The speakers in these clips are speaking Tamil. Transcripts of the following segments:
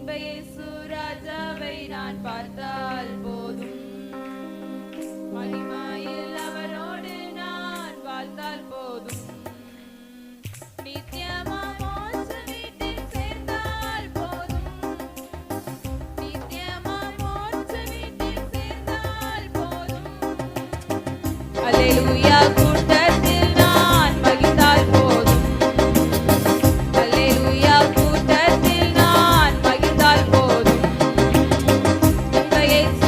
இன்ப இயேசு ராஜாவை நான் பார்த்தால் போதும், மகிமையில் அவரோடு நான் வாழ்ந்தால் போதும், நித்தியமா மோட்ச வீட்டில் சேர்ந்தால் போதும், நித்தியமா மோட்ச வீட்டில் சேர்ந்தால் போதும். அல்லேலூயா கூட்டத்தில் நான் மகிழ்ந்தால் போதும், அல்லேலூயா கூட்டத்தில் நான் மகிழ்ந்தால் போதும், இன்ப இயேசு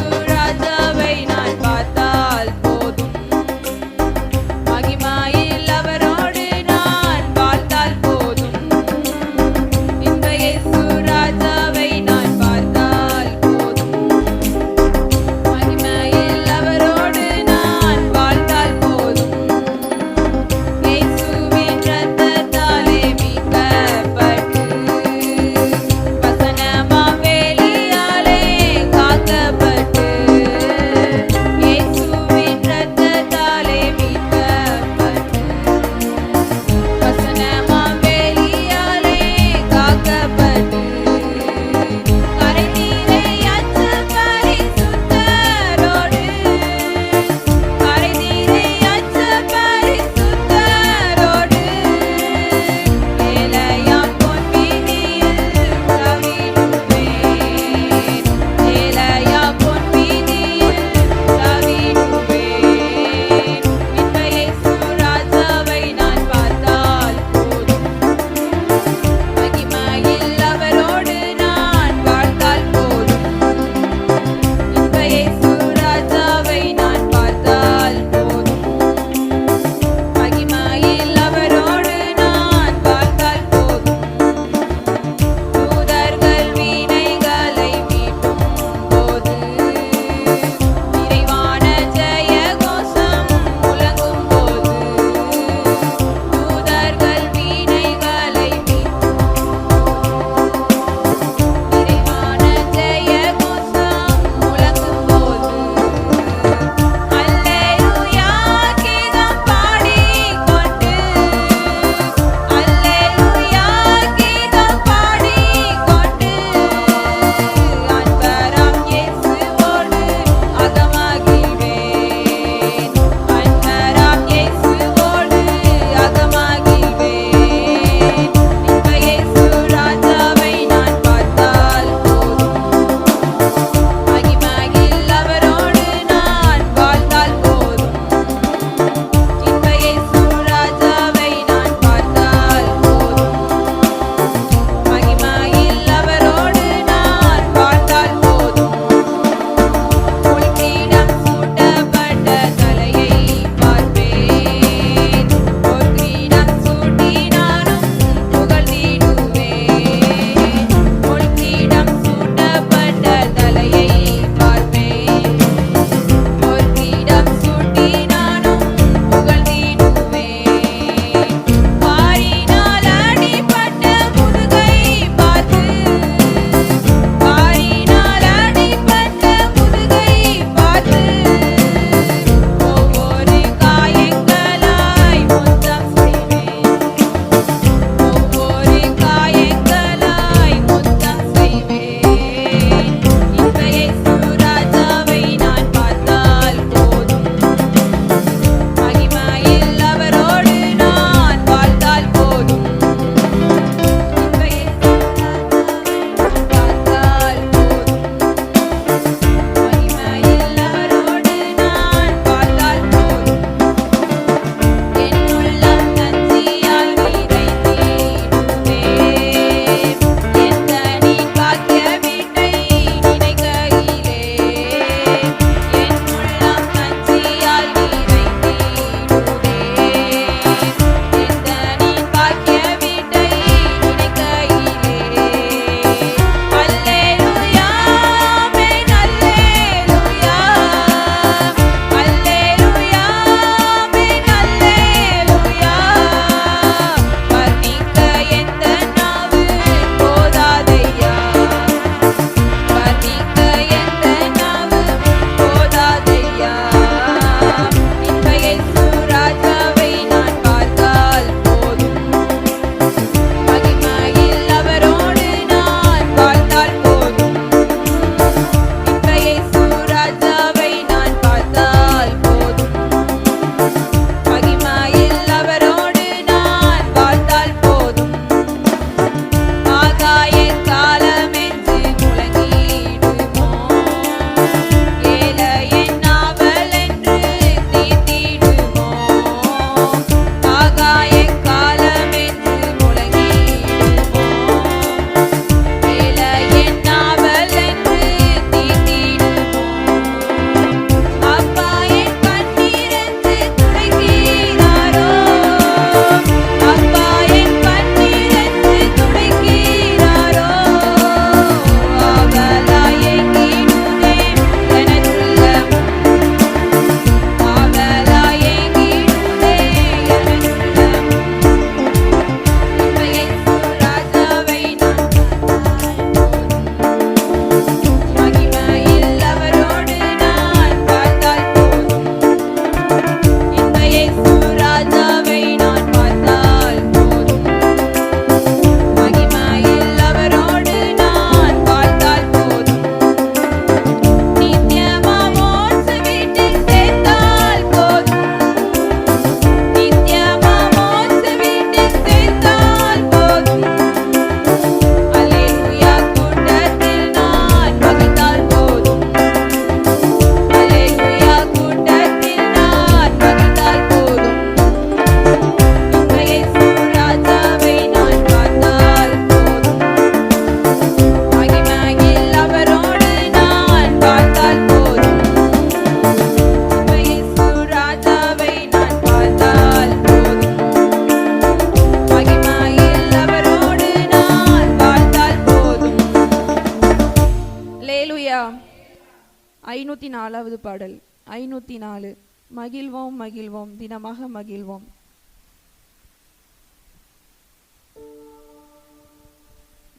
504வது பாடல். 504. மகிழ்வோம் மகிழ்வோம் தினமாக மகிழ்வோம்.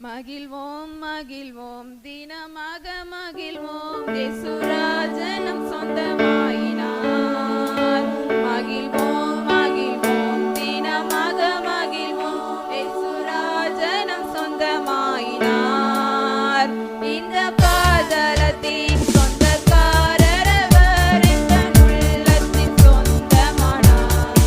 மகிழ்வோம் மகிழ்வோம் தினமாக மகிழ்வோம், இயேசுராஜனம் சொந்தமாயினார். மகிழ்வோம் மகிழ்வோம் தினமாக மகிழ்வோம், இயேசுராஜனம் சொந்தமாயினார். இந்த பாதலத்தின் சொந்தக்காரர் அவர், எங்கள் உள்ளத்தின் சொந்தமானார்.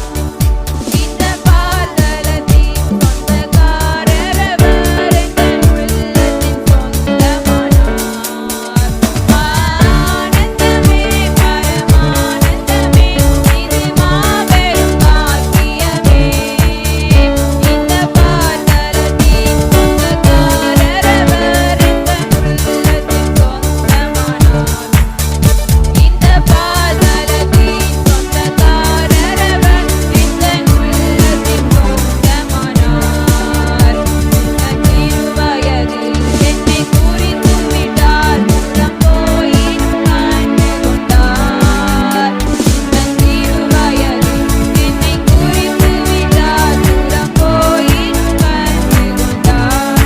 இந்த பாதலத்தின் சொந்தக்காரர் அவர், எங்கள் உள்ளத்தின் சொந்தமானார். ஆனந்தமே பரமானந்தமே, இது மாபெரும் பாக்கியமே. இந்த பாதலத்தின் சொந்தக்காரர் அவர், எங்கள் உள்ளத்தின் சொந்தமானார். இந்த பாதலத்தின் சொந்தக்காரர் அவர், எங்கள் உள்ளத்தின் சொந்தமானார். சிறுவயதில் என்னை குறித்து விட்டார், தூரம் போயினும் கண்டு கொண்டார். சிறுவயதில் என்னை குறித்து விட்டார், தூரம் போயினும் கண்டு கொண்டார்.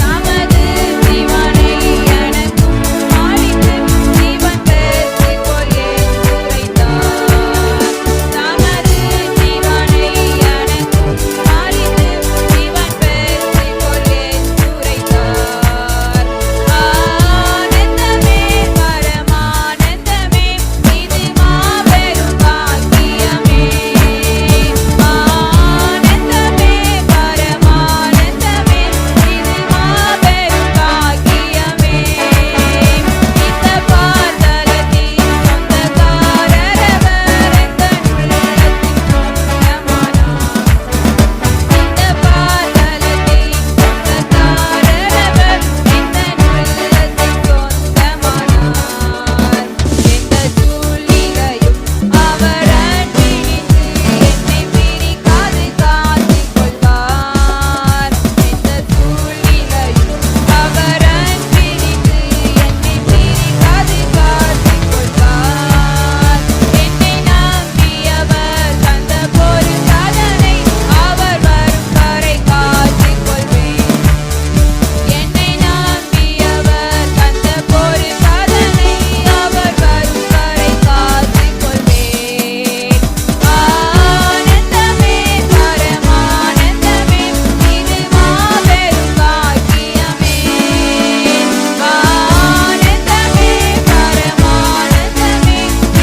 தமது ஜீவனை எனக்கும் அளித்து, ஜீவன் பெற்றுக்கொள் என்று உரைத்தார். தமது ஜீவனை எனக்கும் அளித்து, ஜீவன் பெற்றுக்கொள் என்று உரைத்தார். ஆனந்தமே பரமானந்தமே, இது மாபெரும் பாக்கியமே. ஆனந்தமே பரமானந்தமே, இது மாபெரும் பாக்கியமே. இந்த பாதலத்தின் சொந்தக்காரர் அவர், எங்கள் உள்ளத்தின் சொந்தமானார். இந்த பாதலத்தின் சொந்தக்காரர் அவர், எங்கள் உள்ளத்தின் சொந்தமானார். எந்த சூழ்நிலையும் அவர் அன்பினின்று என்னை பிரிக்காது காத்துக் கொள்வார். எந்த சூழ்நிலையும் அவர் அன்பினின்று என்னை பிரிக்காது காத்துக் கொள்வார். என்னை நம்பியவர் தந்த பொருளாதனை அவர் வரும் வரை காத்துக் கொள்வேன். என்னை நம்பியவர் தந்த பொருளாதனை அவர் வரும் வரை காத்துக் கொள்வேன். ஆனந்தமே பரமானந்தமே, இது மாபெரும் பாக்கியமே. ஆனந்தமே பரமானந்தமே,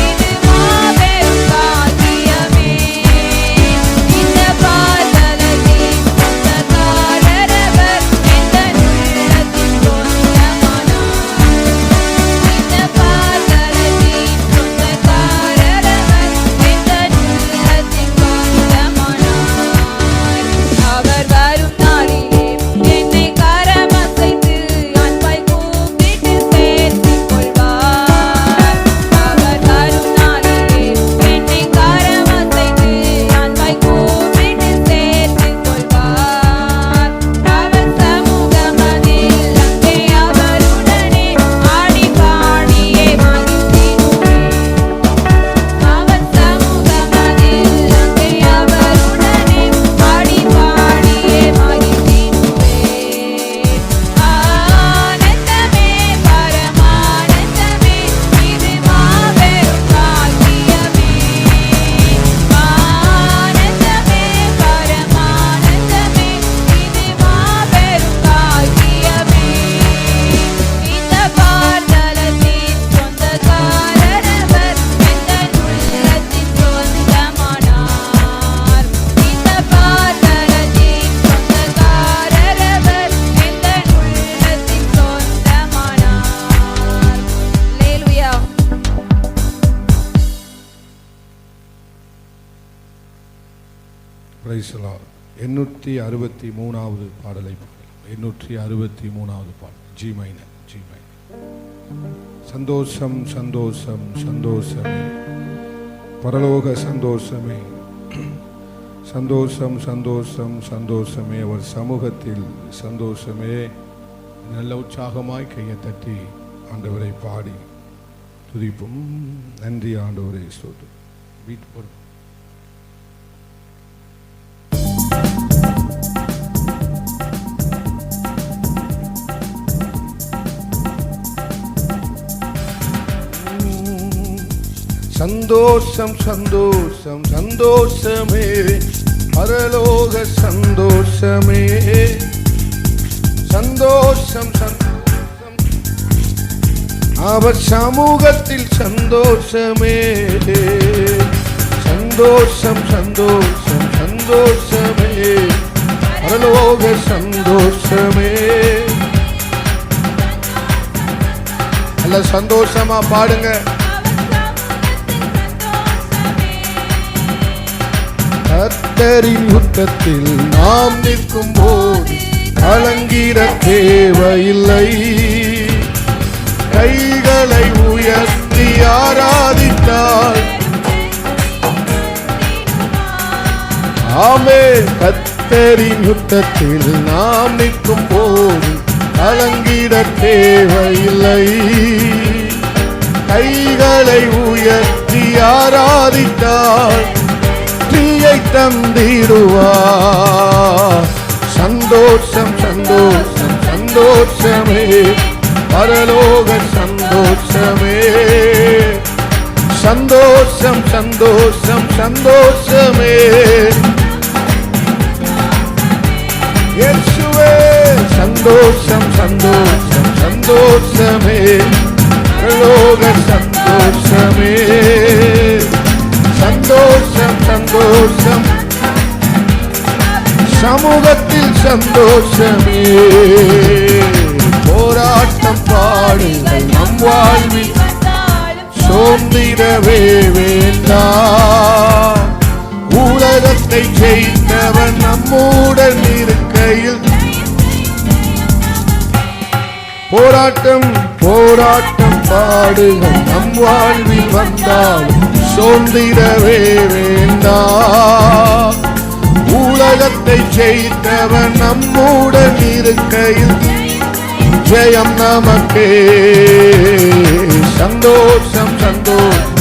இது மாபெரும் பாக்கியமே. இந்த பாதலத்தின் சொந்தக்காரர் அவர், எங்கள் உள்ளத்தின் சொந்தமானார். இந்த பாதலத்தின் சொந்தக்காரர் அவர், எங்கள் உள்ளத்தின் சொந்தமானார். அவர் வரும் நாளிலே என்னை கரமசைத்து அன்பாய் கூப்பிட்டு சேர்த்துக் கொள்வார். அவர் வரும் நாளிலே என்னை கரமசைத்து அன்பாய் கூப்பிட்டு சேர்த்துக் கொள்வார். அவர் சமூகமதில் அங்கே அவருடனே ஆடி பாடியே மகிழ்ந்திடுவேன். அவர் சமூகமதில் அங்கே அவருடனே ஆடி பாடியே மகிழ்ந்திடுவேன். ஆனந்தமே பரமானந்தமே, இது மாபெரும் பாக்கியமே. ஆனந்தமே பரமானந்தமே, இது மாபெரும் பாக்கியமே. இந்த பாதலத்தின் சொந்தக்காரர் அவர், எங்கள் உள்ளத்தின் சொந்தமானார். இந்த பாதலத்தின் சொந்தக்காரர் அவர், எங்கள் உள்ளத்தின் சொந்தமானார். அல்லேலூயா. Praise the Lord. 863வது பாடலை பாடலாம். 863வது பாடல். G minor. சந்தோஷம் சந்தோஷம் சந்தோஷமே, பரலோக சந்தோஷமே, சந்தோஷம் சந்தோஷம் சந்தோஷமே, அவர் சமூகத்தில் சந்தோஷமே. நல்ல உற்சாகமாய் கையை தட்டி ஆண்டவரை பாடி துதிப்போம். நன்றி ஆண்டவரே, ஸ்தோத்திரம். வீட்டு போறோம். சந்தோஷம் சந்தோஷம் சந்தோஷமே, பரலோக சந்தோஷமே. சந்தோஷம் சந்தோஷம் அவர் சமூகத்தில் சந்தோஷமே. சந்தோஷம் சந்தோஷம் சந்தோஷமே, பரலோக சந்தோஷமே. நல்ல சந்தோஷமா பாடுங்க. கர்த்தரின் யுத்தத்தில் நாம் நிற்கும் போது கலங்கிட தேவையில்லை. கைகளை உயர்த்தி ஆராதித்தால் ஆமே. கர்த்தரின் யுத்தத்தில் நாம் நிற்கும் போது கலங்கிட தேவையில்லை. கைகளை உயர்த்தி ஆராதித்தால் வெற்றியை தந்திடுவார். சந்தோஷம் சந்தோஷம் சந்தோஷமே, பரலோக சந்தோஷமே. சந்தோஷம் சந்தோஷம் சந்தோஷமே, இயேசுவே. சந்தோஷம் சந்தோஷம் சந்தோஷமே, பரலோக சந்தோஷமே. சந்தோஷம் சந்தோஷம் சமூகத்தில் சந்தோஷமே. போராட்டம் பாடுங்கள் நம் வாழ்வில் சோர்ந்திடவே வேண்டாம். உலகத்தை ஜெயித்தவன் நம்முடன் இருக்கையில் போராட்டம் போராட்டம் பாடுகள் நம் வாழ்வில் வந்தாலும் சோர்ந்திடவே வேண்டாம். உலகத்தை ஜெயித்தவன் நம்முடன் இருக்கையில் ஜெயம் நமக்கே. சந்தோஷம் சந்தோஷம்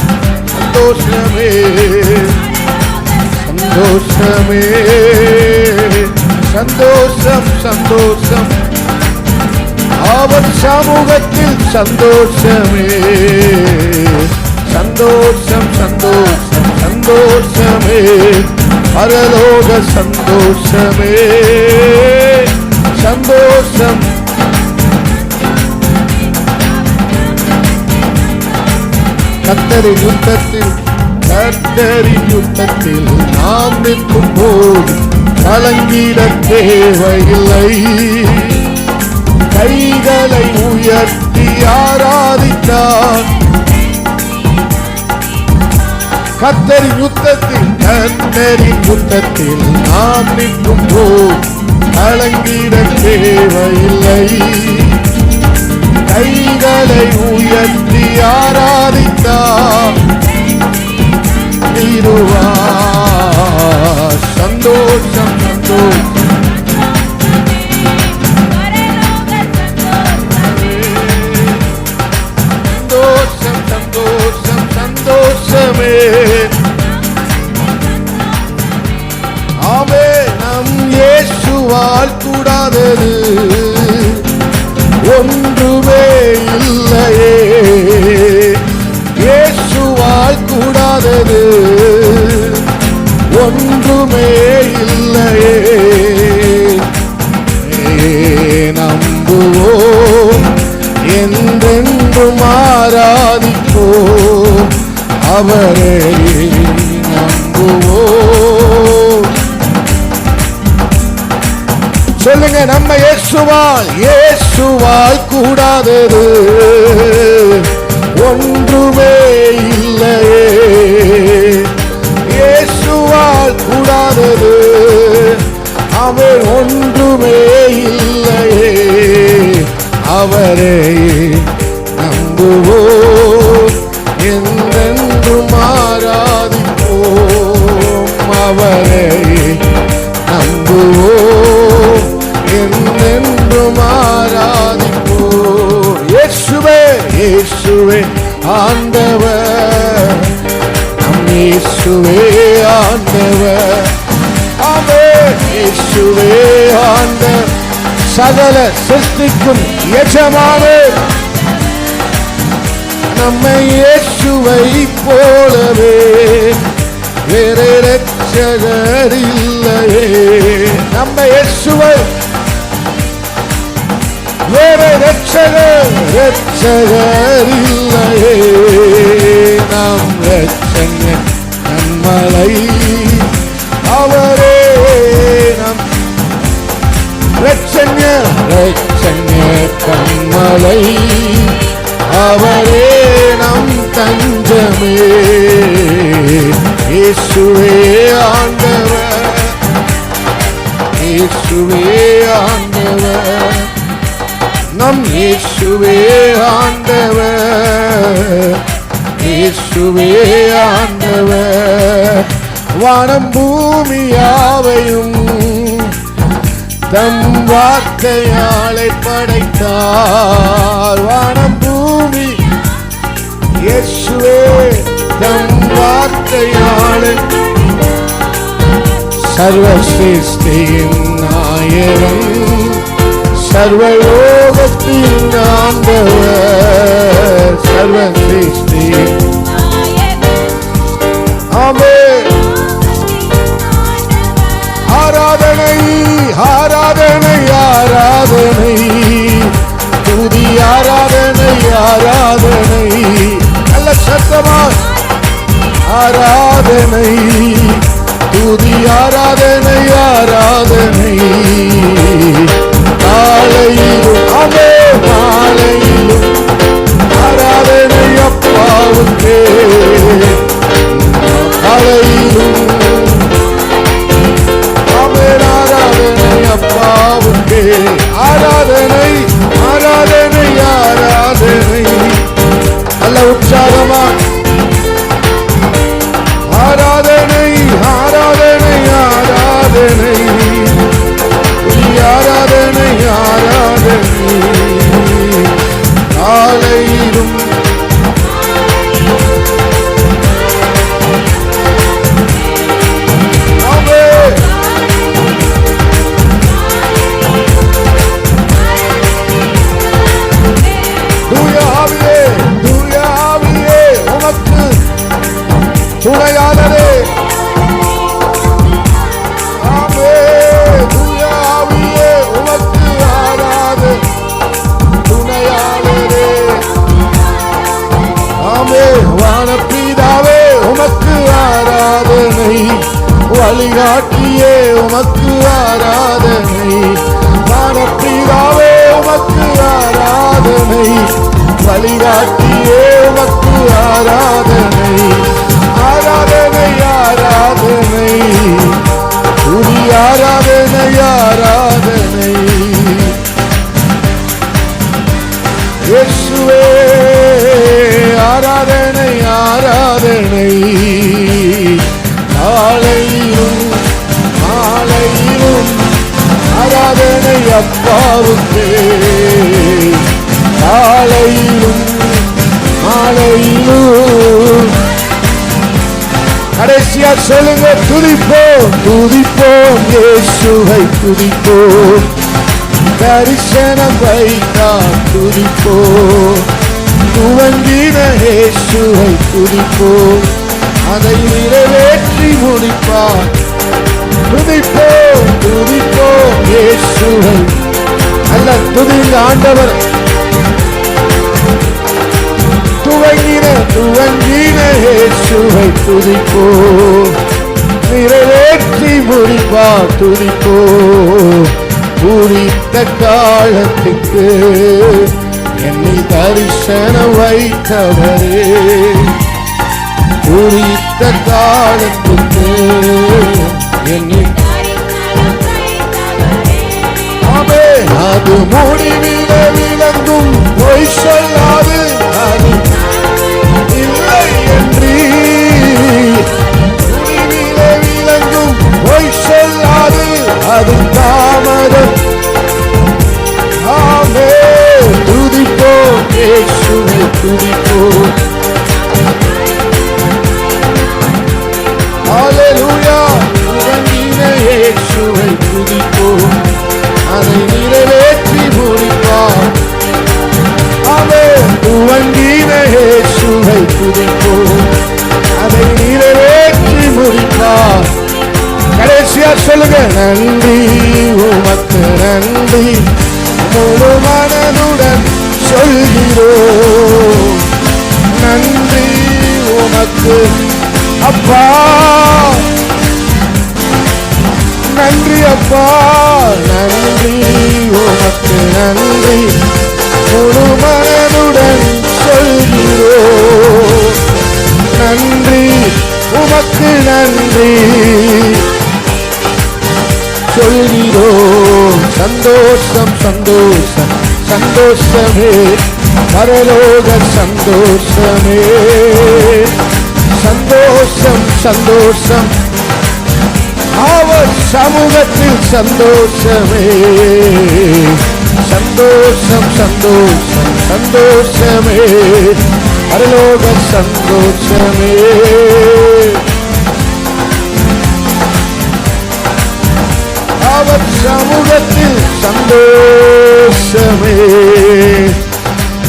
சந்தோஷமே, சந்தோஷமே. சந்தோஷம் சந்தோஷம் அவர் சமூகத்தில் சந்தோஷமே. சந்தோஷம் சந்தோஷம் சந்தோஷமே, பரலோக சந்தோஷமே. சந்தோஷம் கர்த்தரின் யுத்தத்தில் கர்த்தரின் யுத்தத்தில் நாம் நிற்கும் போது கலங்கிட தேவையில்லை. கைகளை உயர்த்தி ஆராதித்தார். கர்த்தரின் யுத்தத்தில் நாம் நிற்கும் போது கலங்கிட தேவையில்லை. கைகளை உயர்த்தி ஆராதித்தார். சந்தோஷம் சந்தோஷம் சந்தோஷம் சந்தோஷமே. ஆமே. நம் இயேசுவால் கூடாதது ஒன்றுமே இல்லையே. இயேசுவால் கூடாதது ஒன்றுமே இல்லையே. நம்புவோம் என்றென்றும் ஆராதிப்போம் அவரை நம்புவோம். சொல்லுங்க, நம்ம இயேசுவால் கூடாதது ஒன்றுமே இல்லையே. இயேசுவால் கூடாதது அவர் ஒன்றுமே இல்லையே. அவரை நம்புவோம் என்றென்றும் ஆராதிப்போம் அவரை நம்புவோம் என்றென்றும் ஆராதிப்போம். இயேசுவே இயேசுவே ஆண்டவர், நம் இயேசுவே ஆண்டவர். ஆமென். இயேசுவே ஆண்டவர், சகல சிருஷ்டிக்கும் எஜமானர். நம்மை இயேசுவை போலவே வேறு இரட்சகர் இல்லையே. நம்ம இயேசுவை வேறு இரட்சகர் இல்லையே. நாம் இரட்சகர் கண்மலை அவரே. நம் இரட்சகர் கண்மலை அவரே நம் தஞ்சமே. இயேசுவே ஆண்டவர், இயேசுவே ஆண்டவர், நம் இயேசுவே ஆண்டவர், இயேசுவே ஆண்டவர். வானம் பூமியாவையும் தம் வார்த்தையாலே படைத்தார். வானம் பூமி இயேசுவே தம் வார்த்தையாலே. சர்வ சிருஷ்டியின் நாயகன், சர்வலோகத்தின் ஆண்டவர், சர்வ சிருஷ்டியின் ஆமென். ஆராதனை ஆராதனை ஆராதனை, துதி ஆராதனை ஆராதனை, நல்ல சத்தமா ஆராதனை, துதி ஆராதனை ஆராதனை. காலையிலும் ஆமென், காலையிலும் ஆராதனை அப்பாவுக்கே. காலையிலும் ஆராதனை அப்பாவுக்கே. ஆராதனை ஆராதனை ஆராதனை, நல்ல உற்சாகமா ஆராதனை ஆராதனை ஆராதனை, ஆராதனை ஆராதனை. காலையிலும் துணையாளரே. ஆமென். தூய ஆவியே உமக்கு ஆராதனை. துணையாளரே. ஆமென். வானபிதாவே உமக்கு ஆராதனை. வழிகாட்டியே உமக்கு ஆராதனை. வானபிதாவே உமக்கு ஆராதனை. வழிகாட்டியே உமக்கு ஆராதனை. ஆராதனை ஆராதனை, துதி ஆராதனை ஆராதனை. இயேசுவே ஆராதனை ஆராதனை. காலையிலும் மாலையிலும் ஆராதனை அப்பாவுக்கே. காலையிலும் மாலையிலும் கடைசியா சொல்லுங்க, துதிப்போம் துதிப்போம் இயேசுவை துதிப்போம். தரிசனம் வைத்தார் துதிப்போம். துவங்கின இயேசுவை துதிப்போம், அதை நிறைவேற்றி முடிப்பார். துதிப்போம் துதிப்போம் இயேசுவை. அல்ல துதிங்க ஆண்டவர். துவங்கின இயேசுவை துதிப்போம், நிறைவேற்றி முடிப்பார். துதிப்போம். குறித்த காலத்துக்கு என்னில் தரிசனம் வைத்தவரே. குறித்த காலத்துக்கு என்னில் அது முடிவில விளங்கும் பொய் சொல்லாது. அது இல்லை என்று முடிவில விளங்கும் பொய் சொல்லாது. அது தாமதம். ஆமென். துதிப்போம் இயேசுவை துதிப்போம். சொல்லுங்க. நன்றி உமக்கு நன்றி முழு மனதுடன் சொல்கிறோம். நன்றி உமக்கு அப்பா, நன்றி அப்பா, நன்றி உமக்கு நன்றி முழு மனதுடன் சொல்கிறோம். நன்றி உமக்கு நன்றி சொல்கிறோம். சந்தோஷம் சந்தோஷம் சந்தோஷமே பரலோக சந்தோஷமே. சந்தோஷம் சந்தோஷம் அவர் சமூகத்தில் சந்தோஷமே. சந்தோஷம் சந்தோஷம் சந்தோஷமே பரலோக சந்தோஷமே. அவர் சமூகத்தில் சந்தோஷமே.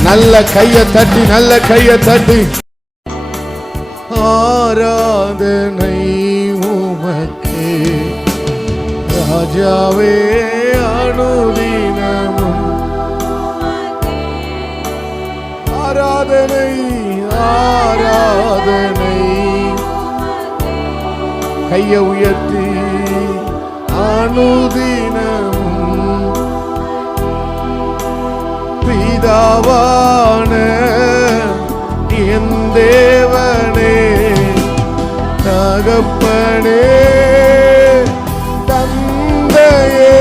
நல்ல கையை தட்டி, நல்ல கையை தட்டி. ஆராதனை உமக்கே ராஜாவே அனுதினமும். ஆராதனை ஆராதனை கையை உயர்த்தி அனுதினமும் பிதாவான என் தேவனே தகப்பனே தந்தையே.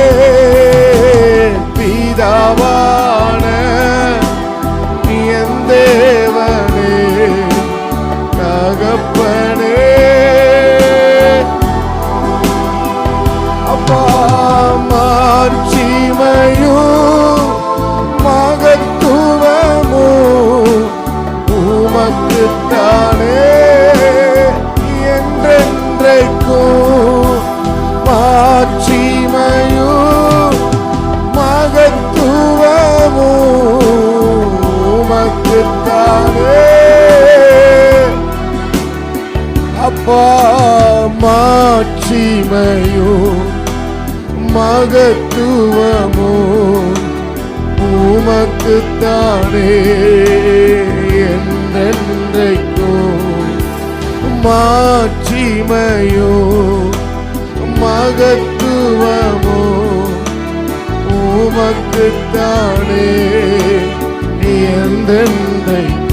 பிதாவான என் தேவனே தகப்பனே அப்பா. மாட்சிமையும் மகத்துவமும் உமக்குத்தானே என்றென்றைக்கும். மாட்சிமையும் மகத்துவமும் உமக்குத்தானே அப்பா. மாட்சிமையும் மகத்துவமும் உமக்குத்தானே என்றென்றைக்கும். மாட்சிமையும் மகத்துவமும் உமக்குத்தானே என்றென்றைக்கும்.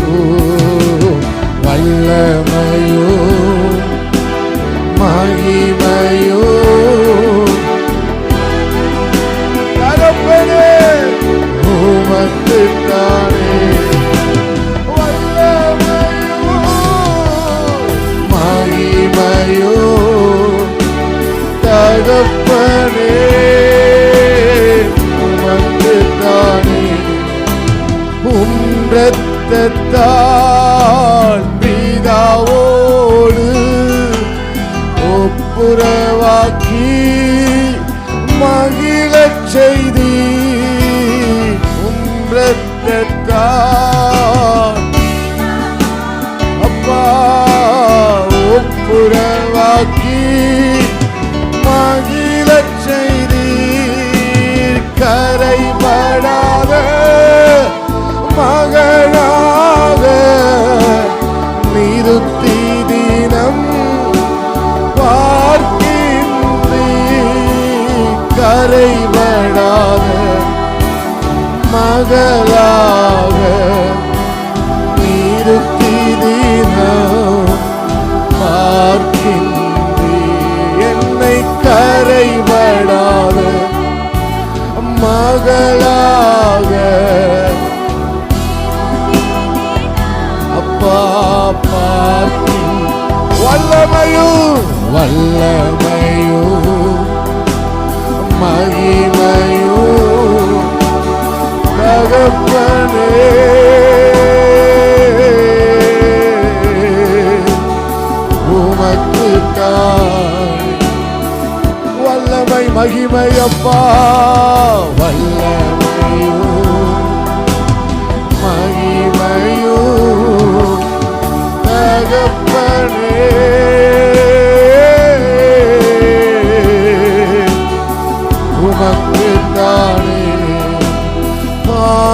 வல்லமையும் மகிமையும் தகப்பனே உமக்குத்தானே. வல்லமையும் மகிமையும் தகப்பனே உமக்குத்தானே. இரத்தத்தால் பிதாவோடு ஒப்புரவாக்கி மகிழச் செய்தி. இரத்தத்தால் அப்பா ஒப்புரவாக்கி மகிழச் செய்தி. கரைபடாத மகனாக நிறுத்தி தினம் பார்க்கின்றீ. கரைபடாத மகளாக நிறுத்தி தினம் பார்க்கின்றீ. என்னை கரைபடாத மகளாக அப்பா பார்க்கின். வல்லமையும் வல்லமையும் மகிமையும் தகப்பனே உமக்குத்தான். வல்லமை மகிமை அப்பா. வல்லமையும் மகிமையும் தகப்பனே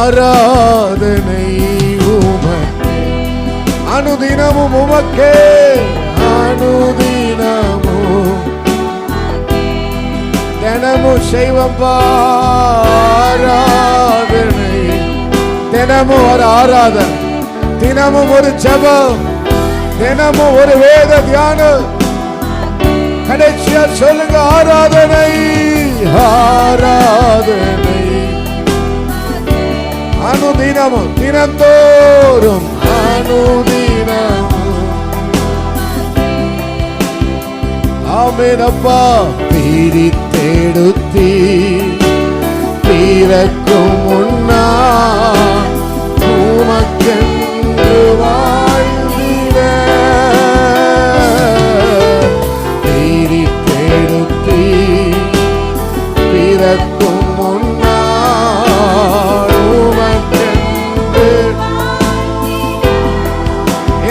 ஆராதனை உமக்கே, அனுதினமும் உமக்கே, அனுதினமும் தினமும் செய்வம்பா ஆராதனை, தினமும் ஒரு ஆராதனை, தினமும் ஒரு ஜெபம், தினமும் ஒரு வேத தியானம். கடைசியா சொல்லுங்க ஆராதனை, ஆராதனை அனுதினமும், தினந்தோறும் அனுதினமும். ஆமெனப்பா. பிரித்தெடுத்தி பிறக்கும் முன்னா உமக்கென்று வாழ்ந்திட, பிரித்தெடுத்தி பிறக்கும் முன்னா உமக்கென்று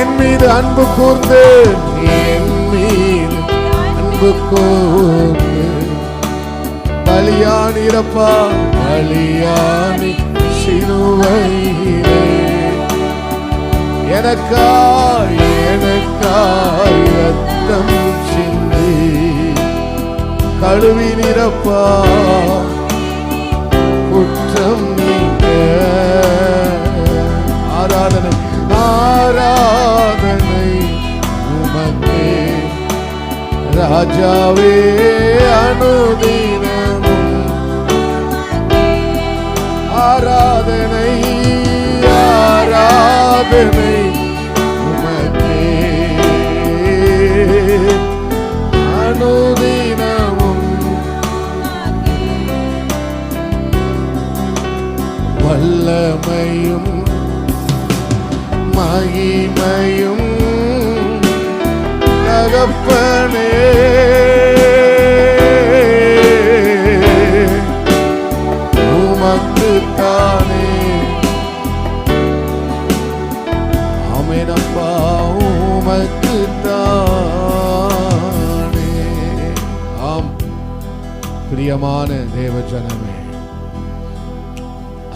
என் மீது அன்பு கூர்ந்து, என் மீது அன்பு கூர்ந்து பலியானிரப்பா, பலியானி சிலுவையிலே எனக்காய் எனக்காய் ரத்தம் சிந்தி கழுவினிரப்பா, குற்றம் நீங்க. ஆராதனை, ஆராதனை உமக்கே ராஜாவே, அனுதினமும் ஆராதனை, ஆராதனை உமக்கே அனுதினமும். வல்லமையும் மகிமையும் தகப்பனே, உமக்குத்தானே. ஆமெனப்பா, உமக்குத்தானே. ஆம் பிரியமான தேவஜனமே,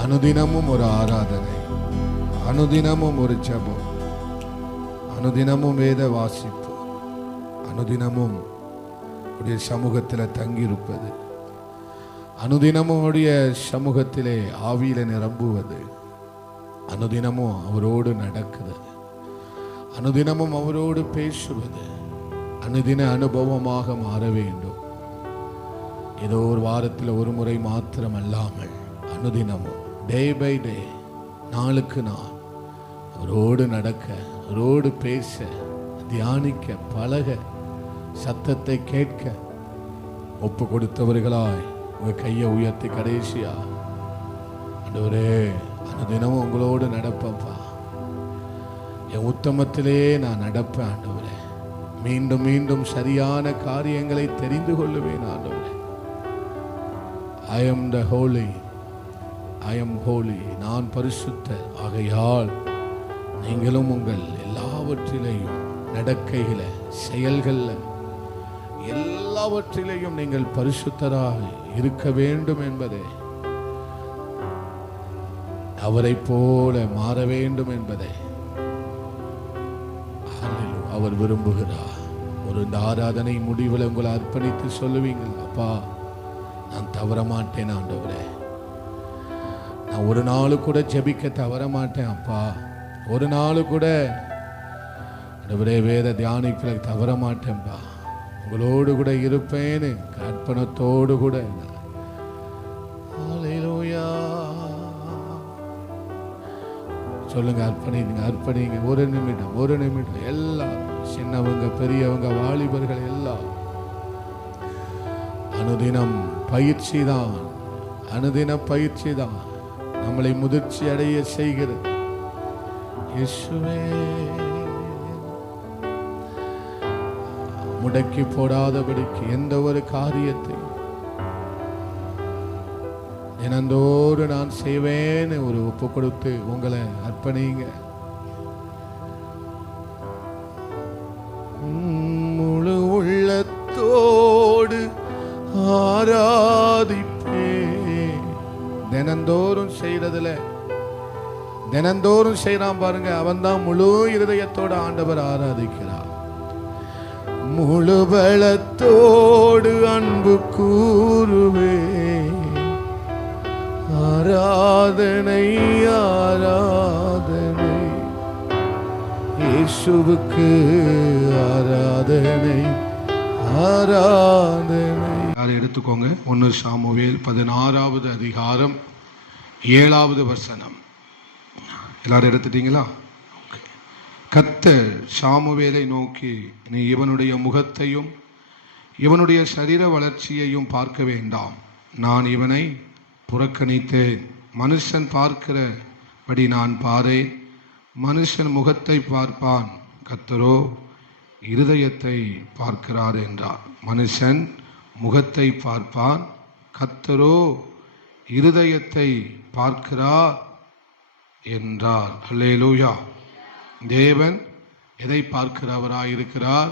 அனுதினமும் ஒரு ஆராதனை, அனுதினமும் ஒரு ஜெபம், அனுதினமும் வேத வாசிப்பு, அனுதினமும் உடைய சமூகத்தில் தங்கியிருப்பது, அனுதினமும் உடைய சமூகத்திலே ஆவியில நிரம்புவது, அனுதினமும் அவரோடு நடக்குது, அனுதினமும் அவரோடு பேசுவது, அனுதின அனுபவமாக மாற வேண்டும். ஏதோ ஒரு வாரத்தில் ஒரு முறை மாத்திரம் அல்லாமல் அனுதினமும் டே பை டே, நாளுக்கு நாள் அவரோடு நடக்க, அவரோடு பேச, தியானிக்க, பழக, சத்தத்தை கேட்க ஒப்பு கொடுத்தவர்களாய் உங்க கையை உயர்த்தி கடைசியா, ஆண்டவரே அனுதினமும் உங்களோடு நடப்பப்பா, என் உத்தமத்திலே நான் நடப்பேன் ஆண்டவரே, மீண்டும் மீண்டும் சரியான காரியங்களை தெரிந்து கொள்ளுவேன் ஆண்டவரே. I am the holy, I am holy, நான் பரிசுத்த, ஆகையால் நீங்களும் உங்கள் எல்லாவற்றிலேயும் நடக்கையில, செயல்கள்ல, எல்லாவற்றிலேயும் நீங்கள் பரிசுத்தராக இருக்க வேண்டும் என்பதே, அவரை போல மாற வேண்டும் என்பதை அவர் விரும்புகிறார். ஒரு இந்த ஆராதனை முடிவில் உங்களை அர்ப்பணித்து சொல்லுவீங்கள், அப்பா நான் தவற மாட்டேன் ஆண்டவரே, நான் ஒரு நாள் கூட ஜெபிக்க தவற மாட்டேன் அப்பா, ஒரு நாள் கூட ஆண்டவரே வேத தியானிப்பில் தவற மாட்டேன்பா, உங்களோடு கூட இருப்பேன்னு அர்ப்பணத்தோடு கூட. சொல்லுங்க, அர்ப்பணிங்க, அர்ப்பணிங்க. ஒரு நிமிடம், ஒரு நிமிடம். எல்லாம் சின்னவங்க, பெரியவங்க, வாலிபர்கள் எல்லாம் அனுதினம் பயிற்சி தான், அனுதின பயிற்சி தான் நம்மளை முதிர்ச்சி அடைய செய்கிறது. இயேசுவே, முடக்கி போடாதபடிக்கு எந்த ஒரு காரியத்தை தினந்தோறு நான் செய்வேன்னு ஒரு ஒப்பு கொடுத்து உங்களை அர்ப்பணிங்க. முழு உள்ளத்தோடு ஆராதிப்பே. தினந்தோறும் செய்யறதுல தினந்தோறும் செய்யறான் பாருங்க. அவன் தான் முழு இருதயத்தோட ஆண்டவர் ஆராதிக்கிறார். முழு பலத்தோடு அன்பு கூறுவே, ஆராதனை ஆராதனை இயேசுவுக்கு ஆராதனை ஆராதனை. எடுத்துக்கோங்க. 1 சாமுவேல் 16வது அதிகாரம் 7வது வசனம். எல்லாரும் எடுத்துட்டீங்களா? கர்த்தர் சாமுவேலை நோக்கி, நீ இவனுடைய முகத்தையும் இவனுடைய சரீர வளர்ச்சியையும் பார்க்க வேண்டாம். நான் இவனை புறக்கணித்தேன். மனுஷன் பார்க்கிறபடி நான் பாரேன். மனுஷன் முகத்தை பார்ப்பான், கர்த்தரோ இருதயத்தை பார்க்கிறார் என்றார். மனுஷன் முகத்தை பார்ப்பான், கர்த்தரோ இருதயத்தை பார்க்கிறார் என்றார். அல்லேலூயா. தேவன் எதை பார்க்கிறவராய் இருக்கிறார்?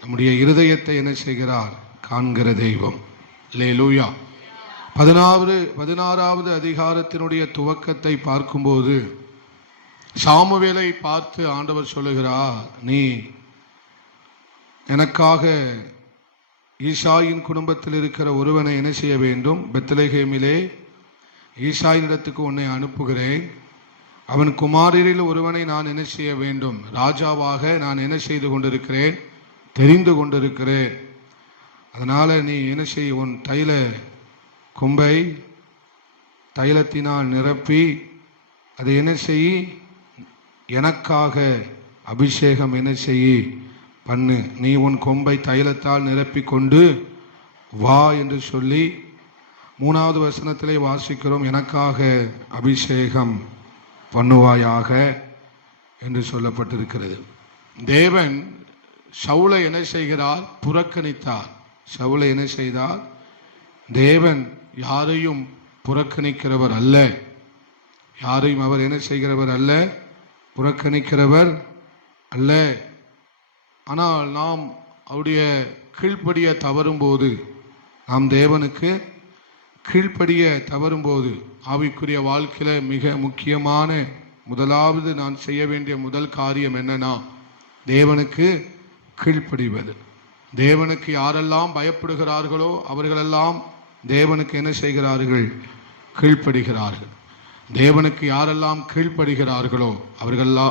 நம்முடைய இருதயத்தை என்ன செய்கிறார்? காண்கிற தெய்வம். அல்லேலூயா. 16வது அதிகாரத்தினுடைய துவக்கத்தை பார்க்கும்போது சாமுவேலை பார்த்து ஆண்டவர் சொல்லுகிறார், நீ எனக்காக ஈசாயின் குடும்பத்தில் இருக்கிற ஒருவனை என்ன செய்ய வேண்டும்? பெத்லெகேமிலே ஈசாயினிடத்துக்கு உன்னை அனுப்புகிறேன். அவன் குமாரரில் ஒருவனை நான் என்ன செய்ய வேண்டும்? ராஜாவாக நான் என்ன செய்து கொண்டிருக்கிறேன்? தெரிந்து கொண்டிருக்கிறேன். அதனால நீ என்ன செய்? உன் தைல கொம்பை தைலத்தினால் நிரப்பி அதை என்ன செய்? எனக்காக அபிஷேகம் என்ன செய்? பண்ணு. நீ உன் கொம்பை தைலத்தால் நிரப்பி கொண்டு வா என்று சொல்லி 3வது வசனத்திலே வாசிக்கிறோம், எனக்காக அபிஷேகம் பண்ணுவாயாக என்று சொல்லப்பட்டிருக்கிறது. தேவன் சவுலை என்ன செய்கிறார்? புறக்கணித்தார். சவுலை என்ன செய்தார்? தேவன் யாரையும் புறக்கணிக்கிறவர் அல்ல. யாரையும் அவர் என்ன செய்கிறவர் அல்ல? புறக்கணிக்கிறவர் அல்ல. ஆனால் நாம் அவருடைய கீழ்ப்படிய தவறும்போது, நாம் தேவனுக்கு கீழ்ப்படிய தவறும்போது, ஆவிக்குரிய வாழ்க்கையில மிக முக்கியமான முதலாவது நான் செய்ய வேண்டிய முதல் காரியம் என்னன்னா, தேவனுக்கு கீழ்ப்படிவது. தேவனுக்கு யாரெல்லாம் பயப்படுகிறார்களோ அவர்களெல்லாம் தேவனுக்கு என்ன செய்கிறார்கள்? கீழ்ப்படுகிறார்கள். தேவனுக்கு யாரெல்லாம் கீழ்ப்படுகிறார்களோ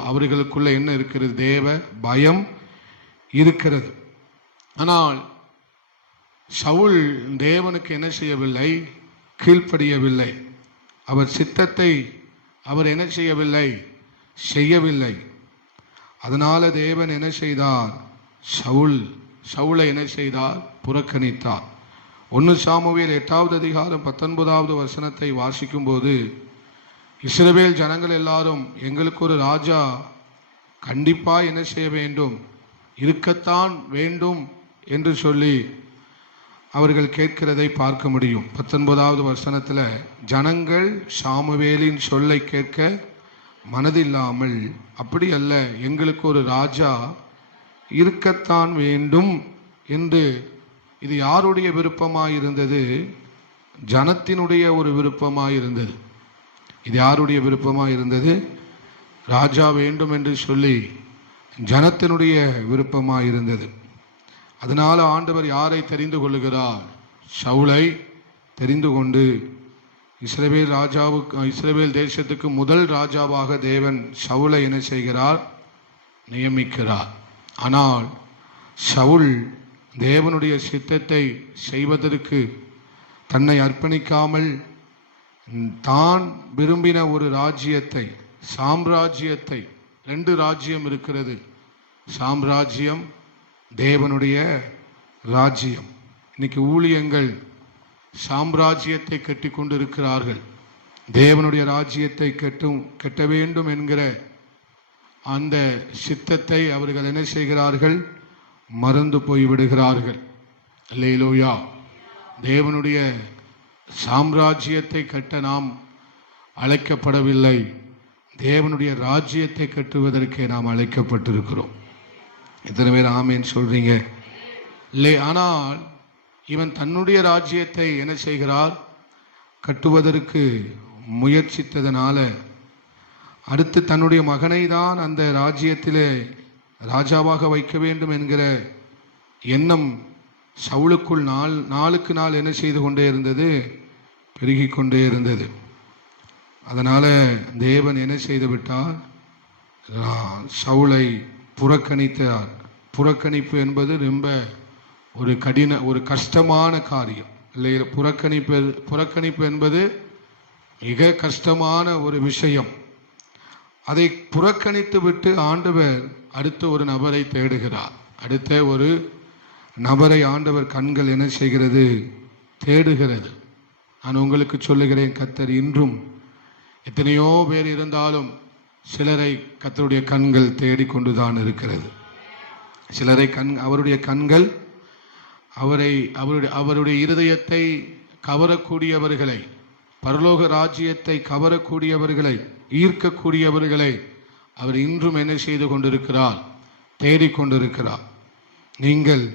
அவர்களுக்குள்ள என்ன இருக்கிறது? தேவ பயம் இருக்கிறது. ஆனால் சவுல் தேவனுக்கு என்ன செய்யவில்லை? கீழ்ப்படியவில்லை. அவர் சித்தத்தை அவர் என்ன செய்யவில்லை? செய்யவில்லை. அதனால தேவன் என்ன செய்தார்? சவுலை என்ன செய்தார்? புறக்கணித்தார். 1 சாமுவேல் 8வது அதிகாரம் 19வது வசனத்தை வாசிக்கும் போது, இஸ்ரவேல் ஜனங்கள் எல்லாரும் எங்களுக்கு ஒரு ராஜா கண்டிப்பா என்ன செய்ய வேண்டும்? இருக்கத்தான் வேண்டும் என்று சொல்லி அவர்கள் கேட்கிறதை பார்க்க முடியும். 19வது வசனத்துல, ஜனங்கள் சாமுவேலின் சொல்லை கேட்க மனதில்லாமல், அப்படி அல்ல, எங்களுக்கு ஒரு ராஜா இருக்கத்தான் வேண்டும் என்று. இது யாருடைய விருப்பமாயிருந்தது? ஜனத்தினுடைய ஒரு விருப்பமாயிருந்தது. இது யாருடைய விருப்பமாயிருந்தது? ராஜா வேண்டும் என்று சொல்லி ஜனத்தினுடைய விருப்பமாயிருந்தது. அதனால ஆண்டவர் யாரை தெரிந்து கொள்ளுகிறார்? சவுலை தெரிந்து கொண்டு இஸ்ரவேல் தேசத்துக்கு முதல் ராஜாவாக தேவன் சவுலை என்ன செய்கிறார்? நியமிக்கிறார். ஆனால் சவுல் தேவனுடைய சித்தத்தை செய்வதற்கு தன்னை அர்ப்பணிக்காமல் தான் விரும்பின ஒரு ராஜ்யத்தை, சாம்ராஜ்யத்தை, 2 ராஜ்யம் இருக்கிறது. சாம்ராஜ்யம், தேவனுடைய ராஜ்யம். இன்னைக்கு ஊழியங்கள் சாம்ராஜ்யத்தை கட்டி கொண்டிருக்கிறார்கள். தேவனுடைய ராஜ்யத்தை கட்ட வேண்டும் என்கிற அந்த சித்தத்தை அவர்கள் என்ன செய்கிறார்கள்? மறந்து போய்விடுகிறார்கள். அல்லேலூயா. தேவனுடைய சாம்ராஜ்யத்தை கட்ட நாம் அழைக்கப்படவில்லை. தேவனுடைய ராஜ்யத்தை கட்டுவதற்கே நாம் அழைக்கப்பட்டிருக்கிறோம். எத்தனை பேர் ஆமேன் சொல்றீங்க? இல்லை. ஆனால் இவன் தன்னுடைய ராஜ்யத்தை என்ன செய்கிறார்? கட்டுவதற்கு முயற்சித்ததனால அடுத்து தன்னுடைய மகனை தான் அந்த ராஜ்யத்திலே ராஜாவாக வைக்க வேண்டும் என்கிற எண்ணம் சவுலுக்குள் நாளுக்கு நாள் என்ன செய்து கொண்டே இருந்தது, பெருகி கொண்டே இருந்தது. அதனால் தேவன் என்ன செய்து விட்டார், சவுலை புறக்கணித்தார். புறக்கணிப்பு என்பது ரொம்ப ஒரு கஷ்டமான காரியம் இல்லை. புறக்கணிப்பு என்பது மிக கஷ்டமான ஒரு விஷயம். அதை புறக்கணித்து விட்டு ஆண்டவர் அடுத்த ஒரு நபரை தேடுகிறார். அடுத்த ஒரு நபரை ஆண்டவர் கண்கள் என்ன செய்கிறது, தேடுகிறது. நான் உங்களுக்கு சொல்லுகிறேன், கர்த்தர் இன்றும் எத்தனையோ பேர் இருந்தாலும் சிலரை கர்த்தருடைய கண்கள் தேடிக்கொண்டுதான் இருக்கிறது. சிலரை அவருடைய கண்கள் அவருடைய இருதயத்தை கவரக்கூடியவர்களை, பரலோக ராஜ்யத்தை கவரக்கூடியவர்களை, ஈர்க்கக்கூடியவர்களை அவர் இன்றும் என்ன செய்து கொண்டிருக்கிறார், தேடிக்கொண்டிருக்கிறார். நீங்கள்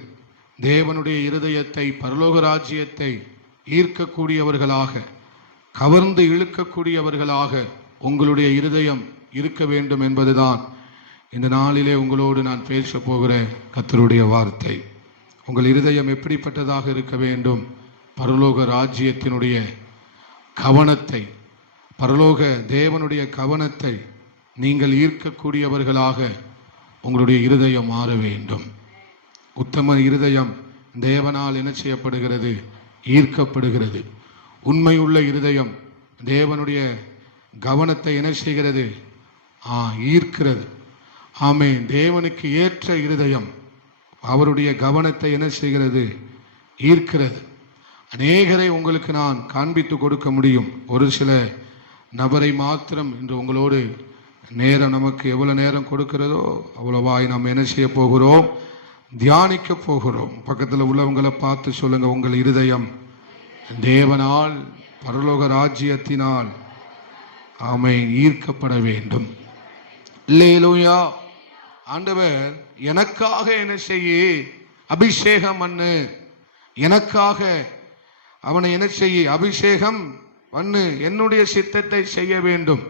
தேவனுடைய இருதயத்தை, பரலோக ராஜ்யத்தை ஈர்க்கக்கூடியவர்களாக, கவர்ந்து இழுக்கக்கூடியவர்களாக உங்களுடைய இருதயம் இருக்க வேண்டும் என்பதுதான் இந்த நாளிலே உங்களோடு நான் பேச போகிற கர்த்தருடைய வார்த்தை. உங்கள் இருதயம் எப்படிப்பட்டதாக இருக்க வேண்டும், பரலோக ராஜ்யத்தினுடைய கவனத்தை, பரலோக தேவனுடைய கவனத்தை நீங்கள் ஈர்க்கக்கூடியவர்களாக உங்களுடைய இருதயம் மாற வேண்டும். உத்தம இருதயம் தேவனால் என்ன செய்யப்படுகிறது, ஈர்க்கப்படுகிறது. உண்மையுள்ள இருதயம் தேவனுடைய கவனத்தை என்ன செய்கிறது, ஈர்க்கிறது. ஆமென். தேவனுக்கு ஏற்ற இருதயம் அவருடைய கவனத்தை என்ன செய்கிறது, ஈர்க்கிறது. அநேகரை உங்களுக்கு நான் காண்பித்து கொடுக்க முடியும். ஒரு சில நபரை மாத்திரம் இன்று உங்களோடு நேரம், நமக்கு எவ்வளவு நேரம் கொடுக்கிறதோ அவ்வளவாய் நாம் என்ன செய்ய போகிறோம், தியானிக்க போகிறோம். பக்கத்தில் உள்ளவங்களை பார்த்து சொல்லுங்க, உங்கள் இருதயம் தேவனால், பரலோக ராஜ்யத்தினால் ஆமென் ஈர்க்கப்பட வேண்டும். அல்லேலூயா. ஆண்டவர் எனக்காக என்ன செய்ய, அபிஷேகம் பண்ணு, எனக்காக அவனை என்ன செய்ய, அபிஷேகம் பண்ணு, என்னுடைய சித்தத்தை செய்ய வேண்டும்,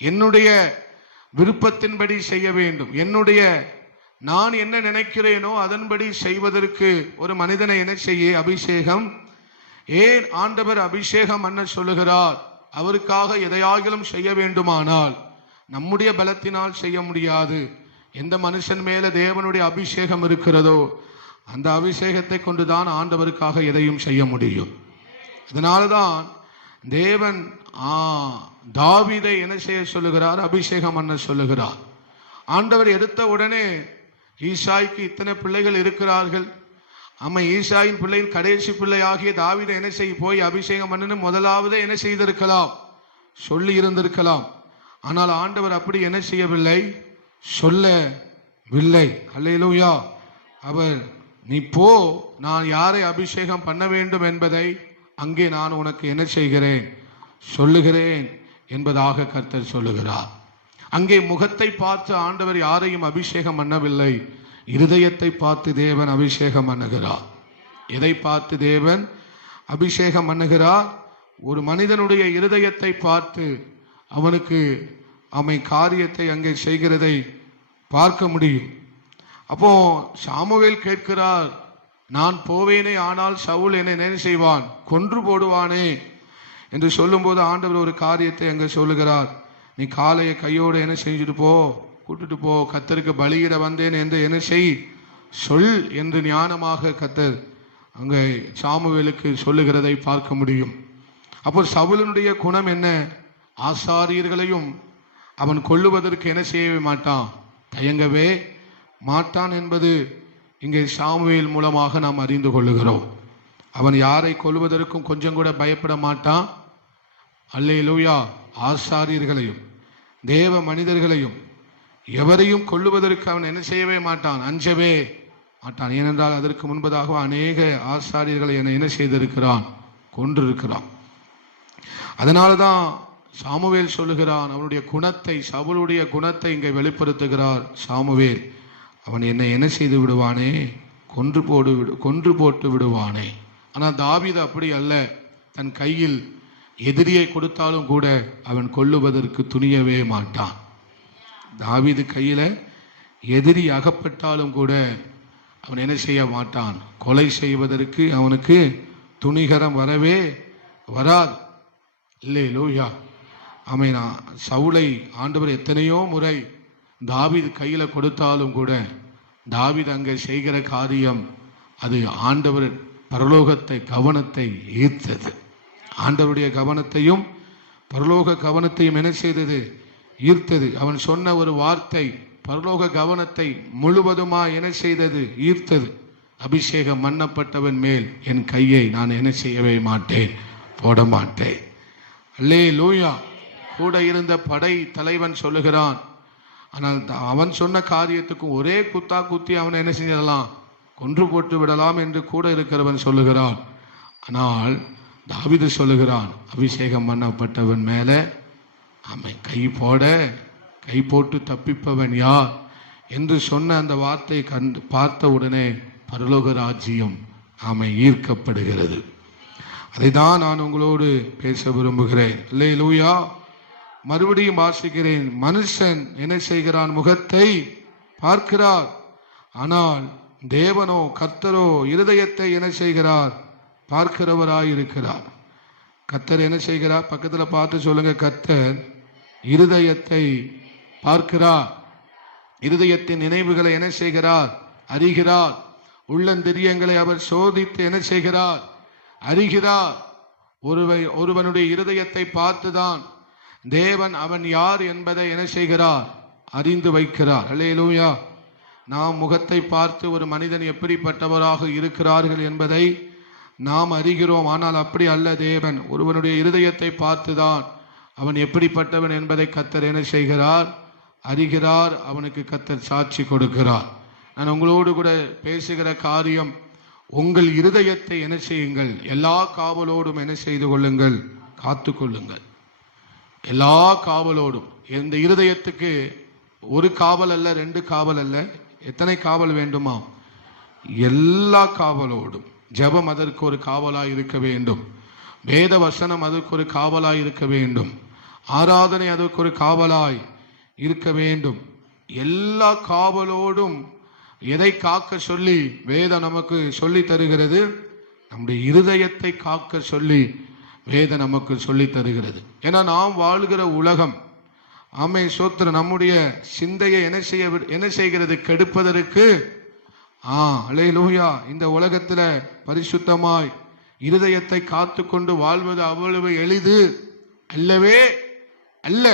என்னுடைய விருப்பத்தின்படி செய்ய வேண்டும், நான் என்ன நினைக்கிறேனோ அதன்படி செய்வதற்கு ஒரு மனிதனை என்ன செய்ய, அபிஷேகம். ஏன் ஆண்டவர் அபிஷேகம் பண்ண சொல்லுகிறார்? அவருக்காக எதையாகிலும் செய்ய வேண்டுமானால் நம்முடைய பலத்தினால் செய்ய முடியாது. எந்த மனுஷன் மேல தேவனுடைய அபிஷேகம் இருக்கிறதோ அந்த அபிஷேகத்தை கொண்டுதான் ஆண்டவருக்காக எதையும் செய்ய முடியும். அதனால்தான் தேவன் தாவீதை என்ன செய்ய சொல்லுகிறார், அபிஷேகம் பண்ண சொல்லுகிறார். ஆண்டவர் எடுத்த உடனே ஈசாய்க்கு இத்தனை பிள்ளைகள் இருக்கிறார்கள், ஈசாயின் பிள்ளையின் கடைசி பிள்ளை ஆகிய தாவீதை என்ன செய்ய போய் அபிஷேகம் பண்ணு முதலாவது என்ன செய்திருக்கலாம், சொல்லி இருந்திருக்கலாம். ஆனால் ஆண்டவர் அப்படி என்ன செய்யவில்லை, சொல்லவில்லை. அல்லேலூயா. அவர் நீ போ, நான் யாரை அபிஷேகம் பண்ண வேண்டும் என்பதை அங்கே நான் உனக்கு என்ன செய்கிறேன், சொல்லுகிறேன் என்பதாக கர்த்தர் சொல்லுகிறார். அங்கே முகத்தை பார்த்து ஆண்டவர் யாரையும் அபிஷேகம் பண்ணவில்லை, இருதயத்தை பார்த்து தேவன் அபிஷேகம் பண்ணுகிறார். எதை பார்த்து தேவன் அபிஷேகம் பண்ணுகிறார்? ஒரு மனிதனுடைய இருதயத்தை பார்த்து அவனுக்கு காரியத்தை அங்கே செய்கிறதை பார்க்க முடியும். அப்போ சாமுவேல் கேட்கிறார், நான் போவேனே, ஆனால் சவுல் என்னை என்ன செய்வான், கொன்று போடுவானே என்று சொல்லும்போது ஆண்டவர் ஒரு காரியத்தை அங்கே சொல்லுகிறார். நீ காளையை கையோடு என்ன செஞ்சுட்டு போ, கூட்டுட்டு போ, கர்த்தருக்கு பலியிட வந்தேன் என்று என்ன செய், சொல் என்று ஞானமாக கர்த்தர் அங்கே சாமுவேலுக்கு சொல்லுகிறதை பார்க்க முடியும். அப்போ சவுலனுடைய குணம் என்ன, ஆசாரியர்களையும் அவன் கொல்லுவதற்கு என்ன செய்யவே மாட்டான், தயங்கவே மாட்டான் என்பது இங்கே சாமுவேல் மூலமாக நாம் அறிந்து கொள்ளுகிறோம். அவன் யாரை கொல்லுவதற்கும் கொஞ்சம் கூட பயப்பட மாட்டான். அல்லேலூயா. ஆசாரியர்களையும் தேவ மனிதர்களையும் எவரையும் கொல்லுவதற்கு அவன் என்ன செய்யவே மாட்டான், அஞ்சவே மாட்டான். ஏனென்றால் அதற்கு முன்பதாக அநேக ஆசாரியர்களை என்ன செய்திருக்கிறான், கொன்றிருக்கிறான். அதனால்தான் சாமுவேல் சொல்லுகிறான், அவனுடைய குணத்தை, சவுலுடைய குணத்தை இங்கே வெளிப்படுத்துகிறார் சாமுவேல். அவன் என்னை என்ன செய்து விடுவானே, கொன்று போட்டு விடுவானே. ஆனால் தாவீது அப்படி அல்ல. தன் கையில் எதிரியை கொடுத்தாலும் கூட அவன் கொல்லுவதற்கு துணியவே மாட்டான். தாவீது கையில எதிரி அகப்பட்டாலும் கூட அவன் என்ன செய்ய மாட்டான், கொலை செய்வதற்கு அவனுக்கு துணிகரம் வரவே வராது. அல்லேலூயா. ஆமென். சவுலை ஆண்டவர் எத்தனையோ முறை தாவீது கையில கொடுத்தாலும் கூட தாவீது அங்கே செய்கிற காரியம் அது ஆண்டவர் பரலோகத்தை கவனத்தை ஈர்த்தது. ஆண்டவருடைய கவனத்தையும் பரலோக கவனத்தையும் என்ன செய்தது, ஈர்த்தது. அவன் சொன்ன ஒரு வார்த்தை பரலோக கவனத்தை முழுவதுமா என்ன செய்தது, ஈர்த்தது. அபிஷேகம் பண்ணப்பட்டவன் மேல் என் கையை நான் என்ன செய்யவே மாட்டேன், போட மாட்டேன். அல்லேலூயா. கூட இருந்த படை தலைவன் சொல்லுகிறான், ஆனால் அவன் சொன்ன காரியத்துக்கு ஒரே குத்தா குத்தி அவனை என்ன செஞ்சிடலாம், கொன்று போட்டு விடலாம் என்று கூட இருக்கிறவன் சொல்லுகிறான். ஆனால் தாவீது சொல்லுகிறான், அபிஷேகம் பண்ணப்பட்டவன் மேல அவன் கை போட்டு தப்பிப்பவன் யார் என்று சொன்ன அந்த வார்த்தை பார்த்த உடனே பரலோக ராஜ்யம் ஈர்க்கப்படுகிறது. அதை தான் நான் உங்களோடு பேச விரும்புகிறேன். அல்லேலூயா. மறுபடியும் வாசிக்கிறேன். மனுஷன் என்ன செய்கிறான், முகத்தை பார்க்கிறார், ஆனால் தேவனோ கர்த்தரோ இருதயத்தை என்ன செய்கிறார், பார்க்கிறவராயிருக்கிறார். கர்த்தர் என்ன செய்கிறார், பக்கத்துல பார்த்து சொல்லுங்க, கர்த்தர் இருதயத்தை பார்க்கிறார். இருதயத்தின் நினைவுகளை என்ன செய்கிறார், அறிகிறார். உள்ளந்திரியங்களை அவர் சோதித்து என்ன செய்கிறார், அறிகிறார். ஒருவனுடைய இருதயத்தை பார்த்துதான் தேவன் அவன் யார் என்பதை என்ன செய்கிறார், அறிந்து வைக்கிறார். அல்லேலூயா. நாம் முகத்தை பார்த்து ஒரு மனிதன் எப்படிப்பட்டவராக இருக்கிறார்கள் என்பதை நாம் அறிகிறோம். ஆனால் அப்படி அல்ல. தேவன் ஒருவனுடைய இருதயத்தை பார்த்துதான் அவன் எப்படிப்பட்டவன் என்பதை கர்த்தர் என்ன செய்கிறார், அறிகிறார். அவனுக்கு கர்த்தர் சாட்சி கொடுக்கிறார். நான் உங்களோடு கூட பேசுகிற காரியம், உங்கள் இருதயத்தை என்ன செய்யுங்கள், எல்லா காவலோடும் என்ன செய்து கொள்ளுங்கள், காத்து கொள்ளுங்கள். எல்லா காவலோடும். இந்த இருதயத்துக்கு ஒரு காவல் அல்ல, 2 காவல் அல்ல, எத்தனை காவல் வேண்டுமா, எல்லா காவலோடும். ஜெபம் அதற்கு ஒரு காவலாய் இருக்க வேண்டும். வேத வசனம் அதற்கு ஒரு காவலாய் இருக்க வேண்டும். ஆராதனை அதற்கு ஒரு காவலாய் இருக்க வேண்டும். எல்லா காவலோடும் எதை காக்க சொல்லி வேதம் நமக்கு சொல்லி தருகிறது, நம்முடைய இருதயத்தை காக்க சொல்லி வேதம் நமக்கு சொல்லி தருகிறது. ஏன்னா நாம் வாழ்கிற உலகம் சோத்திரம் நம்முடைய சிந்தையை என்ன செய்கிறது, கெடுப்பதற்கு. அல்லேலூயா. இந்த உலகத்துல பரிசுத்தமாய் இருதயத்தை காத்து கொண்டு வாழ்வது அவ்வளவு எளிது அல்லவே அல்ல.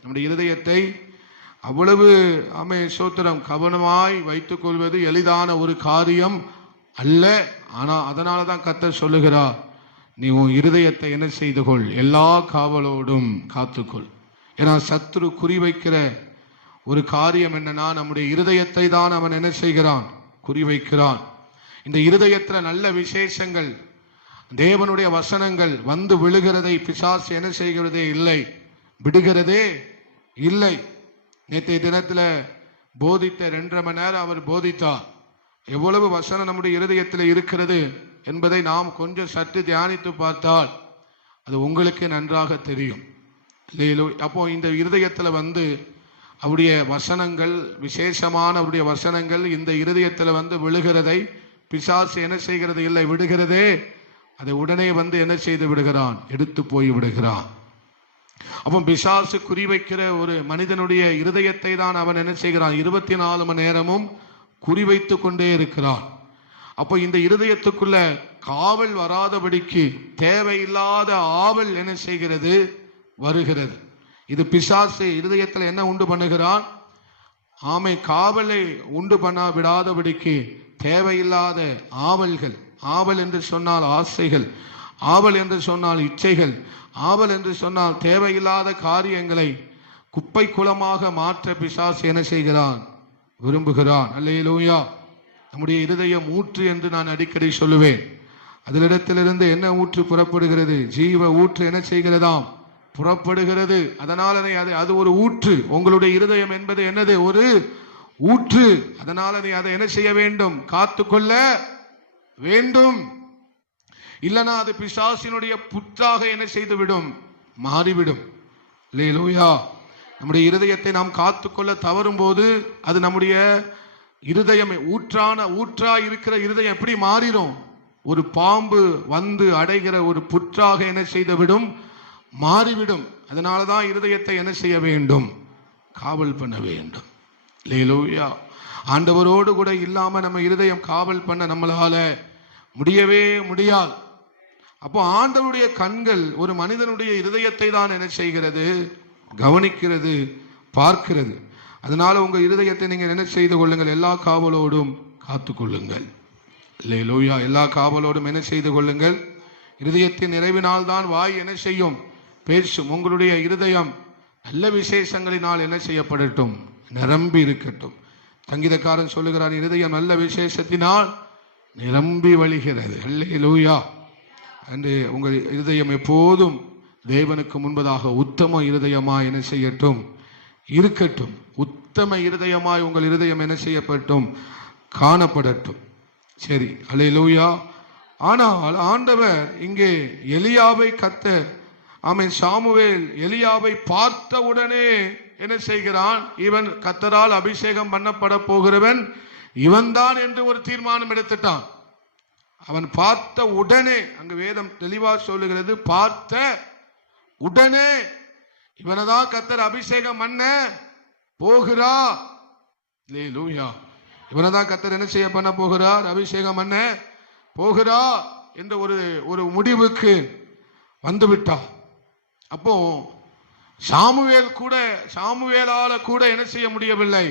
நம்முடைய இருதயத்தை அவ்வளவு சோத்திரம் கவனமாய் வைத்துக் கொள்வது எளிதான ஒரு காரியம் அல்ல. ஆனா அதனாலதான் கர்த்தர் சொல்லுகிறார், நீ உன் இருதயத்தை என்ன செய்து கொள், எல்லா காவலோடும் காத்துக்கொள். ஏன்னா சத்துரு குறிவைக்கிற ஒரு காரியம் என்னன்னா, நம்முடைய இருதயத்தை தான் அவன் என்ன செய்கிறான், குறிவைக்கிறான். இந்த இருதயத்துல நல்ல விசேஷங்கள், தேவனுடைய வசனங்கள் வந்து விழுகிறதை பிசாசு என்ன செய்கிறதே இல்லை, விடுகிறதே இல்லை. நேற்றைய தினத்துல போதித்த 2.5 மணி நேரம் அவர் போதித்தார். எவ்வளவு வசனம் நம்முடைய இருதயத்தில் இருக்கிறது என்பதை நாம் கொஞ்சம் சற்று தியானித்து பார்த்தால் அது உங்களுக்கு நன்றாக தெரியும். அப்போ இந்த இருதயத்துல வந்து அவருடைய வசனங்கள், விசேஷமான அவருடைய வசனங்கள் இந்த இருதயத்துல வந்து விழுகிறதை பிசாசு என்ன செய்கிறது இல்லை, விடுகிறதே. அதை உடனே வந்து என்ன செய்து விடுகிறான், எடுத்து போய் விடுகிறான். அப்போ பிசாசு குறிவைக்கிற ஒரு மனிதனுடைய இருதயத்தை தான் அவன் என்ன செய்கிறான், 24 மணி நேரமும் குறிவைத்து கொண்டே இருக்கிறான். அப்போ இந்த இருதயத்துக்குள்ள காவல் வராதபடிக்கு தேவையில்லாத ஆவல் என்ன செய்கிறது, வருகிறது. இது பிசாசு இருதயத்தில் என்ன உண்டு பண்ணுகிறான், காவலை உண்டு பண்ண விடாதபடிக்கு தேவையில்லாத ஆவல்கள். ஆவல் என்று சொன்னால் ஆசைகள், ஆவல் என்று சொன்னால் இச்சைகள், ஆவல் என்று சொன்னால் தேவையில்லாத காரியங்களை குப்பை குளமாக மாற்ற பிசாசு என்ன செய்கிறான், விரும்புகிறான். அல்லேலூயா. நம்முடைய இருதயம் ஊற்று என்று நான் அடிக்கடி சொல்லுவேன். அதிலிடத்திலிருந்து என்ன ஊற்று புறப்படுகிறது, ஜீவ ஊற்று என்ன செய்கிறதாம், புறப்படுகிறது. அதனால அது ஒரு ஊற்று. உங்களுடைய இருதயம் என்பது என்னது, ஒரு ஊற்று. அதனால நீ அதை என்ன செய்ய வேண்டும், காத்து கொள்ள வேண்டும். இல்லைன்னா அது பிசாசினுடைய புற்றாக என்ன செய்துவிடும், மாறிவிடும். அல்லேலூயா. நம்முடைய இருதயத்தை நாம் காத்துக்கொள்ள தவறும் போது அது நம்முடைய இருதயம் ஊற்றா இருக்கிற இருதயம் எப்படி மாறிடும், ஒரு பாம்பு வந்து அடைகிற ஒரு புற்றாக என்ன செய்துவிடும், மாறிவிடும். அதனாலதான் இருதயத்தை என்ன செய்ய வேண்டும், காவல் பண்ண வேண்டும். அல்லேலூயா. ஆண்டவரோடு கூட இல்லாம நம்ம இருதயம் காவல் பண்ண நம்மளால முடியவே முடியாது. அப்போ ஆண்டவருடைய கண்கள் ஒரு மனிதனுடைய இருதயத்தை தான் என்ன செய்கிறது, கவனிக்கிறது, பார்க்கிறது. அதனால உங்க இருதயத்தை நீங்க என்ன செய்து கொள்ளுங்கள், எல்லா காவலோடும் காத்து கொள்ளுங்கள். அல்லேலூயா. எல்லா காவலோடும் என்ன செய்து கொள்ளுங்கள். இருதயத்தின் நிறைவினால் தான் வாய் என்ன செய்யும், பேசும். உங்களுடைய இருதயம் நல்ல விசேஷங்களினால் என்ன செய்யப்படட்டும், நிரம்பி இருக்கட்டும். சங்கீதக்காரன் சொல்லுகிறான், இருதயம் நல்ல விசேஷத்தினால் நிரம்பி வழிகிறது. அல்லேலூயா. அன்று உங்கள் இருதயம் எப்போதும் தேவனுக்கு முன்பதாக உத்தம இருதயமாய் என்ன செய்யட்டும், இருக்கட்டும். உத்தம இருதயமாய் உங்கள் இருதயம் என்ன செய்யப்பட்டும், காணப்படட்டும். சரி, அல்லேலூயா. ஆனால் ஆண்டவர் இங்கே எலியாவை கர்த்தர், ஆமென், சாமுவேல் எலியாவை பார்த்த உடனே என்ன செய்கிறான், இவன் கர்த்தரால் அபிஷேகம் பண்ணப்பட போகிறவன் இவன்தான் என்று ஒரு தீர்மானம் எடுத்துட்டான். அவன் பார்த்த உடனே, அங்கு வேதம் தெளிவா சொல்லுகிறது, பார்த்த உடனே இவனதான் கர்த்தர் அபிஷேகம் பண்ண போகிறார். அல்லேலூயா. இவனதான் கர்த்தர் என்ன செய்ய பண்ண போகிறார், அபிஷேகம் பண்ண போகிறார் என்ற ஒரு முடிவுக்கு வந்துவிட்டார். அப்போ சாமுவேலால கூட என்ன செய்ய முடியவில்லை,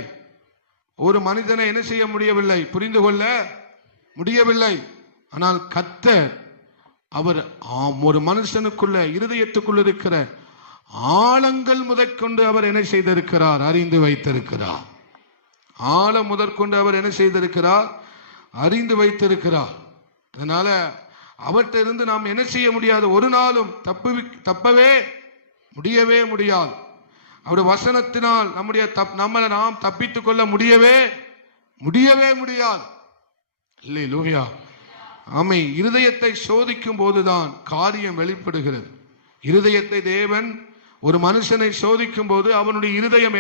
ஒரு மனிதனை என்ன செய்ய முடியவில்லை, புரிந்து கொள்ள முடியவில்லை. ஆனால் கர்த்தர் அவர் ஒரு மனுஷனுக்குள்ள இருதயத்துக்குள்ள இருக்கிற ஆழங்கள் முதற்கொண்டு அவர் என்ன செய்திருக்கிறார், அறிந்து வைத்திருக்கிறார். ஆழம் முதற்கொண்டு அவர் என்ன செய்திருக்கிறார், அறிந்து வைத்திருக்கிறார். அதனால அவர்கிட்ட இருந்து நாம் என்ன செய்ய முடியாது, ஒரு நாளும் தப்பவே முடியவே முடியாது. அவருடைய வசனத்தினால் நம்மளை நாம் தப்பித்துக் கொள்ள முடியவே முடியாது. அல்லேலூயா. ஆமை. இருதயத்தை சோதிக்கும் போதுதான் காரியம் வெளிப்படுகிறது. இருதயத்தை தேவன் ஒரு மனுஷனை சோதிக்கும் போது அவனுடைய இருதயம்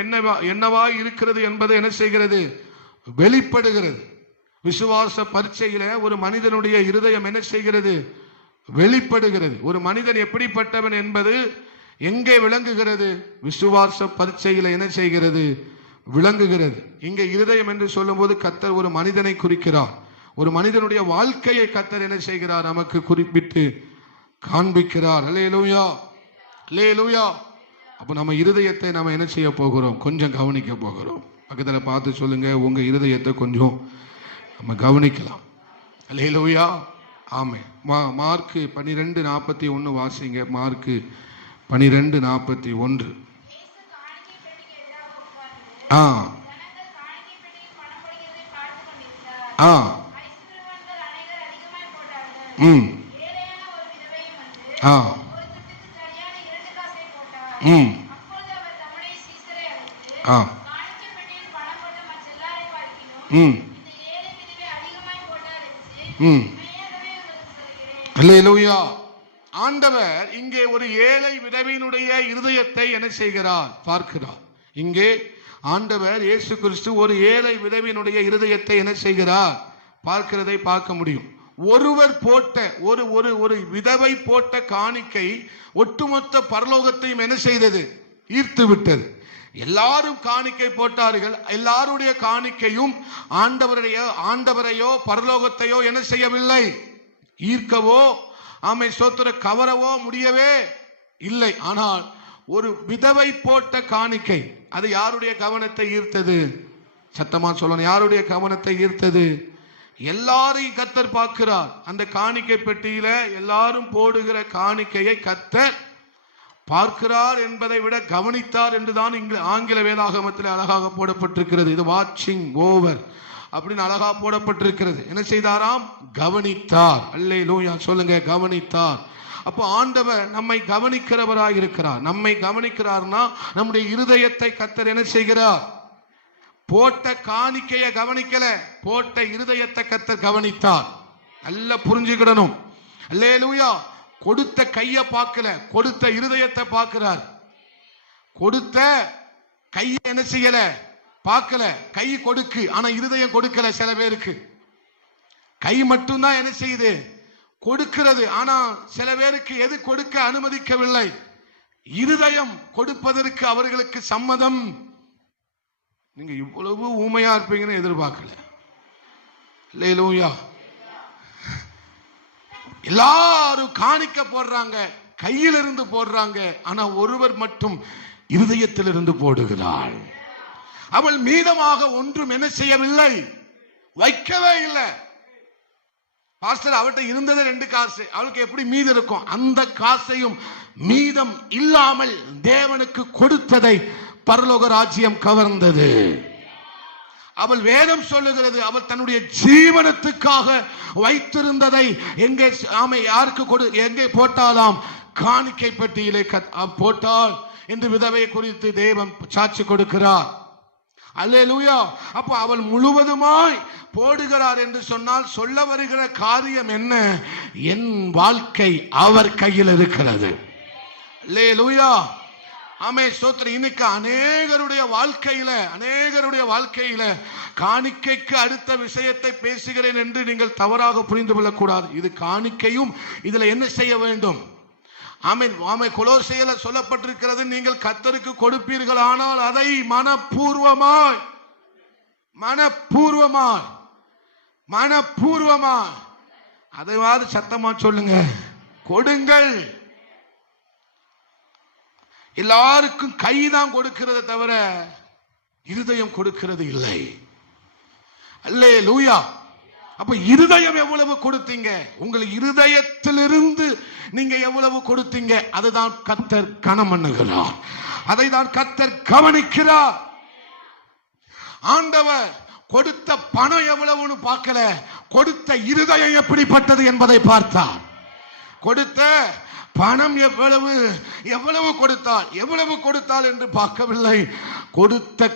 என்னவாய் இருக்கிறது என்பதை என்ன செய்கிறது, வெளிப்படுகிறது. விசுவாச பரீட்சையில ஒரு மனிதனுடைய இருதயம் என்ன செய்கிறது, வெளிப்படுகிறது. ஒரு மனிதன் எப்படிப்பட்டவன் என்பது எங்கே விளங்குகிறது, விசுவாச பரீட்சையில என்ன செய்கிறது, விளங்குகிறது. இங்கே இருதயம் என்று சொல்லும் போது கர்த்தர் ஒரு மனிதனை குறிக்கிறார். ஒரு மனிதனுடைய வாழ்க்கையை கர்த்தர் என்ன செய்கிறார், நமக்கு குறிப்பிட்டு காண்பிக்கிறார். அல்லேலூயா. அல்லேலூயா. அப்ப நம்ம இருதயத்தை நம்ம என்ன செய்ய போகிறோம், கொஞ்சம் கவனிக்க போகிறோம். பக்கத்துல பார்த்து சொல்லுங்க, உங்க இருதயத்தை கொஞ்சம் நம்ம கவனிக்கலாம். அல்லேலூயா. ஆமே. மார்க் 12:41 வாசிங்க. மார்க் 12:41. அல்லேலூயா. ஆண்டவர் இங்கே ஒரு ஏழை விதவையினுடைய இருதயத்தை என்ன செய்கிறார், பார்க்கிறார். இங்கே ஆண்டவர் இயேசு கிறிஸ்து ஒரு ஏழை விதவையினுடைய இருதயத்தை என்ன செய்கிறார், பார்க்கிறதை பார்க்க முடியும். ஒருவர் போட்ட ஒரு விதவை போட்ட காணிக்கை ஒட்டுமொத்த பரலோகத்தையும் என்ன செய்தது, ஈர்த்து விட்டது. எல்லாரும் காணிக்கை போட்டார்கள். எல்லாருடைய காணிக்கையும் ஆண்டவரையோ பரலோகத்தையோ என்ன செய்யவில்லை, ஈர்க்கவோ ஆமை சோத்திர கவரவோ முடியவே இல்லை. ஆனால் ஒரு விதவை போட்ட காணிக்கை அது யாருடைய கவனத்தை ஈர்த்தது, சத்தமா சொல்லணும், யாருடைய கவனத்தை ஈர்த்தது, எல்லாரையும் கர்த்தர் பார்க்கிறார். அந்த காணிக்கை பெட்டியில எல்லாரும் போடுகிற காணிக்கையை கர்த்தர் பார்க்கிறார் என்பதை விட கவனித்தார் என்றுதான் ஆங்கில வேதாகமத்தில் அழகாக போடப்பட்டிருக்கிறது. இது வாட்சிங் ஓவர் அப்படின்னு அழகா போடப்பட்டிருக்கிறது. என்ன செய்தாராம், கவனித்தார். அல்லேலூயா. சொல்லுங்க, கவனித்தார். அப்போ ஆண்டவர் நம்மை கவனிக்கிறவராக இருக்கிறார். நம்மை கவனிக்கிறார்னா நம்முடைய இருதயத்தை கர்த்தர் என்ன செய்கிறார், போட்ட காணிக்கையை கவனிக்கல, போட்ட இருதயத்தை கர்த்தர் கவனித்தார். நல்லா புரிஞ்சுக்கிடணும். அல்லேலூயா. கொடுத்த கையை பார்க்கல, கொடுத்த இருதயத்தை பார்க்கிறார். கொடுத்த கையை என்ன செய்யல, பார்க்கல. கை கொடுக்கு, ஆனா இருதயம் கொடுக்கல. சில பேருக்கு கை மட்டும்தான் என்ன செய்யுது, கொடுக்கிறது. ஆனா சில பேருக்கு எது கொடுக்க அனுமதிக்கவில்லை, இருதயம் கொடுப்பதற்கு அவர்களுக்கு சம்மதம். நீங்க இவ்வளவு ஊமையா இருப்பீங்கன்னு எதிர்பார்க்கல. அல்லேலூயா. எல்லாரும் காணிக்க போடுறாங்க, கையிலிருந்து போடுறாங்க. ஆனா ஒருவர் மட்டும் இருதயத்திலிருந்து போடுகிறாள். அவள் மீதமாக ஒன்றும் என்ன செய்யவில்லை, வைக்கவே இல்லை. பாஸ்டர் அவர்கிட்ட இருந்தது 2 காசு, அவளுக்கு எப்படி மீதம் இருக்கும்? அந்த காசையும் மீதம் இல்லாமல் தேவனுக்கு கொடுத்ததை பரலோக ராஜ்யம் கவர்ந்தது. அவள் வேதம் சொல்லுகிறது, அவள் தன்னுடைய ஜீவனத்துக்காக வைத்திருந்ததை எங்கே யாருக்கு எங்கே போட்டாலாம், காணிக்கை பெட்டியிலே போட்டாள் என்று விதவை குறித்து தேவன் சாட்சி கொடுக்கிறார். அல்லேலூயா. அப்ப அவள் முழுவதுமாய் போடுகிறார் என்று சொன்னால் சொல்ல வருகிற காரியம் என்ன? என் வாழ்க்கை அவர் கையில் இருக்கிறது. அல்லேலூயா. ஆமே ஸ்தோத்திரம். இன்னைக்கு அநேகருடைய வாழ்க்கையில காணிக்கைக்கு அடுத்த விஷயத்தை பேசுகிறேன் என்று நீங்கள் தவறாக புரிந்து கொள்ளக்கூடாது. இது காணிக்கையும் இதுல என்ன செய்ய வேண்டும்? ஆமென். ஆமென். கொலோசையில சொல்லப்பட்டிருக்கிறது, நீங்கள் கர்த்தருக்கு கொடுப்பீர்கள், ஆனால் அதை மனப்பூர்வமாய் அதைவாது சத்தமா சொல்லுங்க, கொடுங்கள். எல்லாருக்கும் கைதான் கொடுக்கிறது தவிர இருதயம் கொடுக்கிறது இல்லை. அல்லேலூயா. அப்ப இருதயம் எவ்வளவு கொடுத்தீங்க, உங்கள் இருதயத்திலிருந்து நீங்க எவ்வளவு கொடுத்தீங்க, அதுதான் கர்த்தர் கனம் பண்ணுகிறார், அதை தான் கர்த்தர் கவனிக்கிறார். ஆண்டவர் கொடுத்த பணம் எவ்வளவுன்னு பார்க்கல, கொடுத்த இருதயம் எப்படிப்பட்டது என்பதை பார்த்தார். கொடுத்த பணம் எவ்வளவு கொடுத்தால் என்று பார்க்கவில்லை, கொடுத்த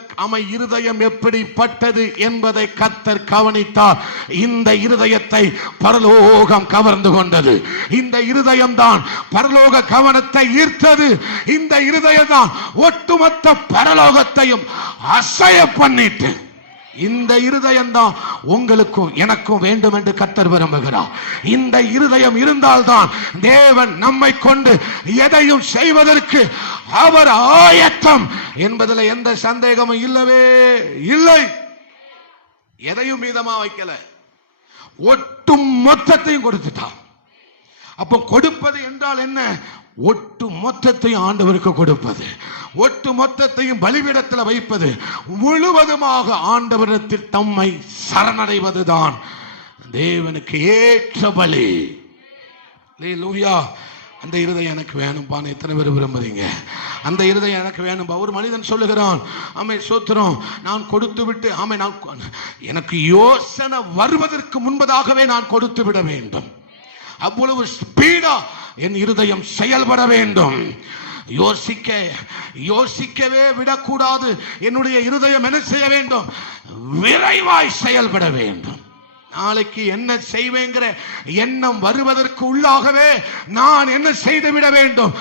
இருதயம் எப்படிப்பட்டது என்பதை கர்த்தர் கவனித்தார். இந்த இருதயத்தை பரலோகம் கவர்ந்து கொண்டது. இந்த இருதயம் தான் பரலோக கவனத்தை ஈர்த்தது. இந்த இருதயம் தான் ஒட்டுமொத்த பரலோகத்தையும் அசைய பண்ணிட்டு, இந்த இருதயம் தான் உங்களுக்கும் எனக்கும் வேண்டும் என்று கர்த்தர் விரும்புகிறார். இந்த இருதயம் இருந்தால்தான் தேவன் நம்மை கொண்டு எதையும் செய்வதற்கு அவர் ஆயத்தம் என்பதில் எந்த சந்தேகமும் இல்லவே இல்லை. எதையும் மீதமா வைக்கல, ஒட்டு மொத்தத்தையும் கொடுத்துட்டான். அப்ப கொடுப்பது என்றால் என்ன? ஒட்டு மொத்தத்தையும் ஆண்டவருக்கு கொடுப்பது, ஒட்டு மொத்தத்தையும் பலிபீடத்தில் வைப்பது, முழுவதுமாக ஆண்டவரிடத்தில் தம்மை சரணடைவதுதான் தேவனுக்கு ஏற்ற பலி. அல்லேலூயா. அந்த இருதயம் எனக்கு வேணும்பான்னு எத்தனை பேர் விரும்புறீங்க? அந்த இருதயம் எனக்கு வேணும்பா. ஒரு மனிதன் சொல்லுகிறான், ஆமே சோத்திரம், நான் கொடுத்து விட்டு, ஆமே எனக்கு யோசனை வருவதற்கு முன்பதாகவே நான் கொடுத்து விட வேண்டும். அவ்வளவு ஸ்பீடா என் இருதயம் செயல்பட வேண்டும். யோசிக்கவே விடக்கூடாது. என்னுடைய இருதயம் என்ன செய்ய வேண்டும்? விரைவாய் செயல்பட வேண்டும். நாளைக்கு என்ன செய்வேங்கிற எண்ணம் வருவதற்கு உள்ளாகவே நான் என்ன செய்து விட வேண்டும்?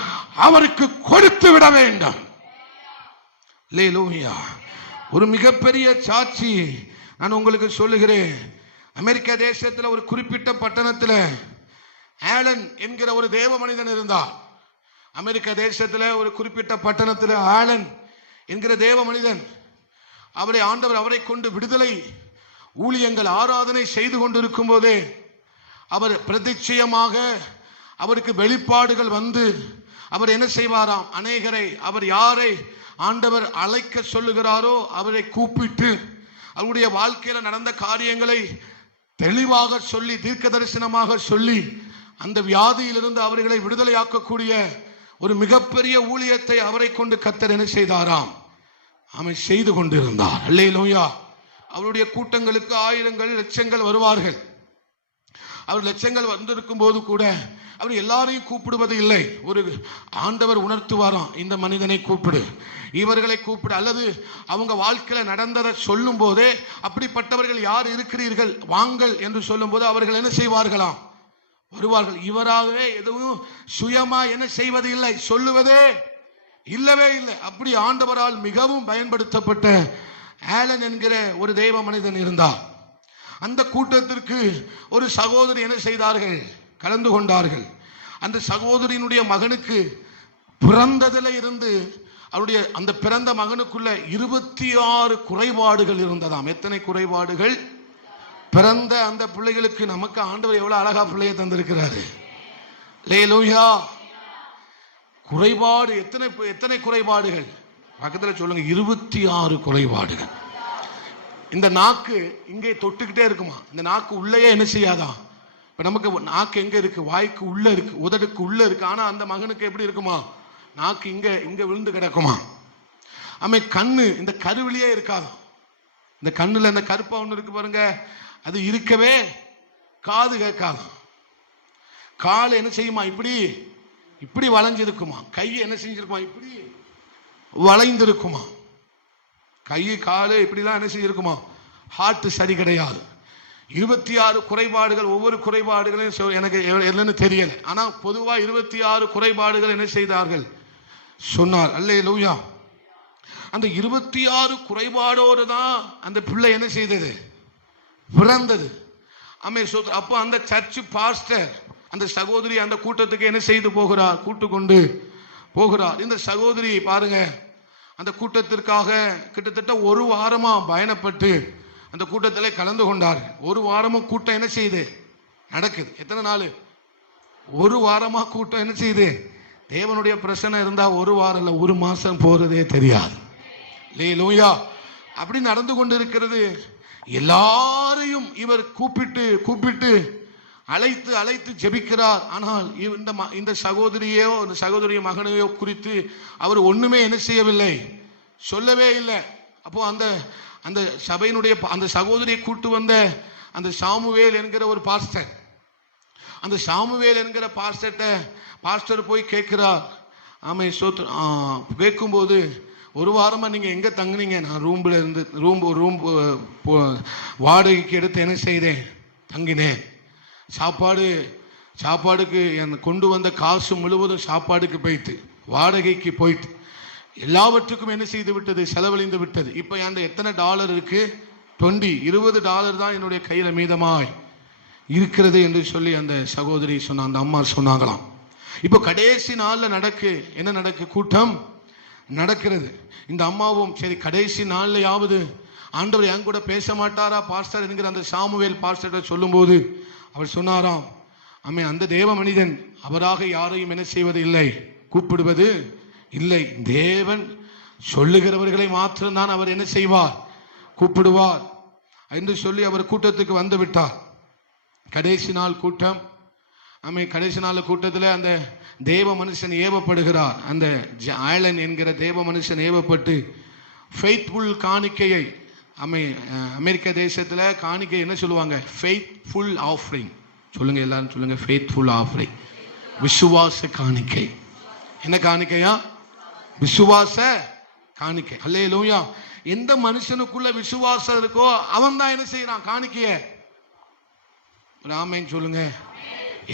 அவருக்கு கொடுத்து விட வேண்டும். அல்லேலூயா. ஒரு மிகப்பெரிய சாட்சி நான் உங்களுக்கு சொல்லுகிறேன். அமெரிக்க தேசத்தில் ஒரு குறிப்பிட்ட பட்டணத்தில் ஆலன் என்கிற ஒரு தேவ மனிதன் இருந்தார். அமெரிக்க தேசத்தில் ஒரு குறிப்பிட்ட பட்டணத்தில் ஆலன் என்கிற தேவ மனிதன், ஆண்டவர் அவரை கொண்டு விடுதலை ஊழியங்கள் ஆராதனை செய்து கொண்டிருக்கும் போதே அவர் பிரதிச்சயமாக அவருக்கு வெளிப்பாடுகள் வந்து அவர் என்ன செய்வாராம்? அநேகரை, அவர் யாரை ஆண்டவர் அழைக்க சொல்லுகிறாரோ அவரை கூப்பிட்டு அவருடைய வாழ்க்கையில நடந்த காரியங்களை தெளிவாக சொல்லி, தீர்க்க தரிசனமாக சொல்லி, அந்த வியாதியிலிருந்து அவர்களை விடுதலையாக்கக்கூடிய ஒரு மிகப்பெரிய ஊழியத்தை அவரை கொண்டு கர்த்தர் என்ன செய்தாராம்? அவன் செய்து கொண்டிருந்தார். அல்லேலூயா. அவருடைய கூட்டங்களுக்கு ஆயிரங்கள் லட்சங்கள் வருவார்கள். அவர் லட்சங்கள் வந்திருக்கும் போது கூட அவர் எல்லாரையும் கூப்பிடுவது இல்லை. ஒரு ஆண்டவர் உணர்த்துவாராம், இந்த மனிதனை கூப்பிடு, இவர்களை கூப்பிடு, அல்லது அவங்க வாழ்க்கையில நடந்ததை சொல்லும் போதே அப்படிப்பட்டவர்கள் யார் இருக்கிறீர்கள் வாங்கள் என்று சொல்லும் போது அவர்கள் என்ன செய்வார்களாம்? வருவார்கள். இவராகவே எதுவும் சுயமா என்ன செய்வது இல்லை, சொல்லுவதே இல்லவே இல்லை. அப்படி ஆண்டவரால் மிகவும் பயன்படுத்தப்பட்ட ஆலன் என்கிற ஒரு தெய்வ மனிதன் இருந்தார். அந்த கூட்டத்திற்கு ஒரு சகோதரி என்ன செய்தார்கள், கலந்து கொண்டார்கள். அந்த சகோதரியினுடைய மகனுக்கு பிறந்ததில் இருந்து அவருடைய அந்த பிறந்த மகனுக்குள்ள 26 குறைபாடுகள் இருந்ததாம். எத்தனை குறைபாடுகள்? பிறந்த அந்த பிள்ளைகளுக்கு நமக்கு ஆண்டவர் எவ்வளவு அழகா பிள்ளையை தந்திருக்கிறாரு. அல்லேலூயா. குறைபாடு எத்தனை குறைபாடுகள்? பக்கத்தில் சொல்லுங்க, 26 குறைபாடுகள். இந்த நாக்கு இங்கே தொட்டுக்கிட்டே இருக்குமா? இந்த நாக்கு உள்ளேயே என்ன செய்யாதா? இப்ப நமக்கு நாக்கு எங்க இருக்கு? வாய்க்கு உள்ள இருக்கு, உதடுக்கு உள்ள இருக்கு. ஆனா அந்த மகனுக்கு எப்படி இருக்குமா? நாக்கு இங்க விழுந்து கிடக்குமா? கண்ணு இந்த கருவிலேயே இருக்காதான். இந்த கண்ணுல இந்த கருப்பா ஒண்ணு இருக்கு பாருங்க, அது இருக்கவே காது கேட்காதான். கால் என்ன செய்யுமா? இப்படி வளைஞ்சிருக்குமா? கை என்ன செஞ்சிருக்குமா? இப்படி வளைந்திருக்குமா? கை காலு இப்படிலாம் என்ன செஞ்சிருக்குமா? ஹார்ட் சரி கிடையாது. 26 குறைபாடுகள். ஒவ்வொரு குறைபாடுகளையும் எனக்கு என்னன்னு தெரியல. ஆனா பொதுவா 26 குறைபாடுகள் என்ன செய்தார்கள் சொன்னார். அல்லேலூயா. அந்த 26 குறைபாடோடு தான் அந்த பிள்ளை என்ன செய்தது, பிறந்தது. அப்போ அந்த சர்ச் பாஸ்டர் அந்த சகோதரி அந்த கூட்டத்துக்கு என்ன செய்து போகிறார், கூட்டு கொண்டு போகிறார். இந்த சகோதரி பாருங்க, அந்த கூட்டத்திற்காக கிட்டத்தட்ட ஒரு வாரமா பயணப்பட்டு அந்த கூட்டத்தில் கலந்து கொண்டார்கள். ஒரு வாரமும் கூட்டம் என்ன செய்யுது, நடக்குது. எத்தனை நாள்? ஒரு வாரமா கூட்டம் என்ன செய்யுது. தேவனுடைய பிரச்சனை இருந்தா ஒரு வாரம் இல்ல, ஒரு மாசம் போறதே தெரியாது. அல்லேலூயா. அப்படி நடந்து கொண்டு இருக்கிறது. எல்லாரையும் இவர் கூப்பிட்டு அழைத்து ஜெபிக்கிறார். ஆனால் இந்த சகோதரியோ இந்த சகோதரிய மகனையோ குறித்து அவர் ஒண்ணுமே என்ன செய்யவில்லை, சொல்லவே இல்லை. அப்போ அந்த சபையினுடைய அந்த சகோதரியை கூட்டு வந்த அந்த சாமுவேல் என்கிற ஒரு பாஸ்டர், அந்த சாமுவேல் என்கிற பாஸ்டர் போய் கேட்கிறார். கேட்கும்போது, ஒரு வாரமா நீங்க எங்க தங்குனீங்க? நான் ரூம்ல இருந்து ரூம் வாடகைக்கு எடுத்து என்ன செய்தேன், தங்கினேன். சாப்பாடுக்கு கொண்டு வந்த காசு முழுவதும் சாப்பாடுக்கு போயிட்டு, வாடகைக்கு போயிட்டு, எல்லாவற்றுக்கும் என்ன செய்து விட்டது, செலவழிந்து விட்டது. இப்ப என்கிட்ட எத்தனை டாலர் இருக்கு? $20 தான் என்னுடைய கையில மீதமாய் இருக்கிறது என்று சொல்லி அந்த சகோதரி சொன்ன, அந்த அம்மா சொன்னாங்களாம். இப்ப கடைசி நாள்ல என்ன நடக்கு, கூட்டம் நடக்கிறது. இந்த அம்மாவும் சரி கடைசி நாள்லயாவது ஆண்டவர் என் கூட பேச மாட்டாரா பாஸ்டர் என்கிற அந்த சாமுவேல் பாஸ்டர் சொல்லும் போது அவர் சொன்னாராம், அந்த தேவ மனிதன் அவராக யாரையும் என்ன செய்வது இல்லை, கூப்பிடுவது இல்லை. தேவன் சொல்லுகிறவர்களை மாத்திரம்தான் அவர் என்ன செய்வார், கூப்பிடுவார் என்று சொல்லி அவர் கூட்டத்துக்கு வந்து விட்டார். கடைசி நாள் கூட்டம். கடைசி நாள் கூட்டத்தில் அந்த தேவ மனுஷன் ஏவப்படுகிறார். அந்த ஆலன் என்கிற தேவ மனுஷன் ஏவப்பட்டு ஃபெய்த்ஃபுல் காணிக்கையை, அமெரிக்க தேசத்தில் காணிக்கை என்ன சொல்லுவாங்க, ஃபெய்த்ஃபுல் ஆஃபரிங். சொல்லுங்க, எல்லாரும் சொல்லுங்க, ஃபெய்த்ஃபுல் ஆஃபரிங், விசுவாச காணிக்கை. என்ன காணிக்கையா? விசுவாச காணிக்கை. அல்லேலூயா. எந்த மனுஷனுக்குள்ள விசுவாசம் இருக்கோ அவன் தான் என்ன செய்யறான், காணிக்கைய. ஆமென் சொல்லுங்க.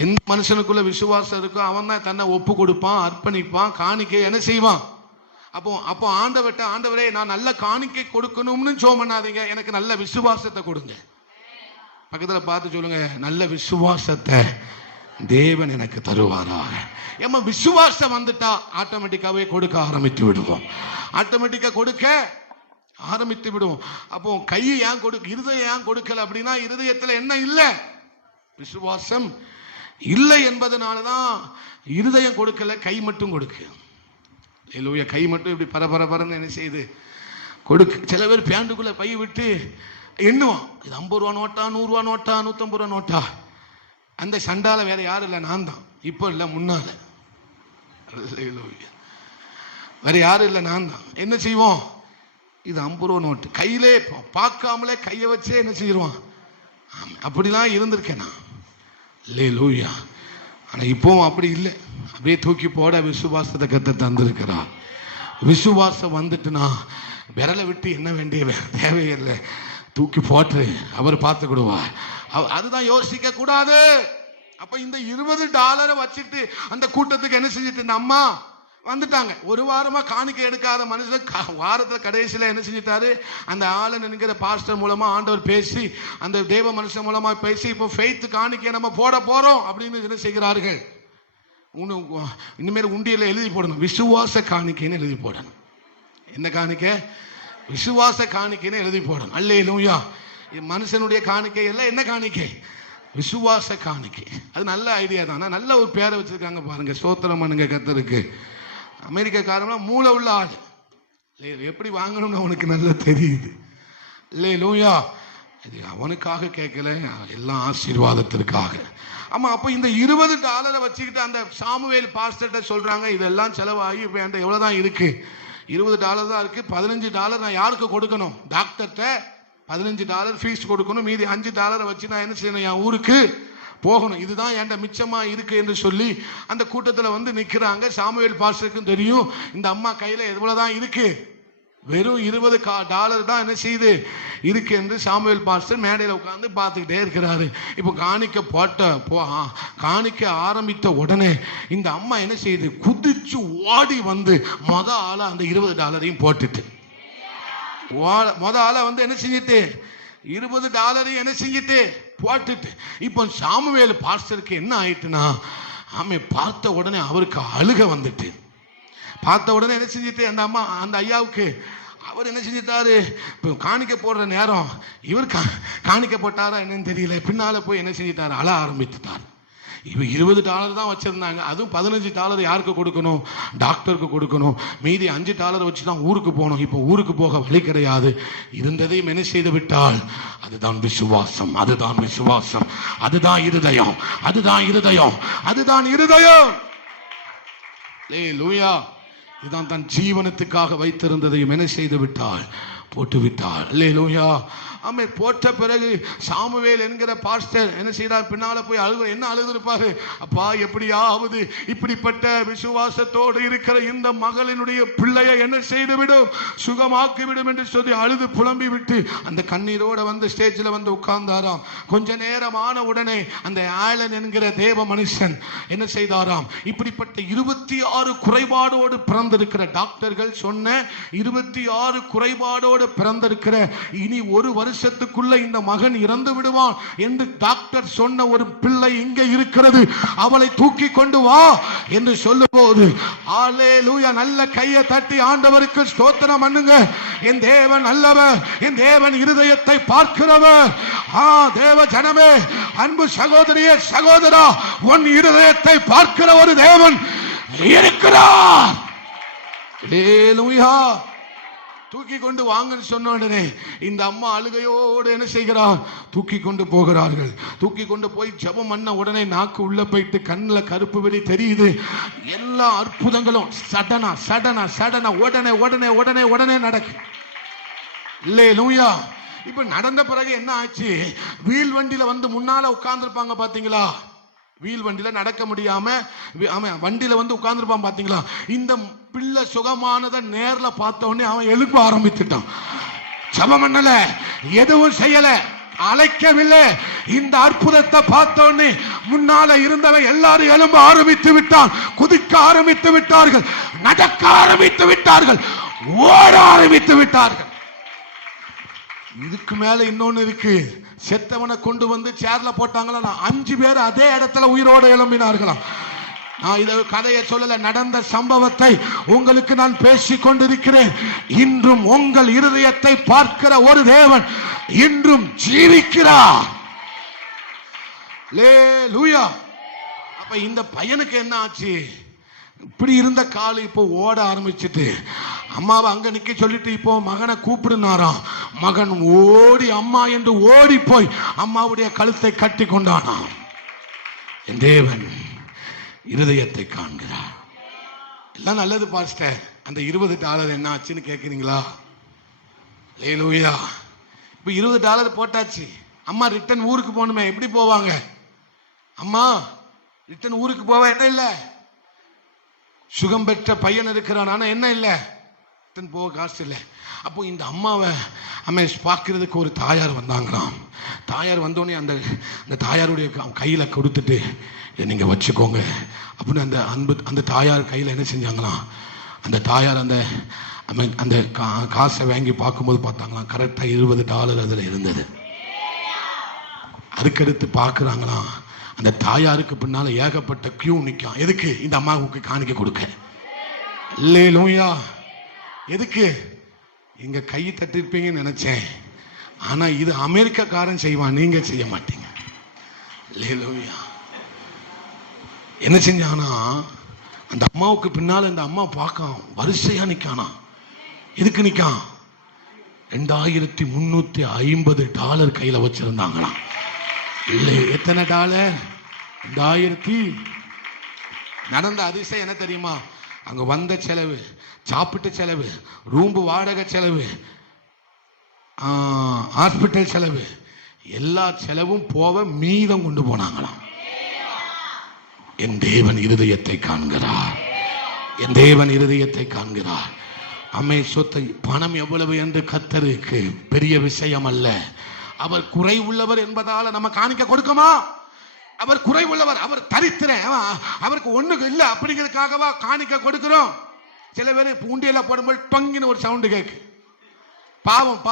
எந்த மனுஷனுக்குள்ள விசுவாசம் இருக்கோ அவன் தான் தன்னை ஒப்பு கொடுப்பான், அர்ப்பணிப்பான், காணிக்கை என்ன செய்வான். அப்போ ஆண்டவரே நான் நல்ல காணிக்கை கொடுக்கணும்னு ஜெபம் பண்ணாதீங்க, எனக்கு நல்ல விசுவாசத்தை கொடுங்க. பக்கத்துல பார்த்து சொல்லுங்க, நல்ல விசுவாசத்தை தேவன் எனக்கு தருவாராக. ஏமா விசுவாசம் வந்துட்டா ஆட்டோமேட்டிக்காவே கொடுக்க ஆரம்பித்து விடுவோம், ஆட்டோமேட்டிக்கா கொடுக்க ஆரம்பித்து விடுவோம். அப்போ கையை ஏன் இருதயம் ஏன் கொடுக்கல அப்படின்னா, இருதயத்துல என்ன இல்லை, விசுவாசம் இல்லை என்பதனாலதான் இருதயம் கொடுக்கல, கை மட்டும் கொடுக்கு. கை மட்டும் இப்படி பரபரன்னு என்ன செய்யுது, கொடுக்கு. சில பேர் பேண்டுக்குள்ள பை விட்டு எண்ணுவான், இது 50 ரூபா நோட்டா, 100 ரூபா நோட்டா, 150 ரூபா நோட்டா. அந்த சண்டால வேற யாரும் இல்லை, நான் தான். இப்போ இல்லை, முன்னால வேற யாரும் இல்லை, நான் தான். என்ன செய்வோம், இது 50 ரூபா நோட்டு, கையிலே பார்க்காமலே கையை வச்சே என்ன செய்வான். அப்படிலாம் இருந்திருக்கேன் நான். அல்லேலூயா. ஆனா இப்பவும் அப்படி இல்லை, அப்படியே தூக்கி போட விசுவாசத்தை கத்த தந்திருக்கிறார். விசுவாசம் வந்துட்டுனா விரலை விட்டு என்ன வேண்டிய தேவையில்லை, தூக்கி போட்டு அவர் பார்த்துக்கிடுவார். அதுதான் யோசிக்க கூடாது. அப்ப இந்த $20 வச்சுட்டு அந்த கூட்டத்துக்கு என்ன செஞ்சுட்டு இந்த அம்மா வந்துட்டாங்க. ஒரு வாரமா காணிக்கை எடுக்காத மனுஷன் வாரத்துல கடைசியில என்ன செஞ்சிட்டாரு, அந்த ஆளன் என்கிற பாஸ்டர் மூலமா ஆண்டவர் பேசி, அந்த தேவ மனுஷன் மூலமா பேசி, இப்போ ஃபெய்த் காணிக்கை நம்ம போட போறோம் அப்படின்னு என்ன செய்கிறார்கள், இனிமேல் உண்டியல எழுதி போடணும், விசுவாச காணிக்கைன்னு எழுதி போடணும். என்ன காணிக்கை? விசுவாச காணிக்கைன்னு எழுதி போடணும். அல்லேலூயா. மனுஷனுடைய காணிக்கை எல்லாம் என்ன காணிக்கை? விசுவாச காணிக்கை. அது நல்ல ஐடியா தான். நல்ல ஒரு பேரை வச்சிருக்காங்க பாருங்க. ஸ்தோத்திரம் பண்ணுங்க கர்த்தருக்கு. அமெரிக்காக்காரன் மூளை உள்ள ஆள், எப்படி வாங்கணும்னு அவனுக்கு நல்லா தெரியுது. அல்லேலூயா. இது அவனுக்காக கேட்கல, எல்லாம் ஆசீர்வாதத்திற்காக. ஆமா, அப்ப இந்த $20 வச்சுக்கிட்டு அந்த சாமுவேல் பாஸ்டர்ட்ட சொல்றாங்க, இதெல்லாம் செலவாகி இப்ப என்கிட்ட எவ்வளவுதான் இருக்கு, $20 தான் இருக்கு, $15 நான் யாருக்கு கொடுக்கணும், டாக்டர்கிட்ட $15 ஃபீஸ் கொடுக்கணும், மீதி $5 வச்சு நான் என்ன செய்யணும், என் ஊருக்கு போகணும், இதுதான் என்கிட்ட மிச்சமா இருக்கு என்று சொல்லி அந்த கூட்டத்தில் வந்து நிற்கிறாங்க. சாமுவேல் பாஸ்டருக்கும் தெரியும் இந்த அம்மா கையில எவ்வளவுதான் இருக்கு, வெறும் $20 தான் என்ன செய்யுது இருக்கு என்று சாமுவேல் பாஸ்டர் மேடையில் உட்கார்ந்து பார்த்துக்கிட்டே இருக்கிறாரு. இப்போ காணிக்க ஆரம்பித்த உடனே இந்த அம்மா என்ன செய்யுது, குதிச்சு ஓடி வந்து ஆளா அந்த $20 போட்டுட்டு, ஆளா வந்து என்ன செஞ்சிட்டு $20 என்ன செஞ்சிட்டு போட்டுட்டு, இப்போ சாமுவேல் பாஸ்டருக்கு என்ன ஆயிட்டுனா, பார்த்த உடனே அவருக்கு அழுக வந்துட்டு, பார்த்த உடனே என்ன செஞ்சிட்டு அந்த அம்மா அந்த ஐயாவுக்கு அவர் என்ன செஞ்சிட்டாரு, இப்போ காணிக்க போடுற நேரம் இவர் காணிக்க போட்டாரா என்னன்னு தெரியல, பின்னால போய் என்ன செஞ்சிட்டாரு, அழ ஆரம்பித்துட்டார். இப்போ $20 தான் வச்சிருந்தாங்க, அதுவும் $15 யாருக்கு கொடுக்கணும், டாக்டருக்கு கொடுக்கணும், மீதி $5 வச்சு தான் ஊருக்கு போகணும். இப்போ ஊருக்கு போக வழி கிடையாது. இருந்ததையும் என்ன செய்து விட்டால், அதுதான் விசுவாசம், அதுதான் விசுவாசம், அதுதான் இருதயம், அதுதான் இருதயம், அதுதான் இருதயம். அல்லேலூயா. இதுதான் தன் ஜீவனத்துக்காக வைத்திருந்ததையும் என்ன செய்து விட்டாள், போட்டு விட்டாள். அல்லேலூயா. ஆமே. போட்ட பிறகு சாமுவேல் என்கிற பாஸ்டர் என்ன செய்தார், பின்னால போய் என்ன அழுதுருப்பாரு, அப்பா எப்படியாவது இப்படிப்பட்ட விசுவாசத்தோடு இருக்கிற இந்த மகளினுடைய பிள்ளையை என்ன செய்துவிடும், சுகமாக்கி விடும் என்று சொல்லி அழுது புலம்பி விட்டு அந்த கண்ணீரோட வந்து ஸ்டேஜில் வந்து உட்கார்ந்தாராம். கொஞ்ச நேரம் ஆன உடனே அந்த ஆலன் என்கிற தேவ மனுஷன் என்ன செய்தாராம், இப்படிப்பட்ட 26 குறைபாடோடு பிறந்திருக்கிற, டாக்டர்கள் சொன்ன 26 குறைபாடோடு பிறந்திருக்கிற, இனி ஒரு வருஷத்துக்குள்ள இந்த மகன் இறந்து விடுவான் என்று டாக்டர் சொன்ன ஒரு பிள்ளை இங்கே இருக்கிறது, அவளை தூக்கி கொண்டு வா என்று சொல்லும்போது, அல்லேலூயா, நல்ல கையை தட்டி ஆண்டவருக்கு ஸ்தோத்திரம் பண்ணுங்க. என் தேவன் நல்லவர், என் தேவன் இருதயத்தை பார்க்கிறவர். தேவ ஜனமே, அன்பு சகோதரியே சகோதரா, உன் இருதயத்தை பார்க்கிற ஒரு தேவன் இருக்கிறார். அல்லேலூயா. தூக்கி கொண்டு வாங்கன்னு சொன்ன உடனே இந்த அம்மா அழுகையோடு என்ன செய்கிறார், தூக்கி கொண்டு போகிறார்கள். தூக்கி கொண்டு போய் ஜெபம் பண்ண உடனே நாக்கு உள்ள போயிட்டு கண்ணில் கருப்பு வெளி தெரியுது. எல்லா அற்புதங்களும் சடனா சடனா சடனா உடனே உடனே உடனே உடனே நடக்கும். அல்லேலூயா. இப்ப நடந்த பிறகு என்ன ஆச்சு, வீல் வண்டியில வந்து முன்னால உட்கார்ந்துருப்பாங்க பாத்தீங்களா, வீல் வண்டியில நடக்க முடியாம வண்டியில வந்து உட்கார்ந்துருப்பான் பாத்தீங்களா, இந்த பிள்ளை சுகமானதை நேர்ல பார்த்த உடனே அவன் எழுப்ப ஆரம்பித்துட்டான். ஜெபம் பண்ணல, எதுவும் செய்யல, அழைக்கவில்லை. இந்த அற்புதத்தை பார்த்த உடனே முன்னால இருந்தவன் எல்லாரும் எழும்ப ஆரம்பித்து விட்டான், குதிக்க ஆரம்பித்து விட்டார்கள், நடக்க ஆரம்பித்து விட்டார்கள், ஓட ஆரம்பித்து விட்டார்கள். இதுக்கு மேல இன்னொன்னு இருக்கு. செத்தவனை கொண்டு வந்து சேர்ல போட்டாங்களா, 5 பேர் அதே இடத்துல உயிரோடு எழும்பினார்களாம். நான் இத கதையை சொல்லல, நடந்த சம்பவத்தை உங்களுக்கு நான் பேசிக் கொண்டிருக்கிறேன். இன்றும் உங்கள் இருதயத்தை பார்க்கிற ஒரு தேவன் இன்றும் ஜீவிக்கிறார். அல்லேலூயா. அப்ப இந்த பையனுக்கு என்ன ஆச்சு, இப்படி இருந்த கால் இப்போ ஓட ஆரம்பிச்சுட்டு, அம்மாவை அங்க நிக்க சொல்லிட்டு இப்போ மகனை கூப்பிடுனாராம். மகன் ஓடி அம்மா என்று ஓடி போய் அம்மாவுடைய கழுத்தை கட்டி கொண்டானாம். என் தேவன் இருதயத்தை காண்கிறார். எல்லாம் நல்லது பாஸ்டர், அந்த $20 என்ன ஆச்சுன்னு கேட்குறீங்களா? அல்லேலூயா. இப்போ $20 போட்டாச்சு. அம்மா ரிட்டன் ஊருக்கு போகணுமே, எப்படி போவாங்க? அம்மா ரிட்டன் ஊருக்கு போவ என்ன இல்லை, சுகம் பெற்ற பையன் இருக்கிறான், ஆனா என்ன இல்லை, போக காசு இல்லை. அப்போ இந்த அம்மாவை பார்க்கறதுக்கு ஒரு தாயார் வந்தாங்களாம். தாயார் வந்தோடனே அந்த தாயாருடைய கையில் கொடுத்துட்டு நீங்கள் வச்சுக்கோங்க அப்படின்னு அந்த தாயார் கையில் என்ன செஞ்சாங்களாம், அந்த தாயார் அந்த காசை வாங்கி பார்க்கும்போது பார்த்தாங்களாம், கரெக்டாக $20 அதில் இருந்தது. அதுக்கடுத்து பார்க்குறாங்களாம், அந்த தாயாருக்கு பின்னால் ஏகப்பட்ட கியூ நிற்கும். எதுக்கு? இந்த அம்மாவுக்கு காணிக்க கொடுக்க. அல்லேலூயா. எதுக்கு? இங்க கை தட்டிருப்பீங்கன்னு நினைச்சேன், ஆனா இது அமெரிக்காக்காரன் செய்வான், நீங்க செய்ய மாட்டீங்க. அல்லேலூயா. என்ன செஞ்சானா, அந்த அம்மாவுக்கு பின்னால இந்த அம்மா பார்க்க வரிசையா நிக்கானா. எதுக்கு நிக்கான்? $2350 கையில வச்சிருந்தாங்களாம். இல்லை, எத்தனை டாலர்? 2000. நடந்த அதிசயம் என்ன தெரியுமா? அங்க வந்த செலவு, சாப்பிட்ட செலவு, ரூம் வாடகை செலவு, ஹாஸ்பிட்டல் செலவு, எல்லா செலவும் போக மீதம் கொண்டு போனாங்களாம். என் தேவன் இருதயத்தை காண்கிறார். என் தேவன் இருதயத்தை காண்கிறார். அம்மை சொத்தை பணம் எவ்வளவு என்று கர்த்தருக்கு பெரிய விஷயம் அல்ல. அவர் குறை உள்ளவர் என்பதால நம்ம காணிக்க கொடுக்குமா? அவர் குறை உள்ளவர், அவர் தரித்திரன், அவருக்கு ஒண்ணுக்கு இல்லை அப்படிங்கிறதுக்காகவா காணிக்க கொடுக்கிறோம்? சில பேர் பூண்டியில போடும்போது டொங்கின்னு ஒரு சவுண்டு கேட்கு. பாவம்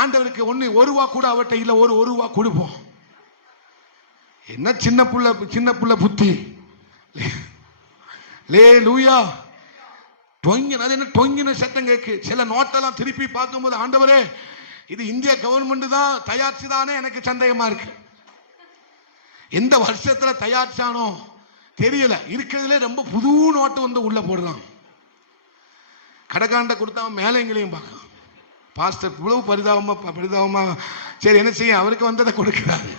ஆண்டவருக்கு $1 கூட அவர்கிட்ட இல்லை, $1 கொடுப்போம். என்ன சின்ன புள்ள புத்தி. லேலூயா. டொங்கின, அது என்ன டொங்கின சத்தம் கேட்கு. சில நோட்டெல்லாம் திருப்பி பார்க்கும்போது, ஆண்டவரே இது இந்திய கவர்மெண்ட் தான் தயாரிச்சுதானே எனக்கு சந்தேகமா இருக்கு. எந்த வருஷத்துல தயாரிச்சானோ தெரியல. இருக்கிறதுல ரொம்ப புது நோட்டு உள்ள போடுறான். கடைக்காண்ட கொடுத்தா மேலைங்களையும் பார்க்கலாம். பாஸ்டர் இவ்வளவு பரிதாபமா சரி என்ன செய்ய, அவருக்கு வந்ததை கொடுக்கிறாரு.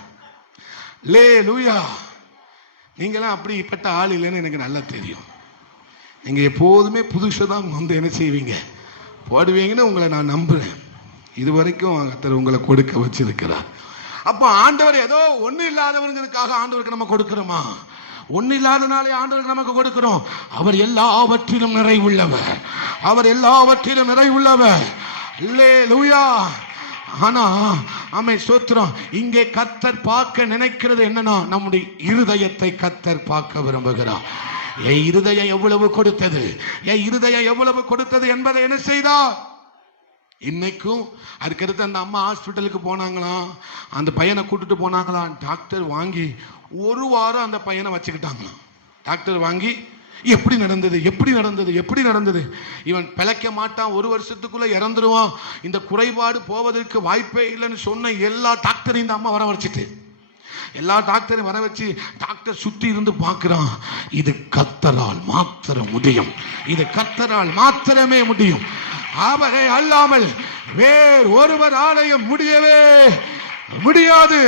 லேலூயா. நீங்களாம் அப்படிப்பட்ட ஆள் இல்லைன்னு எனக்கு நல்லா தெரியும். நீங்க எப்போதுமே புதுசுதான் என்ன செய்வீங்க, போடுவீங்கன்னு உங்களை நான் நம்புறேன். இதுவரைக்கும் கர்த்தர் உங்களை கொடுக்க வச்சிருக்கிறார். அப்போ ஆண்டவர் ஏதோ ஒண்ணு இல்லாதவர்களுக்காக ஆண்டவருக்கு நம்ம கொடுக்கிறோமா? ஒண்ணு இல்லாதனாலே ஆண்டவருக்கு நமக்கு கொடுக்கிறோம். அவர் எல்லாவற்றிலும் நிறைவுள்ளவர். அவர் எல்லாவற்றிலும் நிறைவுள்ளவர். அல்லேலூயா. ஆனா ஆமே ஸ்தோத்திரம். இங்கே கர்த்தர் பார்க்க நினைக்கிறது என்னன்னா, நம்முடைய இருதயத்தை கர்த்தர் பார்க்க விரும்புகிறார். என் இருதயம் எவ்வளவு கொடுத்தது, என் இருதயம் எவ்வளவு கொடுத்தது என்பதை என்ன செய்தார்? இன்னைக்கும் அதுக்கடுத்து அந்த அம்மா ஹாஸ்பிட்டலுக்கு போனாங்களாம். அந்த பையனை கூட்டிட்டு போனாங்களாம். டாக்டர் வாங்கி 1 வாரம் அந்த பையனை வச்சுக்கிட்டாங்களாம். டாக்டர் வாங்கி எப்படி நடந்தது, இவன் பிழைக்க மாட்டான், 1 வருஷத்துக்குள்ள இறந்துருவான், இந்த குறைபாடு போவதற்கு வாய்ப்பே இல்லைன்னு சொன்ன எல்லா டாக்டரையும் இந்த அம்மா வர வச்சுட்டு, எல்லா டாக்டரையும் வர வச்சு டாக்டர் சுத்தி இருந்து பார்க்கிறான். இது கர்த்தரால் மாத்திரம் முடியும், இது கர்த்தரால் மாத்திரமே முடியும். அவரை அல்லாமல் வேறு ஒருவர் ஆலயம் முடியவே முடியாது.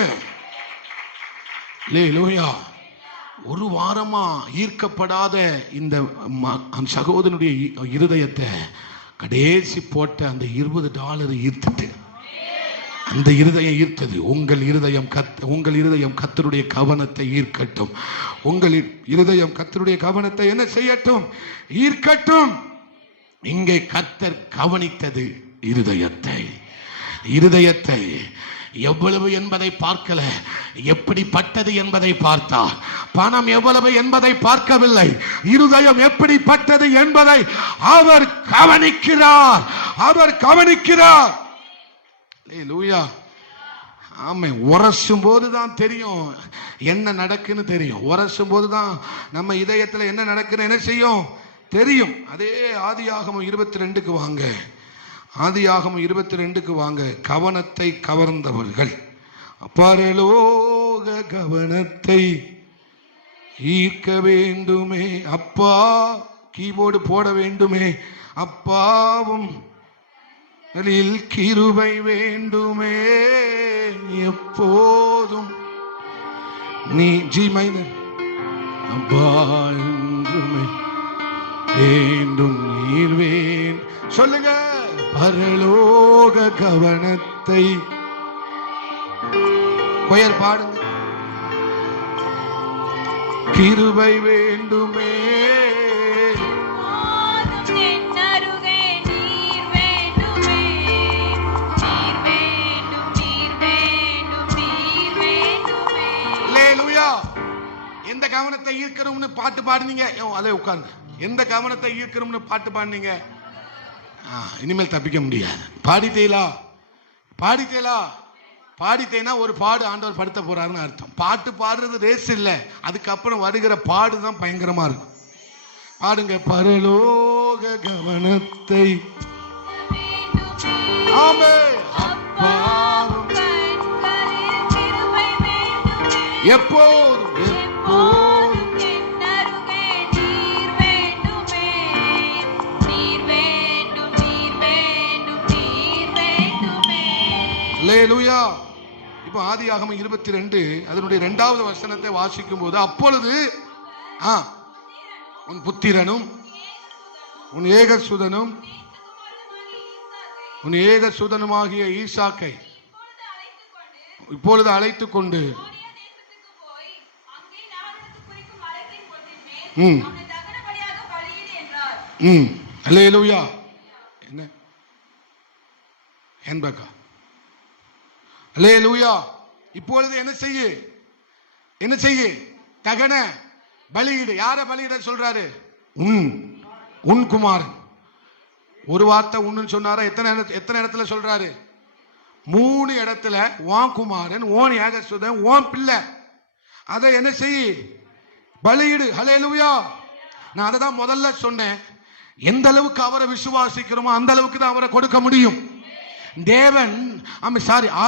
அல்லேலூயா. 1 வாரமா ஈர்க்கப்படாத இந்த சகோதரனுடைய இருதயத்தை கடைசி போட்ட அந்த $20 ஈர்த்துட்டு, அந்த இருதயம் ஈர்த்தது. உங்கள் இருதயம் கர்த்தருடைய கவனத்தை ஈர்க்கட்டும். உங்கள் இருதயம் கர்த்தருடைய கவனத்தை என்ன செய்யட்டும்? ஈர்க்கட்டும். இங்கே கர்த்தர் கவனித்தது இருதயத்தை எவ்வளவு என்பதை பார்க்கல, எப்படிப்பட்டது என்பதை பார்த்தார். பணம் எவ்வளவு என்பதை பார்க்கவில்லை, இருதயம் எப்படிப்பட்டது என்பதை அவர் கவனிக்கிறார். அல்லேலூயா. ஆமே. உரசும் போதுதான் தெரியும் என்ன நடக்குன்னு தெரியும். உரசும் போதுதான் நம்ம இதயத்துல என்ன நடக்குன்னு என்ன செய்யும் தெரியும். அதே ஆதியாகமம் 22க்கு வாங்க. ஆதியாகமம் 22க்கு வாங்க. கவனத்தை கவர்ந்தவர்கள், பரலோக கவனத்தை ஈர்க்க வேண்டுமே அப்பா, கீபோர்டு போட வேண்டுமே அப்பாவும் கிருபை வேண்டுமே எப்போதும் நீ ஜி மைனர் அப்பா என்றுமே வேண்டும் நீர்வேன். சொல்லுங்க. பரலோக கவனத்தை கொயர் பாடுங்க. கிருபை வேண்டுமே கவனத்தை ஈர்க்கணும்னு பாட்டு பாடுனீங்க, அதே உட்கார்ந்து. எந்த கவனத்தை ஈர்க்கணும்னு பாட்டு பாடுனீங்க, இனிமேல் தப்பிக்க முடியாது. பாடித்தேனா ஒரு பாடு ஆண்டவர் படுத்த போறாருன்னு அர்த்தம். பாட்டு பாடுறது ரேஸ் இல்லை, அதுக்கப்புறம் வருகிற பாடுதான் பயங்கரமா இருக்கும். பாடுங்க. பரலோக கவனத்தை எப்போதும் அல்லேலூயா. இப்போ ஆதியாகமம் 22 அதனுடைய 2வது வசனத்தை வாசிக்கும் போது, அப்பொழுது உன் புத்திரனும் உன் ஏகசுதனுமாகிய ஈசாக்கை இப்பொழுது அழைத்துக் கொண்டு அல்லேலூயா. என்ன என்பக்கா அல்லேலூயா. இப்பொழுது என்ன செய்ய தகன பலியிடு. யார பலியிட சொல்றாரு? உன் குமாரன். ஒரு வார்த்தை உன்னு சொன்னாரா? எத்தனை இடத்துல சொல்றாரு? 3 இடத்துல. உன் குமாரன், உன் ஏகசுதன், உன் பிள்ளை, அதை என்ன செய்ய? பலியிடு. அல்லேலூயா. நான் அதை தான் முதல்ல சொன்னேன். எந்த அளவுக்கு அவரை விசுவாசிக்கிறோமோ அந்த அளவுக்கு தான் அவரை கொடுக்க முடியும். தேவன்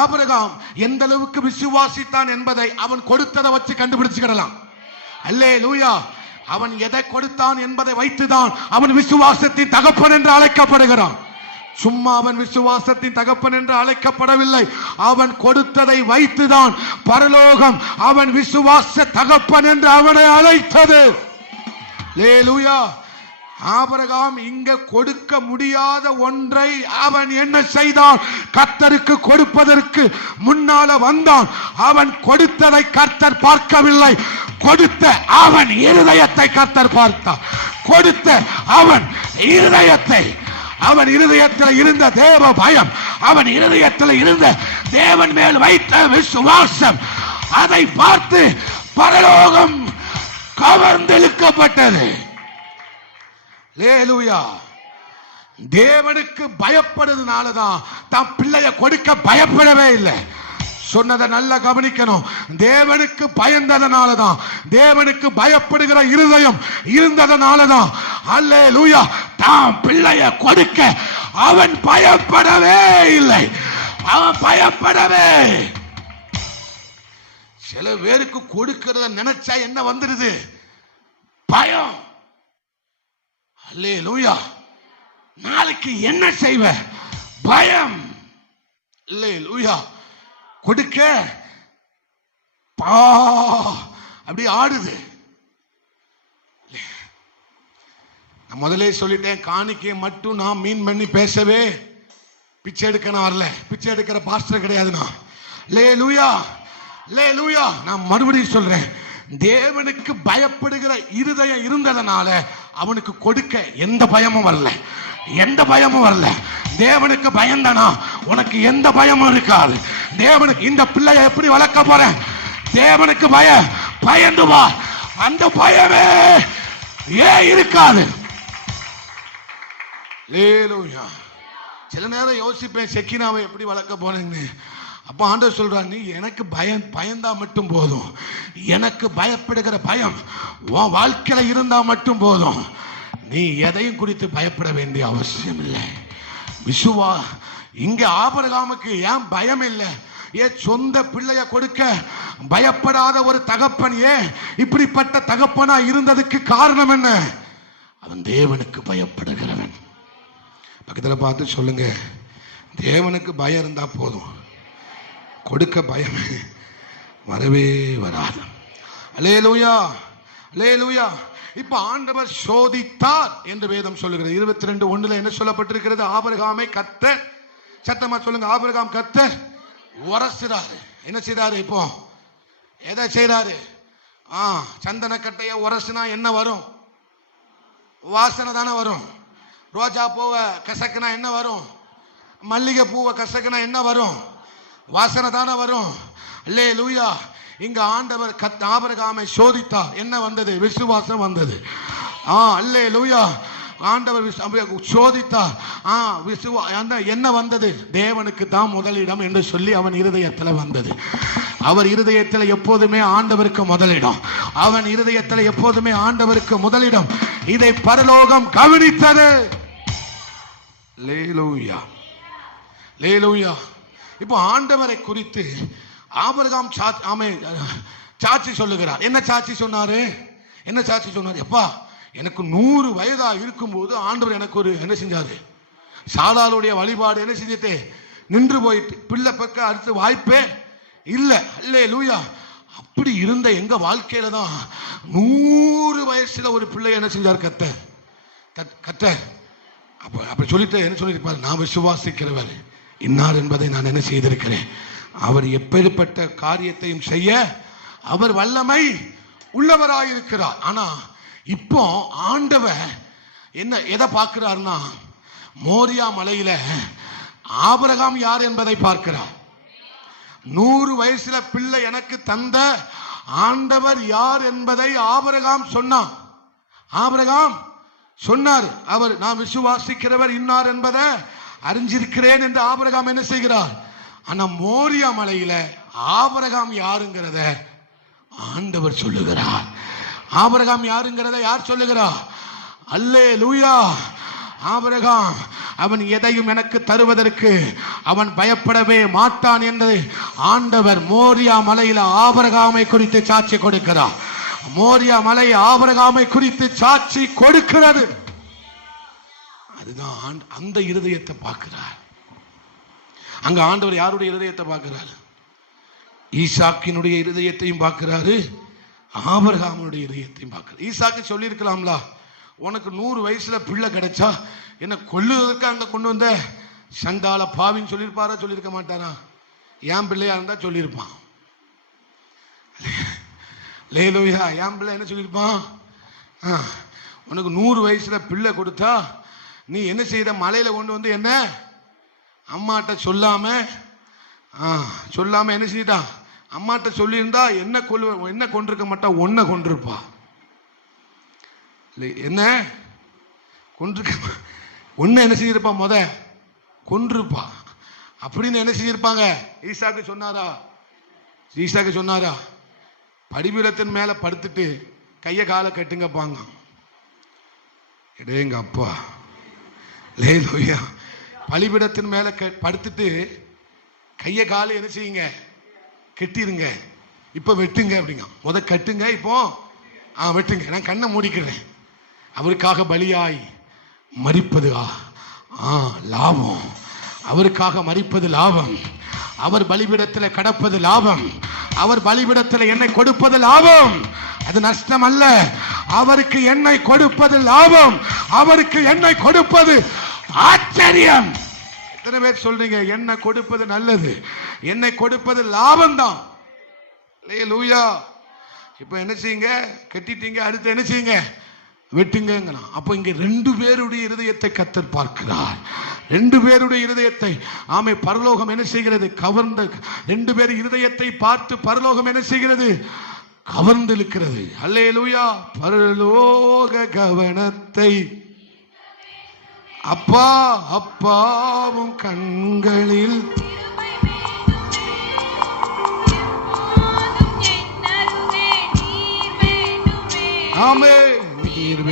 ஆபிரகாம் எந்த அளவுக்கு விசுவாசித்தான் என்பதை அவன் கொடுத்ததை வச்சு கண்டுபிடிச்சுக்கிடலாம். அல்லேலூயா. அவன் எதை கொடுத்தான் என்பதை வைத்துதான் அவன் விசுவாசத்தின் தகப்பன் என்று அழைக்கப்படுகிறான். சும்மா அவன் விசுவாசத்தின் தகப்பன் என்று அழைக்கப்படவில்லை. அவன் கொடுத்ததை வைத்துதான் பரலோகம் அவன் விசுவாச தகப்பன் என்று அவனை அழைத்தது. அல்லேலூயா. ஆபிரகாம் இங்க கொடுக்க முடியாத ஒன்றை அவன் என்ன செய்தான்? கர்த்தருக்கு கொடுப்பதற்கு முன்னால வந்தான். அவன் கொடுத்ததை கர்த்தர் பார்க்கவில்லை, கொடுத்த அவன் இருதயத்தை கர்த்தர் பார்த்தார். கொடுத்த அவன் இருதயத்தை, அவன் இருதயத்தில் இருந்த தேவ பயம், அவன் இருதயத்தில் இருந்த தேவன் மேல் வைத்த விசுவாசம், அதை பார்த்து பரலோகம் கவர்ந்தெழுக்கப்பட்டது. அல்லேலூயா. தேவனுக்கு பயப்படுறதுனாலதான் தன் பிள்ளைய கொடுக்க பயப்படவே இல்லை. சொன்னதை நல்லா கவனிக்கணும். தேவனுக்கு பயந்ததனாலதான், தேவனுக்கு பயப்படுகிற இருதயம் இருந்ததனாலதான் அல்லேலூயா தான் பிள்ளைய கொடுக்க அவன் பயப்படவே இல்லை. அவன் பயப்படவே. சில பேருக்கு கொடுக்கிறத நினைச்சா என்ன வந்துருது? பயம். அல்லேலூயா. நாளைக்கு என்ன செய்வ? பயம். அல்லேலூயா. கொடுக்க அப்படி ஆடுது. நான் முதலே சொல்லிட்டேன், காணிக்கையை மட்டும் நான் மீன் பண்ணி பேசவே பிச்சை எடுக்க நான் வரல. பிச்சை எடுக்கிற பாஸ்டர் கிடையாது நான். அல்லேலூயா. அல்லேலூயா. நான் மறுபடியும் சொல்றேன், தேவனுக்கு பயப்படுகிற இருதயம் இருந்ததனால அவனுக்கு கொடுக்க எந்த பயமும் வரல, எந்த பயமும் வரல. தேவனுக்கு பயந்தனா உனக்கு எந்த பயமும் இருக்காது. தேவனுக்கு இந்த பிள்ளைய எப்படி வளர்க்க போறேன்? தேவனுக்கு பயந்து வா, அந்த பயமே இருக்காது. சில நேரம் யோசிப்பேன், செக்கினாவை எப்படி வளர்க்க போறேன்னு. அப்ப ஆண்டவர் சொல்றார், நீ எனக்கு பயந்தா மட்டும் போதும். எனக்கு பயப்படுகிற பயம் உன் வாழ்க்கையில இருந்தா மட்டும் போதும். நீ எதையும் குறித்து பயப்பட வேண்டிய அவசியம் இல்லை. இங்க ஆபிரகாமுக்கு ஏன் பயம் இல்லை? ஏன் சொந்த பிள்ளைய கொடுக்க பயப்படாத ஒரு தகப்பன் ஏன் இப்படிப்பட்ட தகப்பனா இருந்ததுக்கு காரணம் என்ன? அவன் தேவனுக்கு பயப்படுகிறவன். பக்கத்துல பார்த்து சொல்லுங்க, தேவனுக்கு பயம் இருந்தா போதும், கொடுக்க பயம் வரவே வராது. அல்லேலூயா. அல்லேலூயா. இப்ப ஆண்டவர் சோதித்தார் என்று வேதம் சொல்லுகிறது. 22:1 என்ன சொல்லப்பட்டிருக்கிறது? ஆபிரகாமை கர்த்தர், சத்தமா சொல்லுங்க, ஆபிரகாம் கர்த்தர் உரசுறாரு. என்ன செய்றாரு? இப்போ எதை செய்றாரு? சந்தன கட்டைய உரசுனா என்ன வரும்? வாசனை தானே வரும். ரோஜா பூவை கசக்குனா என்ன வரும்? மல்லிகை பூவை கசக்குனா என்ன வரும்? வாசனை தானே வரும். அல்லேலூயா. இங்க ஆண்டவர் ஆபிரகாமை சோதித்தார். என்ன வந்தது? விசுவாசம் வந்தது. அல்லேலூயா. ஆண்டவர் சோதித்தார். என்ன வந்தது? தேவனுக்கு தான் முதலிடம் என்று சொல்லி அவன் இருதயத்தில் வந்தது. அவர் இருதயத்தில் எப்போதுமே ஆண்டவருக்கு முதலிடம். அவன் இருதயத்தில் எப்போதுமே ஆண்டவருக்கு முதலிடம். இதை பரலோகம் கவனித்தது. லேலூயா, லேலூயா. இப்போ ஆண்டவரை குறித்து ஆபிரகாம் சாட்சி சொல்லுகிறார். என்ன சாட்சி சொன்னாரு? என்ன சாட்சி சொன்னார்? எப்பா, எனக்கு 100 வயதா இருக்கும்போது ஆண்டவர் எனக்கு ஒரு என்ன செஞ்சாரு? சாலாளுடைய வழிபாடு என்ன செஞ்சுட்டு நின்று போயிட்டு, பிள்ளை பக்க அடுத்த வாய்ப்பே இல்லை. அல்லேலூயா. அப்படி இருந்த எங்க வாழ்க்கையில தான் 100 வயசுல ஒரு பிள்ளை என்ன செஞ்சார்? கத்த அப்படி சொல்லிட்டு என்ன சொல்லியிருப்பாரு? நான் விசுவாசிக்கிறவர் இன்னார் என்பதை நான் என்ன செய்திருக்கிறேன். அவர் எப்பேற்பட்ட காரியத்தையும் செய்ய அவர் வல்லமை உள்ளவராயிருக்கிறார். ஆனா இப்போ ஆண்டவர் எதை பார்க்கிறார்னா, மோரியா மலையில ஆபிரகாம் யார் என்பதை பார்க்கிறார். 100 வயசுல பிள்ளை எனக்கு தந்த ஆண்டவர் யார் என்பதை ஆபிரகாம் சொன்னார். ஆபிரகாம் சொன்னார், அவர் நான் விசுவாசிக்கிறவர் இன்னார் என்பதை அறிஞ்சிருக்கிறேன் என்று ஆபிரகாம் என்ன செய்கிறார். ஆனா மோரியா மலையில ஆபிரகாம் யாருங்கிறத ஆண்டவர் சொல்லுகிறார். ஆபிரகாம் யாருங்கிறத யார் சொல்லுகிறார்? அல்லேலூயா. ஆபிரகாம் அவன் எதையும் எனக்கு தருவதற்கு அவன் பயப்படவே மாட்டான் என்று ஆண்டவர் மோரியா மலையில ஆபிரகாமை குறித்து சாட்சி கொடுக்கிறார். மோரியா மலை ஆபிரகாமை குறித்து சாட்சி கொடுக்கிறது. அதுதான் அந்த இருதயத்தை பார்க்கிறார். அங்க ஆண்டவர் யாருடைய இருதயத்தை பார்க்கிறார்? ஈசாக்கினுடைய இருதயத்தையும் பார்க்கிறாரு, ஆபிரகாமுடைய இருதயத்தையும் பார்க்கிறார். ஈசாக்கு சொல்லி இருக்கலாம்ல, உனக்கு 100 வயசுல பிள்ளை கிடைச்சா என்ன கொல்லுவதற்கு அங்க கொண்டு வந்த சண்டால பாவின்னு சொல்லியிருப்பாரா? சொல்லியிருக்க மாட்டாரா? என் பிள்ளையா இருந்தா சொல்லியிருப்பான். லேலூயா. என் பிள்ளை என்ன சொல்லியிருப்பான்? உனக்கு 100 வயசுல பிள்ளை கொடுத்தா நீ என்ன செய்த? மலையில கொண்டு வந்து என்ன அம்மாட்ட சொல்லாம என்ன செய்தான்? அம்மாட்ட சொல்லியிருந்தா என்ன கொண்டிருக்க மாட்டா, ஒன்ன கொண்டிருப்பா. என்ன கொண்டிருக்க ஒன்னு என்ன செய்திருப்பா? கொன்றிருப்பா. அப்படின்னு என்ன செய்திருப்பாங்க? ஈசாக்கு சொன்னாரா? படிபீடத்தின் மேல படுத்துட்டு கைய காலை கட்டுங்கப்பாங்க. எங்க அப்பா லேலூயா. பலிபீடத்தின் மேல படுத்துட்டு கைய காலை என்ன செய்யுங்க? கெட்டிருங்க. இப்ப வெட்டுங்க அப்படிங்க. கட்டுங்க, இப்போ வெட்டுங்க. நான் கண்ணை மூடிக்கிறேன். அவருக்காக பலியாய் மரிப்பது லாபம். அவருக்காக மரிப்பது லாபம். அவர் பலிபீடத்தில் கடப்பது லாபம். அவர் பலிபீடத்தில் என்னை கொடுப்பது லாபம். அது நஷ்டம் அல்ல. அவருக்கு என்னை கொடுப்பது லாபம். அவருக்கு என்னை கொடுப்பது ஆச்சரியம். எத்தனை பேர் சொல்றீங்க என்னை கொடுப்பது நல்லது, என்னை கொடுப்பது லாபம் தான்? அல்லேலூயா. இப்ப என்ன செய்யுங்க? கட்டிட்டீங்க, அடுத்து என்ன செய்யுங்க? வெட்டுங்க. அப்ப இங்க 2 பேருடைய இருதயத்தை கர்த்தர் பார்க்கிறார். 2 பேருடைய இருதயத்தை பரலோகம் என்ன செய்கிறது? கவர்ந்த 2 பேர் இருதயத்தை பார்த்து பரலோகம் என்ன செய்கிறது? கவர்ந்திருக்கிறது. அல்லேலூயா. பரலோக கவனத்தை அப்பாவும் கண்களில் நீர்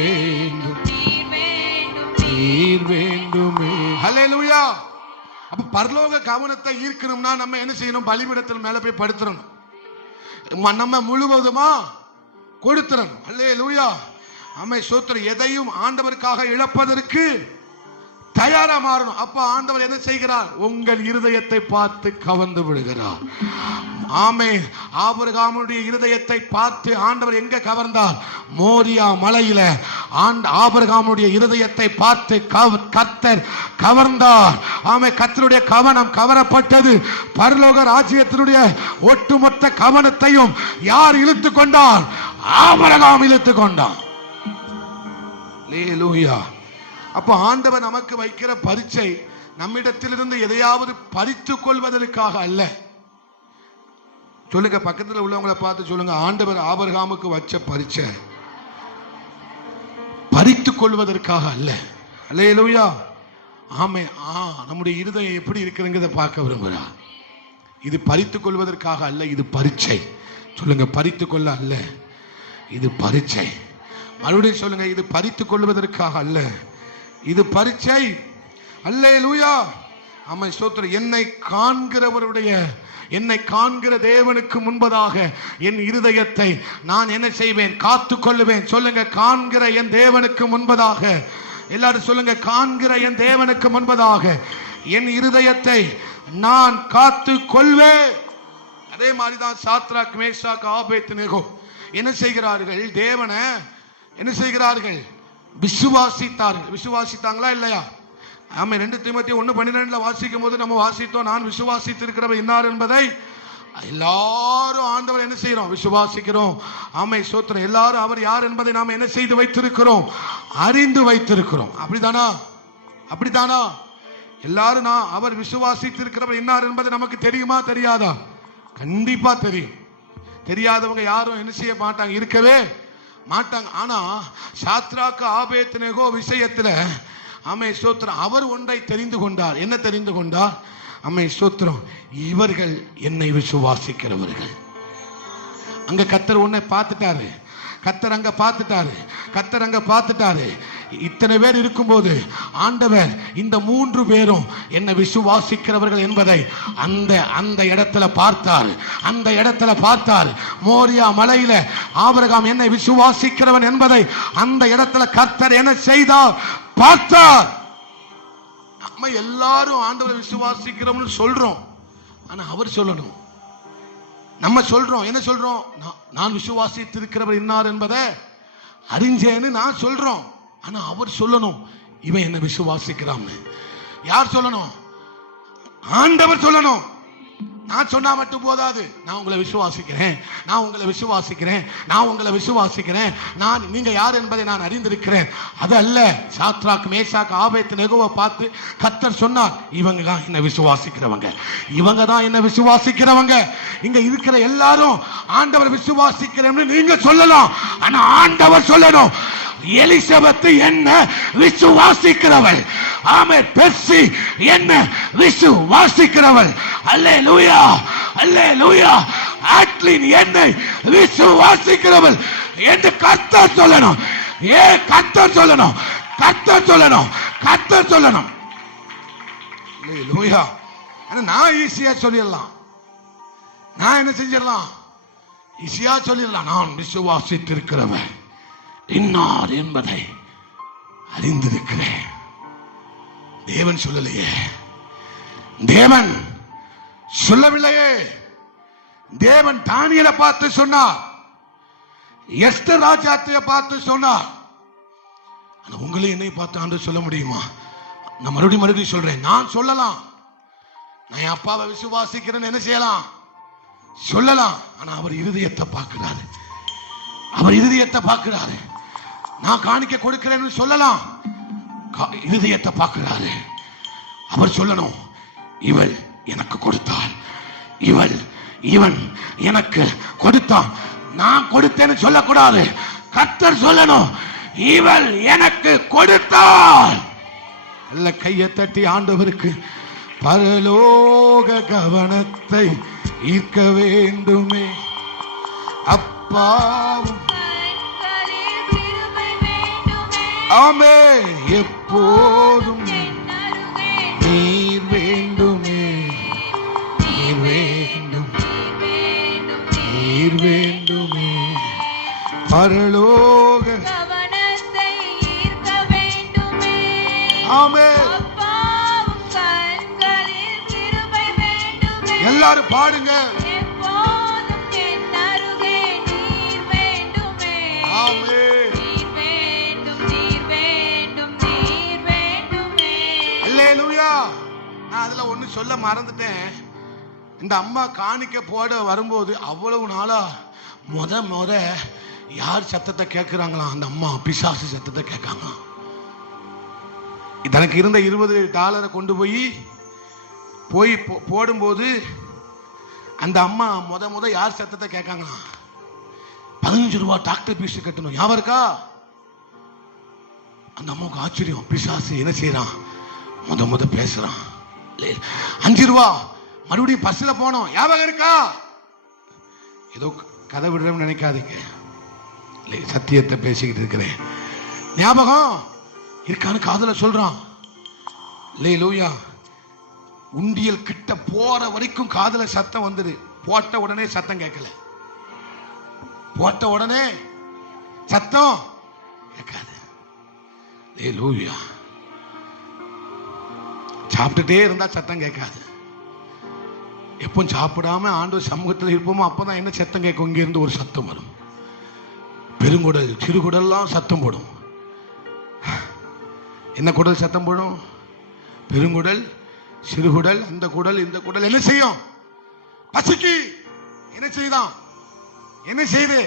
வேண்டுமே. ஹல்லேலூயா. அப்ப பரலோக கவனத்தை ஈர்க்கணும்னா நம்ம என்ன செய்யணும்? பலிபீடத்தில் மேல போய் படுத்துறணும். நம்ம முழுவதுமா கொடுத்துறணும். அல்லேலூயா. சோத்திரம். எதையும் ஆண்டவருக்காக இழப்பதற்கு தயாரா மாறணும். அப்ப ஆண்டவர் என்ன செய்கிறார்? உங்கள் இருதயத்தை பார்த்து கவர்ந்து விடுகிறார். ஆபிரகாமுடைய இருதயத்தை பார்த்து ஆண்டவர் எங்க கவர்ந்தார்? மோரியா மலையில ஆபிரகாமுடைய இருதயத்தை பார்த்து கர்த்தர் கவர்ந்தார். கர்த்தருடைய கவனம் கவரப்பட்டது. பரலோக ராஜ்யத்தினுடைய ஒட்டுமொத்த கவனத்தையும் யார் இழுத்து கொண்டார்? ஆபிரகாம் இழுத்து கொண்டார். அல்லேலூயா. அப்ப ஆண்டவர் நமக்கு வைக்கிற பரீட்சை நம்மிடத்திலிருந்து எதையாவது பறித்துக் கொள்வதற்காக அல்ல. சொல்லுங்க, பக்கத்தில் உள்ளவங்களை பார்த்து சொல்லுங்க, ஆண்டவர் ஆபிரகாமுக்கு வச்ச பரீட்சை பறித்துக் கொள்வதற்காக அல்ல. அல்லேலூயா. ஆமே. நம்முடைய இருதயம் எப்படி இருக்குதுங்கிறத பார்க்க விரும்புகிறா. இது பறித்துக் கொள்வதற்காக அல்ல, இது பரீட்சை. சொல்லுங்க, பறித்துக் கொள்ள அல்ல, இது பரீட்சை. மறுபடியும் சொல்லுங்க, இது பறித்துக் கொள்வதற்காக அல்ல, இது பரீட்சை. அல்லேலூயா. ஆமை ஸ்தோத்திரம். என்னை காண்கிற தேவனுக்கு முன்பதாக என் இருதயத்தை நான் என்ன செய்வேன்? காத்து கொள்ளுவேன். சொல்லுங்க, காண்கிற என் தேவனுக்கு முன்பதாக. எல்லாரும் சொல்லுங்க, காண்கிற என் தேவனுக்கு முன்பதாக என் இருதயத்தை நான் காத்து கொள்வேன். அதே மாதிரிதான் சாத்ராக், மேஷாக், ஆபேத்நேகோ என்ன செய்கிறார்கள்? தேவனை என்ன செய்கிறார்கள்? விசுவாசித்தார்கள். விசுவாசித்தாங்களா இல்லையா? ஆமா. 2 தீமோத்தேயு 1:12 வாசிக்கும் போது நம்ம வாசித்தோம், நான் விசுவாசித்திருக்கிறவர் இன்னார் என்பதை எல்லாரும் ஆண்டவர் என்ன செய்யறோம்? விசுவாசிக்கிறோம். ஆமை ஸ்தோத்திரம். எல்லாரும் அவர் யார் என்பதை நாம் என்ன செய்து வைத்திருக்கிறோம்? அறிந்து வைத்திருக்கிறோம். அப்படிதானா? அப்படித்தானா? எல்லாரும் அவர் விசுவாசித்திருக்கிறவர் இன்னார் என்பது நமக்கு தெரியுமா தெரியாதா? கண்டிப்பா தெரியும். தெரியாதவங்க யாரும் என்ன செய்ய மாட்டாங்க, இருக்கவே மாட்டாங்க. ஆனா சாத்ராக், ஆபேத்நேகோ விஷயத்துல ஆமே ஸ்தோத்திரம், அவர் ஒன்றை தெரிந்து கொண்டார். என்ன தெரிந்து கொண்டார்? ஆமே ஸ்தோத்திரம், இவர்கள் என்னை விசுவாசிக்கிறவர்கள். அங்க கர்த்தர் உன்னை பார்த்துட்டாரு, கர்த்தர் அங்க பார்த்துட்டாரு, கர்த்தர் அங்க பார்த்துட்டாரு. இத்தனை பேர் இருக்கும்போது ஆண்டவர் இந்த 3 பேரும் என்னை விசுவாசிக்கிறவர்கள் என்பதை அந்த இடத்துல பார்த்தார். அந்த இடத்துல பார்த்தார். மோரியா மலையில ஆபிரகாம் என்னை விசுவாசிக்கிறவன் என்பதை அந்த இடத்துல கர்த்தர் என்ன செய்தார்? பார்த்தார். நம்ம எல்லாரும் ஆண்டவரை விசுவாசிக்கிறோம்னு சொல்றோம். ஆனா அவர் சொல்லணும். நம்ம சொல்றோம், என்ன சொல்றோம்? நான் விசுவாசித்திருக்கிறவர் இன்னார் என்பதை அறிஞ்சேன்னு நான் சொல்றோம். ஆனா அவர் சொல்லணும், இவன் என்ன விசுவாசிக்கிறான். யார் சொல்லணும்? ஆண்டவர் சொல்லணும். நான் சொன்னா மட்டும் போதாது. நான் உங்களை விசுவாசிக்கிறேன், நான் உங்களை விசுவாசிக்கிறேன், நான் உங்களை விசுவாசிக்கிறேன், நீங்க யார் என்பதை நான் அறிந்திருக்கிறேன். அது அல்ல. சாத்ராக், மேஷாக், ஆபேத்நேகோவை பார்த்து கர்த்தர் சொன்னார், இவங்க தான் என்ன விசுவாசிக்கிறவங்க, இவங்க தான் என்ன விசுவாசிக்கிறவங்க. இங்க இருக்கிற எல்லாரும் ஆண்டவர் விசுவாசிக்கிறேன்னு நீங்க சொல்லலாம். ஆனா ஆண்டவர் சொல்லணும், எலிசபெத் என்ன விசுவாசிக்கிறவள். ஆமென். பெர்சி என்ன விசுவாசிக்கிறவள். அல்லேலூயா, அல்லேலூயா. ஆட்லின் என்னை விசுவாசிக்கிறவள் என்று கர்த்தர் சொல்லணும். கர்த்தர் சொல்லணும், கர்த்தர் சொல்லணும், கர்த்தர் சொல்லணும். அல்லேலூயா. நான் ஈஸியா சொல்லிடலாம், நான் என்ன செஞ்சிடலாம்? ஈஸியா சொல்லிடலாம். நான் விசுவாசித்திருக்கிறவன் இன்னார் என்பதை அறிந்திருக்கிறேன். தேவன் சொல்லலையே, தேவன் சொல்லவில்லையே. தேவன் தானியேலை பார்த்து சொன்னார், எஸ்தர் ராஜாத்தியை பார்த்து சொன்னார். உங்களை என்னை பார்த்து ஆண்டவர் சொல்ல முடியுமா? நான் மறுபடியும் சொல்றேன். நான் சொல்லலாம், நான் என் அப்பாவை விசுவாசிக்கிறேன்னு என்ன செய்யலாம்? சொல்லலாம். ஆனா அவர் இருதயத்தை பார்க்கிறாரு, அவர் இருதயத்தை பார்க்கிறாரு. நான் காணிக்க கொடுக்கிறேன்னு சொல்லலாம், இருதயத்தை பார்க்கிறாரு. அவர் சொல்லணும், இவள் எனக்கு கொடுத்தாள், இவன் எனக்கு கொடுத்தான். நான் கொடுத்தேன்னு சொல்லக்கூடாது. கர்த்தர் சொல்லணும், இவள் எனக்கு கொடுத்தாள். நல்ல கையை தட்டி ஆண்டவருக்கு பரலோக கவனத்தை ஈர்க்க வேண்டுமே. அப்பாவும் ஆமே எப்போதும் நீர் வேண்டுமே, நீர் வேண்டும், நீர் வேண்டுமே. பரலோக கவனத்தை ஈர்க்க வேண்டுமே. ஆமே. அப்பாவும் கண்களில் கிருபை வேண்டுமே. எல்லாரும் பாடுங்க. எப்போதும் என் அருகே நீர் வேண்டுமே. ஆமே. நான் அதுல ஒண்ணு சொல்ல மறந்துட்டேன். இந்த அம்மா காணிக்க போட வரும்போது அவ்வளவு நாளா முத யார் சத்தத்தை கேட்கிறாங்களா? அந்த அம்மா பிசாசு சத்தத்தை கேட்காங்க. தனக்கு இருந்த $20 கொண்டு போய் போடும்போது அந்த அம்மா முத யார் சத்தத்தை கேட்காங்களா? 15 ரூபா டாக்டர் பீஸ் கட்டணும். ஞாபகம் இருக்கா? அந்த அம்மாவுக்கு ஆச்சரியம். பிசாசு என்ன செய்யறான்? முத பேசுறான். 5 ரூபா மறுபடியும் பஸ்ல போனோம். ஞாபகம் இருக்கா? ஏதோ கதை விடுறோம்னு நினைக்காதீங்க. சத்தியத்தை பேசிக்கிட்டு இருக்கிறேன். ஞாபகம் இருக்கான்னு காதுல சொல்றான். அல்லேலூயா. உண்டியல் கிட்ட போற வரைக்கும் காதுல சத்தம் வந்தது. போட்ட உடனே சத்தம் கேட்கல. போட்ட உடனே சத்தம் கேட்காது. அல்லேலூயா. சாப்பிட்டுட்டே இருந்தா சத்தம் கேட்காது. எப்போ சாப்பிடாம ஆண்டவர் சமூகத்தில் இருப்போமோ அப்பதான் என்ன சத்தம் கேட்கும்? இங்க இருந்து ஒரு சத்தம் வரும். பெருங்குடல் சிறுகுடல்லாம் சத்தம் போடும். என்ன குடல் சத்தம் போடும்? பெருங்குடல், சிறுகுடல், அந்த குடல், இந்த குடல் என்ன செய்யும்? பசிக்கு என்ன செய்தான்? என்ன செய்யுது?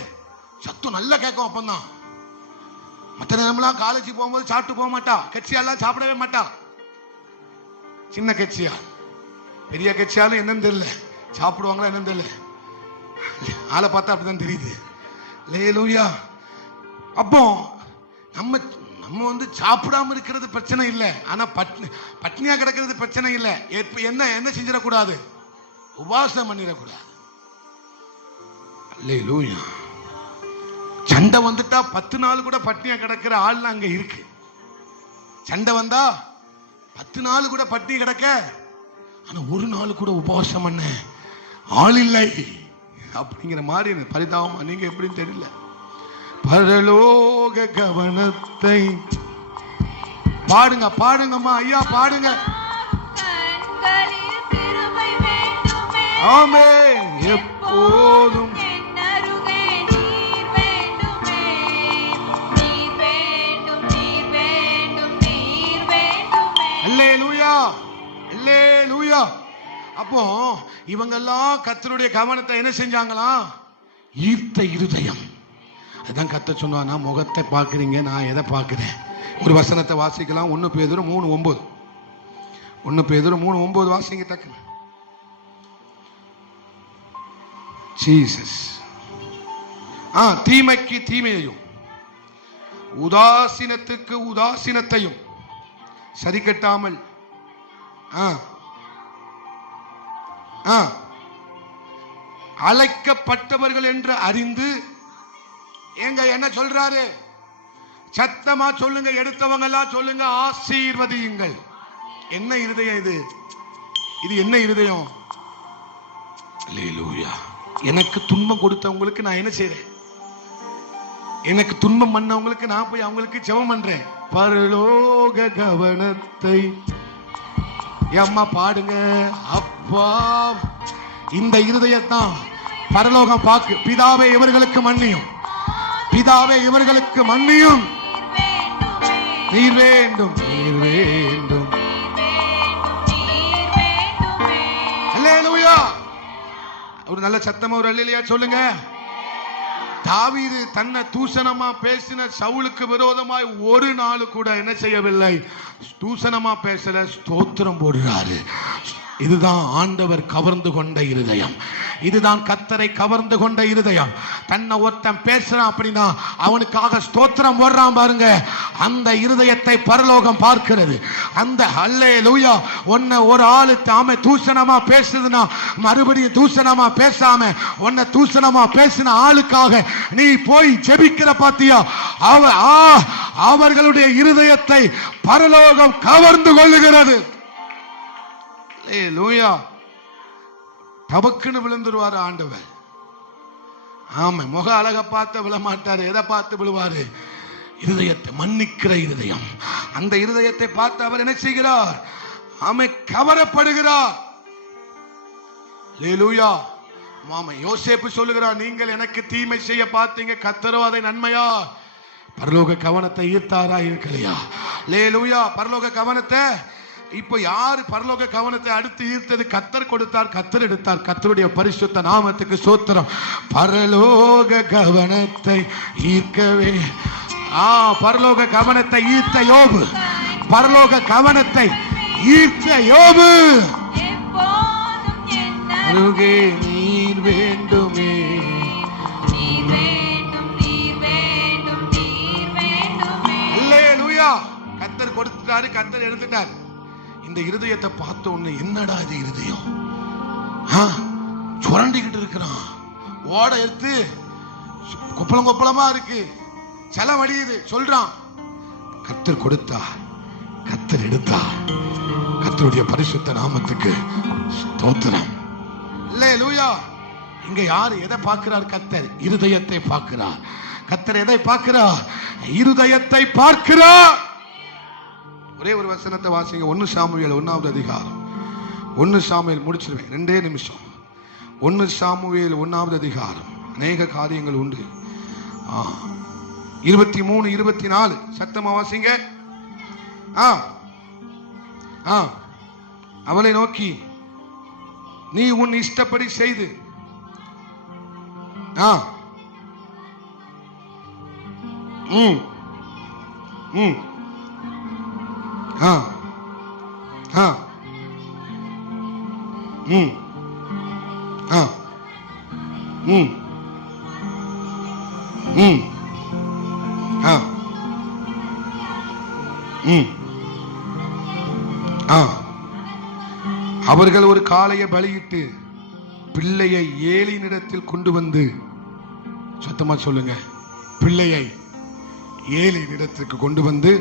சத்தம் நல்லா கேட்கும். அப்பந்தான். மற்ற நேரம்லாம் காலேஜ் போகும்போது சாப்பிட்டு போக மாட்டா. கட்சியாலாம் சாப்பிடவே மாட்டா. சின்ன கட்சியா பெரிய கட்சியாலும் என்னன்னு தெரியல, சாப்பிடுவாங்களா என்னன்னு தெரியல. ஆளை பார்த்தா அப்படிதான் தெரியுது. அல்லேலூயா. அப்போ நம்ம வந்து சாப்பிடாம இருக்கிறது பிரச்சனை இல்லை. ஆனா பட்னியா கிடக்கிறது பிரச்சனை இல்லை. என்ன செஞ்சிடக்கூடாது? உபவாசம் பண்ணிடக்கூடாது. அல்லேலூயா. சண்டை வந்துட்டா 10 நாள் கூட பட்னியா கிடக்கிற ஆள் அங்க இருக்கு. சண்டை வந்தா 10 நாள் கூட பட்னி கிடக்க, ஆனா ஒரு நாள் கூட உபவாசம் பண்ண ஆள் இல்லை அப்படிங்கிற மாதிரி பரிதாபமா. நீங்க எப்படின்னு தெரியல. பரலோக கவனத்தை பாடுங்க, பாடுங்கம்மா ஐயா, பாடுங்க. கண்களில் கிருபை வேண்டுமே. ஆமென். எப்போதும் என் அருகே நீர் வேண்டுமே. நீர் வேண்டும், நீர் வேண்டும், நீர் வேண்டுமே. அல்லேலூயா, அல்லேலூயா. அப்போ இவங்கெல்லாம் கர்த்தருடைய கவனத்தை என்ன செஞ்சாங்களாம்? ஈர்த்த இருதயம். அதான் கர்த்தர் சொன்னா, முகத்தை பார்க்குறீங்க, நான் எதை பார்க்கிறேன்? ஒரு வசனத்தை வாசிக்கலாம். 1 பேதுரு 3:9. 1 பேதுரு 3:9 வாசிங்க டக்கு. ஜீசஸ். தீமைக்கு தீமையையும் உதாசீனத்துக்கு உதாசீனத்தையும் சரி கட்டாமல் அழைக்கப்பட்டவர்கள் என்று அறிந்து, எங்க என்ன சொல்றாரு? சத்தமா சொல்லுங்க, எடுத்தவங்க எல்லாம் சொல்லுங்க, ஆசீர்வதியுங்கள். என்ன இருதயம் இது? இது என்ன இருதயம்? அல்லேலூயா. எனக்கு துன்பம் கொடுத்தவங்களுக்கு நான் என்ன செய்றேன்? எனக்கு துன்பம் பண்ணவங்களுக்கு நான் போய் அவங்களுக்கு ஜெபம் பண்றேன். பரலோக கவனத்தை அம்மா பாடுங்க. அப்பா, இந்த இருதயத்தான் பரலோகம் பாக்கு. பிதாவே இவர்களுக்கு மன்னியும், பிதாவே இவர்களுக்கு மன்னியும். நீர் வேண்டும், நீர் வேண்டும். அல்லேலூயா. ஒரு நல்ல சத்தமா ஒரு அல்லேலூயா சொல்லுங்க. தாவீது தன்னை தூஷணமா பேசின சவுலுக்கு விரோதமாய் ஒரு நாள் கூட என்ன செய்யவில்லை? தூஷணமா பேசல, ஸ்தோத்திரம் போடுறாரு. இதுதான் ஆண்டவர் கவர்ந்து கொண்ட இருதயம். இதுதான் கர்த்தரை கவர்ந்து கொண்ட இருதயம். தன்னை ஒருத்தன் பேசுறான் அப்படின்னா அவனுக்காக ஸ்தோத்திரம் போடுறான் பாருங்க. அந்த இருதயத்தை பரலோகம் பார்க்கிறது. அந்த அல்லேலூயா. உன்னை ஒரு ஆளு ஆமை தூஷணமா பேசுதுன்னா மறுபடியும் தூஷணமா பேசாம உன்னை தூஷணமா பேசின ஆளுக்காக நீ போய் ஜெபிக்கிற பாத்தியா? அவர்களுடைய இருதயத்தை பரலோகம் கவர்ந்து கொள்ளுகிறது. அல்லேலூயா. தபக்குன்னு விழுந்துருவாரு ஆண்டவர். ஆமா, முக அழக பார்த்து விழ மாட்டாரு. எதை பார்த்து விழுவாரு? இருதயத்தை, மன்னிக்கிற இருதயம். அந்த இருதயத்தை பார்த்து அவர் என்ன செய்கிறார்? ஆமை, கவரப்படுகிறார். அல்லேலூயா. ஆமா, யோசேப்பு சொல்லுகிறார், நீங்கள் எனக்கு தீமை செய்ய பார்த்தீங்க, கர்த்தரோ அதை நன்மையா. பரலோக கவனத்தை ஈர்த்தாரா இருக்கலையா? அல்லேலூயா. பரலோக கவனத்தை இப்ப யாரு பரலோக கவனத்தை அடுத்து ஈர்த்தது? கர்த்தர் கொடுத்தார், கர்த்தர் எடுத்தார். கர்த்தருடைய பரிசுத்த நாமத்துக்கு ஸ்தோத்திரம். பரலோக கவனத்தை ஈர்க்கவே பரலோக கவனத்தை ஈர்த்த யோபு, பரலோக கவனத்தை ஈர்த்த யோபு. எப்போதும் என் அருகே நீ வேண்டுமே. நீர் வேண்டும், நீர் வேண்டும், நீர் வேண்டுமே. அல்லேலூயா. கர்த்தர் கொடுத்துட்டாரு, கர்த்தர் எடுத்துட்டார். இந்த இருதயத்தை பார்த்த உடனே என்னடா இது இருதயம், சுரண்டிக்கிட்டு இருக்கிறான், ஓட எடுத்து கொப்பளம் கொப்பளமா இருக்கு, செல வடியுது சொல்றான். கர்த்தர் கொடுத்தார், கர்த்தர் எடுத்தார். கர்த்தருடைய பரிசுத்த நாமத்துக்கு ஸ்தோத்திரம். அல்லேலூயா. இங்க யாரு எதை பார்க்கிறார்? கர்த்தர் இருதயத்தை பார்க்கிறார். கர்த்தர் எதை பார்க்கிறார்? இருதயத்தை பார்க்கிறார். ஒரே ஒரு வசனத்தை வாசிங்க. 1 சாமுவேல் 1வது அதிகாரம். 1 சாமுவேல் முடிச்சிருவேன், 2 நிமிஷம். 1 சாமுவேல் 1வது அதிகாரம். அநேக காரியங்கள் உண்டு. 23 24 சத்தமா வாசிங்க. அவளை நோக்கி நீ உன் இஷ்டப்படி செய்து அவர்கள் ஒரு காளையை பலியிட்டு பிள்ளையை ஏலியினிடத்தில் கொண்டு வந்து, சத்தமா சொல்லுங்க, பிள்ளையை ஏலியினிடத்திற்கு கொண்டு வந்து,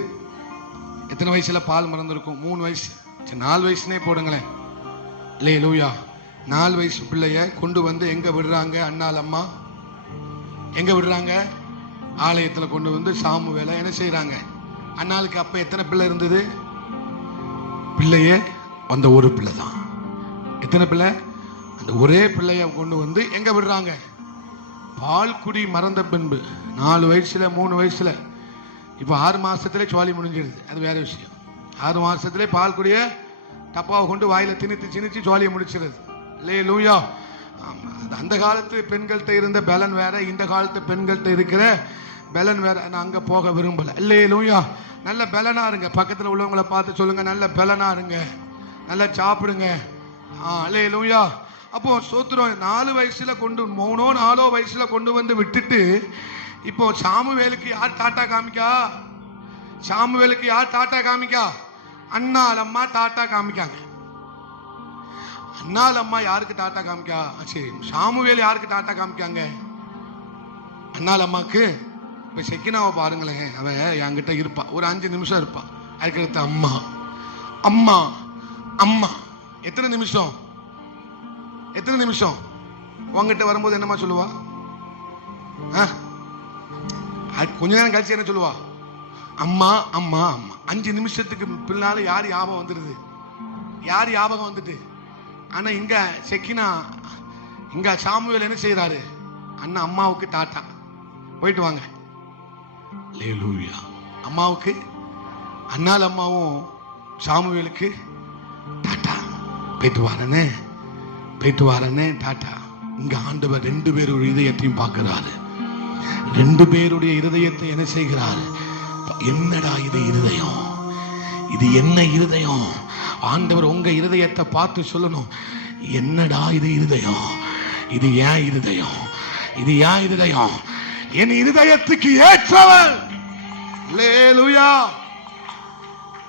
எத்தனை வயசுல பால் மறந்திருக்கும்? 3 வயசு, 4 வயசுனே போடுங்களேன். அல்லேலூயா. 4 வயசு பிள்ளைய கொண்டு வந்து எங்க விடுறாங்க? அண்ணால் அம்மா எங்க விடுறாங்க? ஆலயத்தில் கொண்டு வந்து சாமுவேலை என்ன செய்யறாங்க? அண்ணாளுக்கு அப்ப எத்தனை பிள்ளை இருந்தது? பிள்ளையே அந்த ஒரு பிள்ளை தான். எத்தனை பிள்ளை? அந்த ஒரே பிள்ளைய கொண்டு வந்து எங்க விடுறாங்க? பால் குடி மறந்த பின்பு 4 வயசுல 3 வயசுல, இப்ப 6 மாசத்துல சுவாலி முடிஞ்சிருது, அது வேற விஷயம். 6 மாசத்துல பால் குடிய டப்பாவை கொண்டு வாயில திணிச்சு சுவாலியை முடிச்சிருது. அல்லேலூயா. அந்த காலத்து பெண்கள்கிட்ட இருந்த பலன் வேற, இந்த காலத்து பெண்கள்கிட்ட இருக்கிற பலன் வேற. நான் அங்க போக விரும்பல. அல்லேலூயா. நல்ல பலனா இருங்க. பக்கத்துல உள்ளவங்களை பார்த்து சொல்லுங்க, நல்ல பலனா இருங்க, நல்லா சாப்பிடுங்க. அல்லேலூயா. அப்போ சோத்திரம் 4 வயசுல கொண்டு 3 4 வயசுல கொண்டு வந்து விட்டுட்டு, இப்போ சாமுவேலுக்கு யார் டாட்டா காமிக்கா? சாமுவேலுக்கு யார் டாட்டா காமிக்கா? அண்ணால் அம்மா டாட்டா காமிக்காங்க. அண்ணால் அம்மா யாருக்கு டாட்டா காமிக்கா? சரி, சாமுவேல் யாருக்கு டாட்டா காமிக்காங்க? அண்ணால் அம்மாக்கு. இப்ப செக்கினாவை பாருங்களேன், அவ என்கிட்ட இருப்பா, ஒரு 5 நிமிஷம் இருப்பா. அதுக்கடுத்து அம்மா அம்மா அம்மா. எத்தனை நிமிஷம்? எத்தனை நிமிஷம்? உங்ககிட்ட வரும்போது என்னமா சொல்லுவா? கொஞ்ச நேரம் கழிச்சு என்ன சொல்லுவா? அம்மா அம்மா அம்மா. 5 நிமிஷத்துக்கு பின்னால யார் ஞாபகம் வந்துடுது? யார் ஞாபகம் வந்துட்டு? ஆனா இங்க செக்கினா, இங்க சாமுவேல் என்ன செய்யறாரு? அண்ணா அம்மாவுக்கு டாட்டா, போயிட்டு வாங்க. அல்லேலூயா. அம்மாவுக்கு, அண்ணால் அம்மாவும் சாமுவேலுக்கு டாட்டா, போயிட்டு வாரனே, போயிட்டு வாரனே, டாட்டா. இங்க ஆண்டவர் 2 பேருடைய இதயத்தையும் பார்க்கிறாரு. 2 பேருடைய இருதயத்தை என்ன செய்கிறாரு? என்னடா இது இருதயம், இது என்ன இருதயம்? ஆண்டவர் உங்க இருதயத்தை பார்த்து சொல்லணும், என்னடா இது இருதயம், இது ஏன் இருதயம், இது ஏன் இருதயம், என் இருதயத்துக்கு ஏற்றவன். அல்லேலூயா.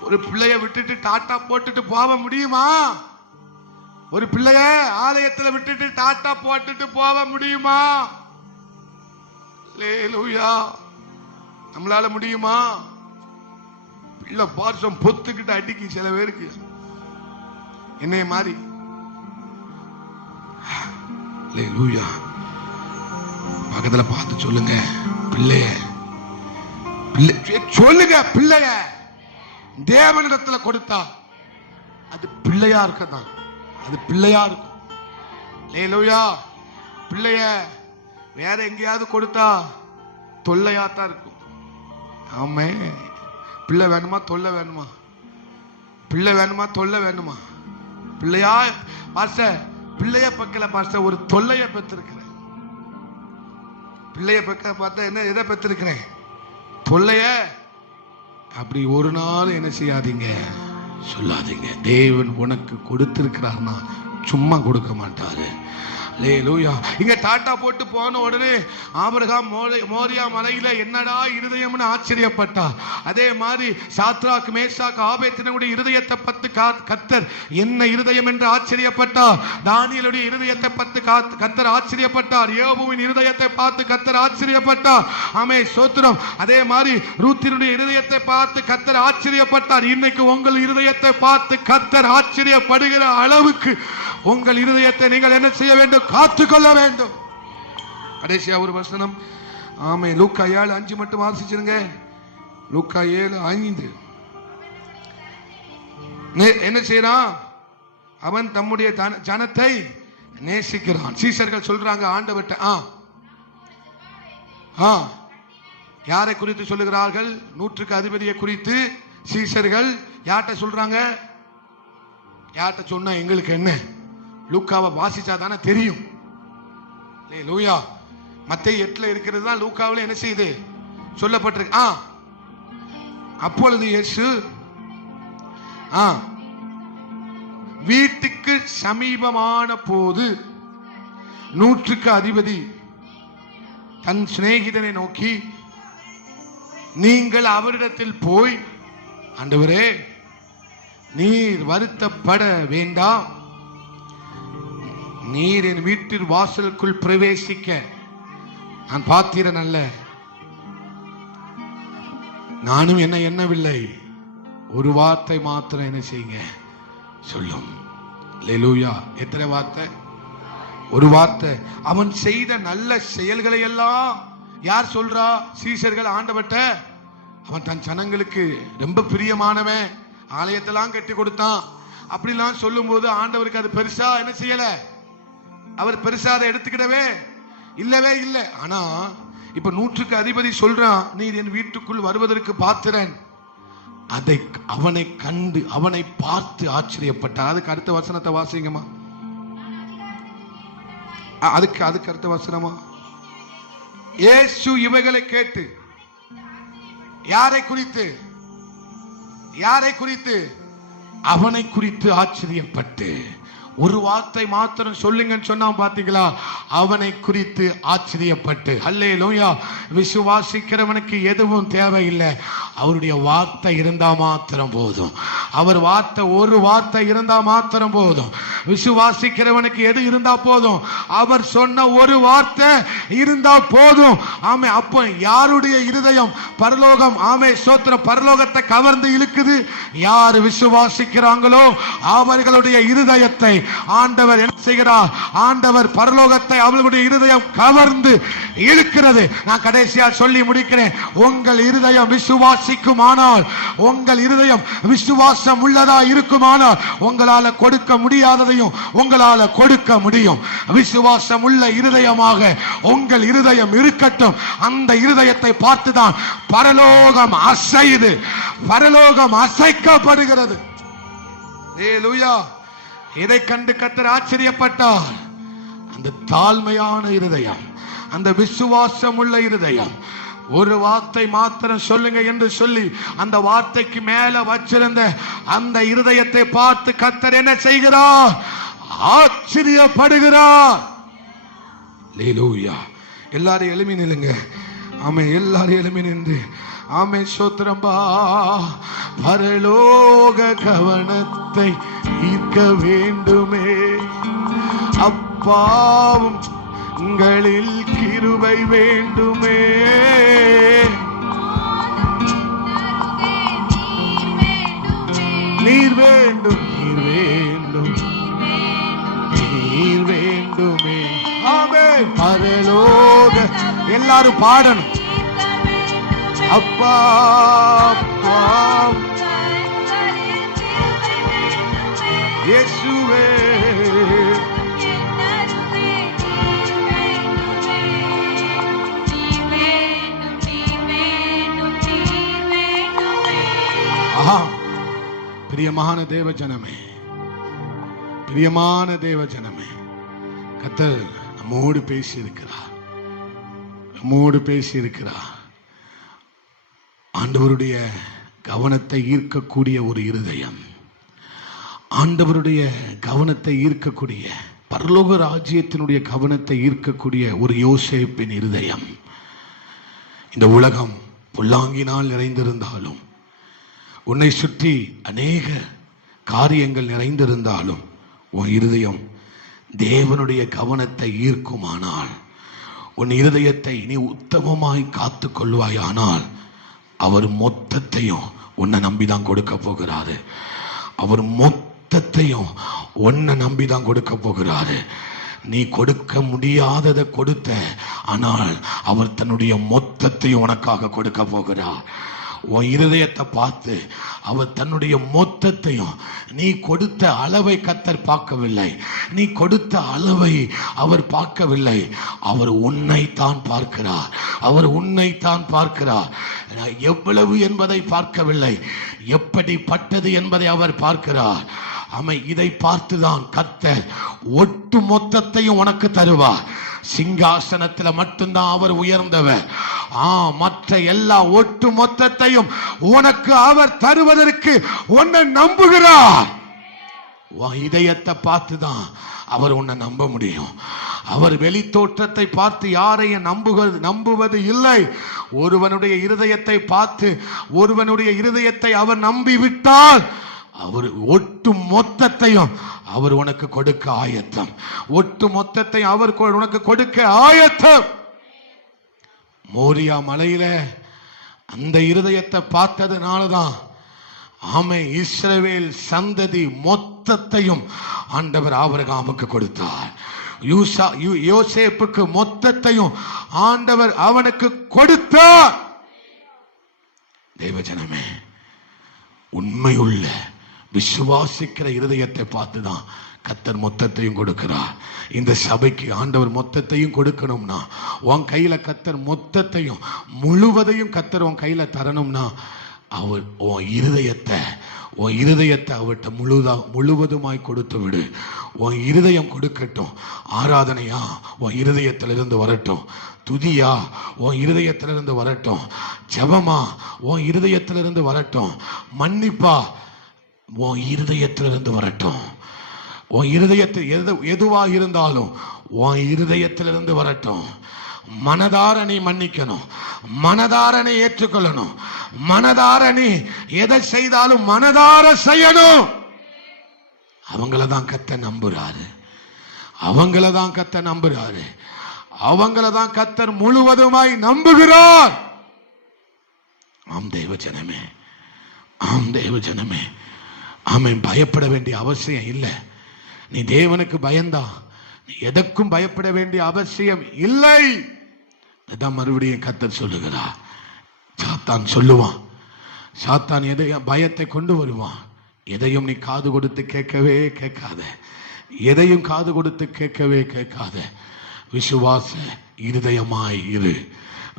ஒரு பிள்ளைய விட்டுட்டு டாட்டா போட்டுட்டு போக முடியுமா? ஒரு பிள்ளைய ஆலயத்தில் விட்டுட்டு டாட்டா போட்டுட்டு போக முடியுமா? அல்லேலூயா. நம்மளால முடியுமா? பிள்ளை பாசம் பொத்துக்கிட்டு அடிக்கி சில பேருக்கு, என்னைய மாதிரி. அல்லேலூயா. பக்கத்துல பார்த்து சொல்லுங்க, பிள்ளைய சொல்லுங்க, பிள்ளைய தேவனிடத்துல கொடுத்தா அது பிள்ளையா இருக்கதான், அது பிள்ளையா இருக்கும். அல்லேலூயா. பிள்ளைய வேற எங்கேயாவது கொடுத்தா தொல்லையாத்தான் இருக்கும். ஆமே. பிள்ளை வேணுமா தொல்லை வேணுமா? பிள்ளை வேணுமா தொல்லை வேணுமா? பிள்ளையா பாஸ்டர், பிள்ளைய பக்கல பாஸ்டர் ஒரு தொல்லைய பெற்றிருக்கிறேன். பிள்ளைய பக்க பார்த்தா என்ன, எதை பெற்றிருக்கிறேன்? தொல்லைய. அப்படி ஒரு நாள் என்ன செய்யாதீங்க, சொல்லாதீங்க. தேவன் உனக்கு கொடுத்திருக்கிறார்னா சும்மா கொடுக்க மாட்டாரு. அல்லேலூயா. இங்க டாட்டா போட்டு போன உடனே ஆபிரகாம் மோரியா மலையில என்னடா இருதயம்னு ஆச்சரியப்பட்டா. அதே மாதிரி சாத்ராக் மேஷாக் ஆபேத்நேகோவுடைய இருதயத்தை பார்த்து கர்த்தர் என்ன இருதயம் என்று ஆச்சரியப்பட்டா. தானியேலுடைய இருதயத்தை பார்த்து கர்த்தர் ஆச்சரியப்பட்டார். யோபுவின் இருதயத்தை பார்த்து கர்த்தர் ஆச்சரியப்பட்டார். ஆமே ஸ்தோத்திரம். அதே மாதிரி ரூத்தினுடைய இருதயத்தை பார்த்து கர்த்தர் ஆச்சரியப்பட்டார். இன்னைக்கு உங்கள் இருதயத்தை பார்த்து கர்த்தர் ஆச்சரியப்படுகிற அளவுக்கு உங்கள் இருதயத்தை நீங்கள் என்ன செய்ய வேண்டும்? காத்துக்கொள்ள வேண்டும். கடைசியா ஒரு வசனம். ஆமே லூக்கா 7:5 மட்டும் வாசிச்சிருங்க. லூக்கா 7:5 என்ன செய்யறான்? அவன் தம்முடைய ஜனத்தை நேசிக்கிறான். சீஷர்கள் சொல்றாங்க ஆண்டவர்ட்ட, யாரை குறித்து சொல்லுகிறார்கள்? 100க்கு அதிபதியை குறித்து சீஷர்கள் யார்கிட்ட சொல்றாங்க? யார்கிட்ட சொன்னா எங்களுக்கு என்ன? லூக்காவை வாசிச்சா தானே தெரியும். லூயா மத்தேயு 8 இருக்கிறது தான் லூக்காவில் என்ன செய்யுது சொல்லப்பட்டிருக்கு. அப்பொழுது இயேசு வீட்டுக்கு சமீபமான போது 100க்கு அதிபதி தன் சிநேகிதனை நோக்கி, நீங்கள் அவரிடத்தில் போய், ஆண்டவரே நீர் வருத்தப்பட வேண்டாம், நீர் என் வீட்டின் வாசலுக்குள் பிரவேசிக்க நான் பாத்திரன் அல்ல, நானும் என்ன எண்ணவில்லை, ஒரு வார்த்தை மாத்திரம் என்ன செய்யுங்க சொல்லும். அல்லேலூயா. எத்தனை வார்த்தை? ஒரு வார்த்தை. அவன் செய்த நல்ல செயல்களை எல்லாம் யார் சொல்றா? சீஷர்கள் ஆண்டவர்ட்ட. அவன் தன் ஜனங்களுக்கு ரொம்ப பிரியமானவன், ஆலயத்தெல்லாம் கட்டி கொடுத்தான், அப்படிலாம் சொல்லும் போது ஆண்டவருக்கு அது பெருசா என்ன செய்யல, அவர் பெருசா அதை எடுத்துக்கிடவே இல்லவே இல்லை. ஆனா இப்ப 100க்கு அதிபதி சொல்றான், நீர் என் வீட்டுக்குள் வருவதற்கு பாத்திரன். அதை அவனை கண்டு அவனை பார்த்து ஆச்சரியப்பட்டார். அதுக்கு அடுத்த வசனத்தை வாசிங்கம்மா. அதுக்கு அடுத்த வசனமா? இயேசு இவைகளை கேட்டு யாரை குறித்து? யாரை குறித்து? அவனை குறித்து ஆச்சரியப்பட்டு. ஒரு வார்த்தை மாத்திரம் சொல்லுங்கன்னு சொன்னா பாத்தீங்களா? அவனை குறித்து ஆச்சரியப்பட்டு. அல்லேலூயா. விசுவாசிக்கிறவனுக்கு எதுவும் தேவையில்லை, அவருடைய வார்த்தை இருந்தா மாத்திரம் போதும். அவர் வார்த்தை, ஒரு வார்த்தை இருந்தா மாத்திரம் போதும். விசுவாசிக்கிறவனுக்கு எது இருந்தா போதும்? அவர் சொன்ன ஒரு வார்த்தை இருந்தா போதும். ஆமே. அப்ப யாருடைய இருதயம் பரலோகம், ஆமே ஸ்தோத்திரம், பரலோகத்தை கவர்ந்து இழுக்குது? யார் விசுவாசிக்கிறாங்களோ அவர்களுடைய இருதயத்தை ஆண்டவர் என்ன செய்கிறார்? ஆண்டவர் பரலோகத்தை அவர்களுடைய இருதயம் கவர்ந்து இழுக்கிறது. நான் கடைசியா சொல்லி முடிக்கிறேன். உங்கள் இருதயம் விசுவாசிக்குமானால், உங்கள் இருதயம் விசுவாசம் உள்ளதா இருக்குமானால், உங்களால கொடுக்க முடியாததையும் உங்களால கொடுக்க முடியும். விசுவாசம் உள்ள இருதயமாக உங்கள் இருதயம் இருக்கட்டும். அந்த இருதயத்தை பார்த்துதான் பரலோகம் அசையுது, பரலோகம் அசைக்கப்படுகிறது. அல்லேலூயா. இதை கண்டு கர்த்தர் ஆச்சரியப்பட்டார். அந்த தாழ்மையான இருதயம், அந்த விசுவாசம் உள்ள இருதயம், ஒரு வார்த்தை மாத்திரம் சொல்லுங்க என்று சொல்லி அந்த வார்த்தைக்கு மேல வச்சிருந்த அந்த இருதயத்தை பார்த்து கர்த்தர் என்ன செய்கிறார்? ஆச்சரியப்படுகிறார். அல்லேலூயா. எல்லாரும் எழுமி நில்லுங்க. ஆமே. எல்லாரும் எழுமி நின்று ஆமே சோத்திரம்பா. பரலோக கவனத்தை ஈர்க்க வேண்டுமே, அப்பாவும் உங்களில் கிருபை வேண்டுமே. நீர் வேண்டும், நீர் வேண்டும், நீர் வேண்டுமே. ஆமே. பரலோக எல்லாரும் பாடணும். அப்பா அப்பா இயேசுவே பிரியமான தேவ ஜனமே, பிரியமான தேவ ஜனமே, கர்த்தர் நம்மோடு பேசி இருக்கிறார், நம்மோடு பேசி இருக்கிறார். ஆண்டவருடைய கவனத்தை ஈர்க்கக்கூடிய ஒரு இருதயம், ஆண்டவருடைய கவனத்தை ஈர்க்கக்கூடிய பரலோக ராஜ்யத்தினுடைய கவனத்தை ஈர்க்கக்கூடிய ஒரு யோசேப்பின் இருதயம். இந்த உலகம் பொல்லாங்கினால் நிறைந்திருந்தாலும், உன்னை சுற்றி அநேக காரியங்கள் நிறைந்திருந்தாலும், உன் இருதயம் தேவனுடைய கவனத்தை ஈர்க்குமானால், உன் இருதயத்தை நீ உத்தமமாய் காத்து கொள்வாயானால், அவர் மொத்தத்தையும் உன்னை நம்பிதான் கொடுக்க போகிறாரு. அவர் மொத்தத்தையும் உன்னை நம்பிதான் கொடுக்க போகிறாரு. நீ கொடுக்க முடியாததை கொடுத்த, ஆனால் அவர் தன்னுடைய மொத்தத்தையும் உனக்காக கொடுக்க போகிறார். உன் இருதயத்தை பார்த்து அவர் தன்னுடைய மொத்தத்தையும், நீ கொடுத்த அளவை கர்த்தர் பார்க்கவில்லை, நீ கொடுத்த அளவை அவர் பார்க்கவில்லை. அவர் உன்னைத்தான் பார்க்கிறார். அவர் உன்னைத்தான் பார்க்கிறார். எவ்வளவு என்பதை பார்க்கவில்லை, எப்படிப்பட்டது என்பதை அவர் பார்க்கிறார். இதை பார்த்துதான் கர்த்தர் ஒட்டு மொத்தத்தையும் உனக்கு தருவார். சிங்காசனத்துல மட்டும்தான் அவர் உயர்ந்தவர். மற்ற எல்லா ஒட்டு மொத்தத்தையும் உனக்கு அவர் தருவதற்கு உன்னை நம்புகிறார். இதயத்தை பார்த்துதான் அவர் உன்னை நம்ப முடியும். அவர் வெளி தோற்றத்தை பார்த்து யாரையும் நம்புவது இல்லை. ஒருவனுடைய இருதயத்தை பார்த்து, ஒருவனுடைய இருதயத்தை அவர் நம்பிவிட்டால், அவர் ஒட்டு மொத்தத்தையும் அவர் உனக்கு கொடுக்க ஆயத்தம். ஒட்டு மொத்தத்தை அவர் உனக்கு கொடுக்க ஆயத்தம். மோரியா மலையில அந்த இருதயத்தை பார்த்ததுனாலதான் இஸ்ரவேல் சந்ததி மொத்தத்தையும் ஆண்டவர் ஆபிரகாமுக்கு கொடுத்தார். யோசேப்புக்கு மொத்தத்தையும் ஆண்டவர் அவனுக்கு கொடுத்தார். தேவஜனமே, உண்மையுள்ள விசுவாசிக்கிற இருதயத்தை பார்த்துதான் கர்த்தர் மொத்தத்தையும் கொடுக்கிறார். இந்த சபைக்கு ஆண்டவர் மொத்தத்தையும் கொடுக்கணும்னா, உன் கையில கர்த்தர் மொத்தத்தையும் முழுவதையும் கர்த்தர் உன் கையில தரணும்னா, அவர் உன் இருதயத்தை அவர்கிட்ட முழுவதுமாய் கொடுத்து விடு. உன் இருதயம் கொடுக்கட்டும். ஆராதனையா உன் இருதயத்திலிருந்து வரட்டும். துதியா உன் இருதயத்திலிருந்து வரட்டும். ஜெபமா உன் இருதயத்திலிருந்து வரட்டும். மன்னிப்பா உன் இருதயத்திலிருந்து வரட்டும். உன் இருதயத்தில் எதுவாக இருந்தாலும் உன் இருதயத்திலிருந்து வரட்டும். மனதார நீ மன்னிக்கணும், மனதார நீ ஏற்றுக்கொள்ளணும், மனதார நீ எதை செய்தாலும் மனதார செய்யணும். அவங்களதான் கர்த்தர் நம்புறாரு. அவங்களதான் கர்த்தர் நம்புறாரு. அவங்களதான் கர்த்தர் முழுவதுமாய் நம்புகிறார். ஆம் தேவ ஜனமே, ஆம் தேவ ஜனமே, ஆமென். பயப்பட வேண்டிய அவசியம் இல்லை. நீ தேவனுக்கு பயந்தா நீ எதற்கும் பயப்பட வேண்டிய அவசியம் இல்லை. அதான் மறுபடியும் கர்த்தர் சொல்லுகிறார். சாத்தான் சொல்லுவான், சாத்தான் எதையும் பயத்தை கொண்டு வருவான். எதையும் நீ காது கொடுத்து கேட்கவே கேட்காத, எதையும் காது கொடுத்து கேட்கவே கேட்காத. விசுவாச இருதயமாய் இரு,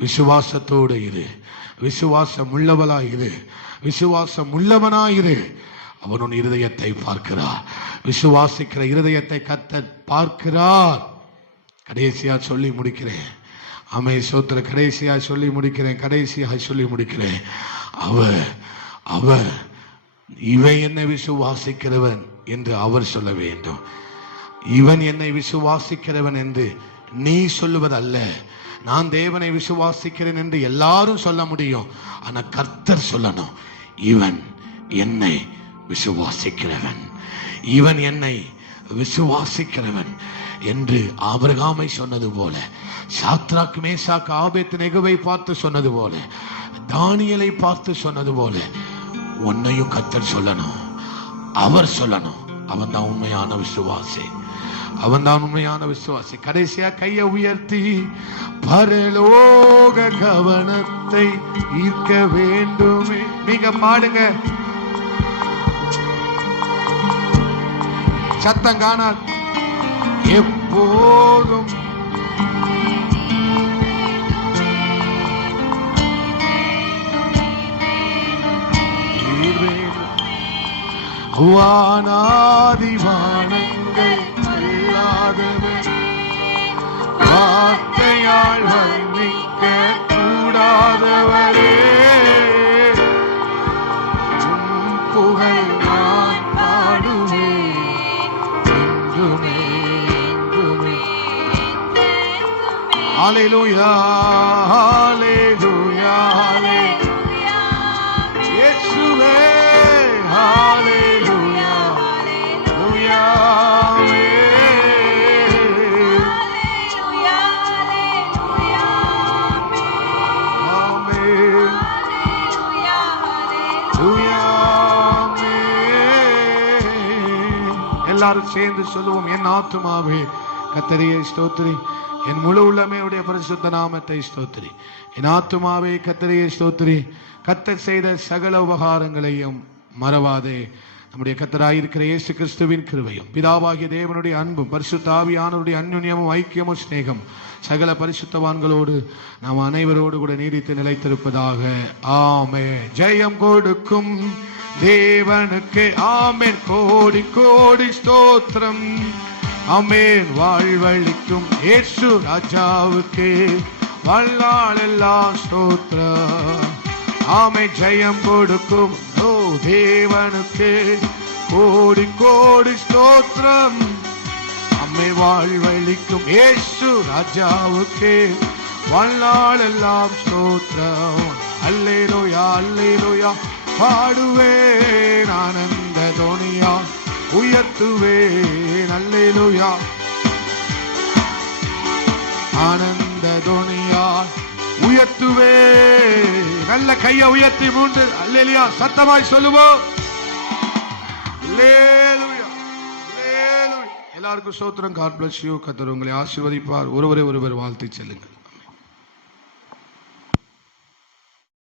விசுவாசத்தோடு இரு, விசுவாசம் உள்ளவளாய் இரு, விசுவாசம் உள்ளவனாயிரு. அவன் உன் இருதயத்தை பார்க்கிறார். விசுவாசிக்கிற இருதயத்தை கர்த்தர் பார்க்கிறார். கடைசியா சொல்லி முடிக்கிறேன். ஆமே சோத்திர. கடைசியா சொல்லி முடிக்கிறேன். கடைசியாக சொல்லி முடிக்கிறேன். அவர் இவன் என்னை விசுவாசிக்கிறவன் என்று அவர் சொல்ல வேண்டும். இவன் என்னை விசுவாசிக்கிறவன் என்று நீ சொல்லுவதல்ல. நான் தேவனை விசுவாசிக்கிறேன் என்று எல்லாரும் சொல்ல முடியும். ஆனா கர்த்தர் சொல்லணும், இவன் என்னை விசுவாசிக்கிறவன், இவன் என்னை விசுவாசிக்கிறவன் என்று ஆபிரகாமை சொன்னது போல, சாத்ராக் மேசாக் ஆபேத்நேகோவை பார்த்து சொன்னது போல, தானியேலை பார்த்து சொன்னது போல உன்னையும் கர்த்தர் சொல்லணும். அவர் சொல்லணும். அவன் தான் உண்மையான விசுவாசி. அவன் தான் உண்மையான விசுவாசி. கடைசியா கையை உயர்த்தி பரலோக கவனத்தை ஈர்க்க வேண்டுமே. நீங்க பாடுங்க. சத்தம் காணாது. எப்போதும் வானாதி வானங்கள் அல்லாதவர் வார்த்தையால் வர்ணிக்க கூடாதவரே, புகழ் நான் பாடுவேன் என்றுமே. ஹalleluya ஹalleluya ஹalleluya இயேசுவே ஹalleluya ஹalleluya எல்லாரும் சேர்ந்து சொல்லுவோம். என் ஆத்துமாவே கர்த்தரையே ஸ்தோத்திரி, என் முழு உள்ளமே உடைய பரிசுத்த நாமத்தை ஸ்தோத்திரி. என் ஆத்துமாவே கர்த்தரையே ஸ்தோத்திரி, கர்த்தர் செய்த சகல உபகாரங்களையும் மறவாதே. நம்முடைய கர்த்தராயிருக்கிற இயேசு கிறிஸ்துவின் கிருபையும் பிதாவாகிய தேவனுடைய அன்பும் பரிசுத்த ஆவியானவருடைய அன்யோன்யமும் ஐக்கியமும் சிநேகம் சகல பரிசுத்தவான்களோடு நாம் அனைவரோடு கூட நீடித்து நிலைத்திருப்பதாக. ஆமென். ஜெயம் கொடுக்கும் தேவனுக்கு ஆமென். கோடி கோடி ஸ்தோத்திரம். ஆமென். வாழ்வளிக்கும் இயேசு ராஜாவுக்கு வாழ்நாளெல்லாம் ஸ்தோத்திரம். ஆமென். ஜெயம் கொடுக்கும் தேவனுக்கு கோடி கோடி ஸ்தோத்திரம். அம்மை வாழ்வளிக்கும் இயேசு ராஜாவுக்கு வாழ்நாளெல்லாம் ஸ்தோத்திரம். அல்லேலூயா அல்லேலூயா பாடுவேன் ஆனந்த துணியா உயர்த்துவேன். அல்லேலூயா ஆனந்த துணியா உயர்த்துவேன். நல்ல கையை உயர்த்தி மூன்று அல்லேலூயா சத்தமாய் சொல்லுவோம். அல்லேலூயா அல்லேலூயா. எல்லாருக்கும் ஸ்தோத்திரம். God bless you. கர்த்தர் உங்களை ஆசீர்வதிப்பார். ஒருவரை ஒருவர் வாழ்த்தி செல்லுங்கள்.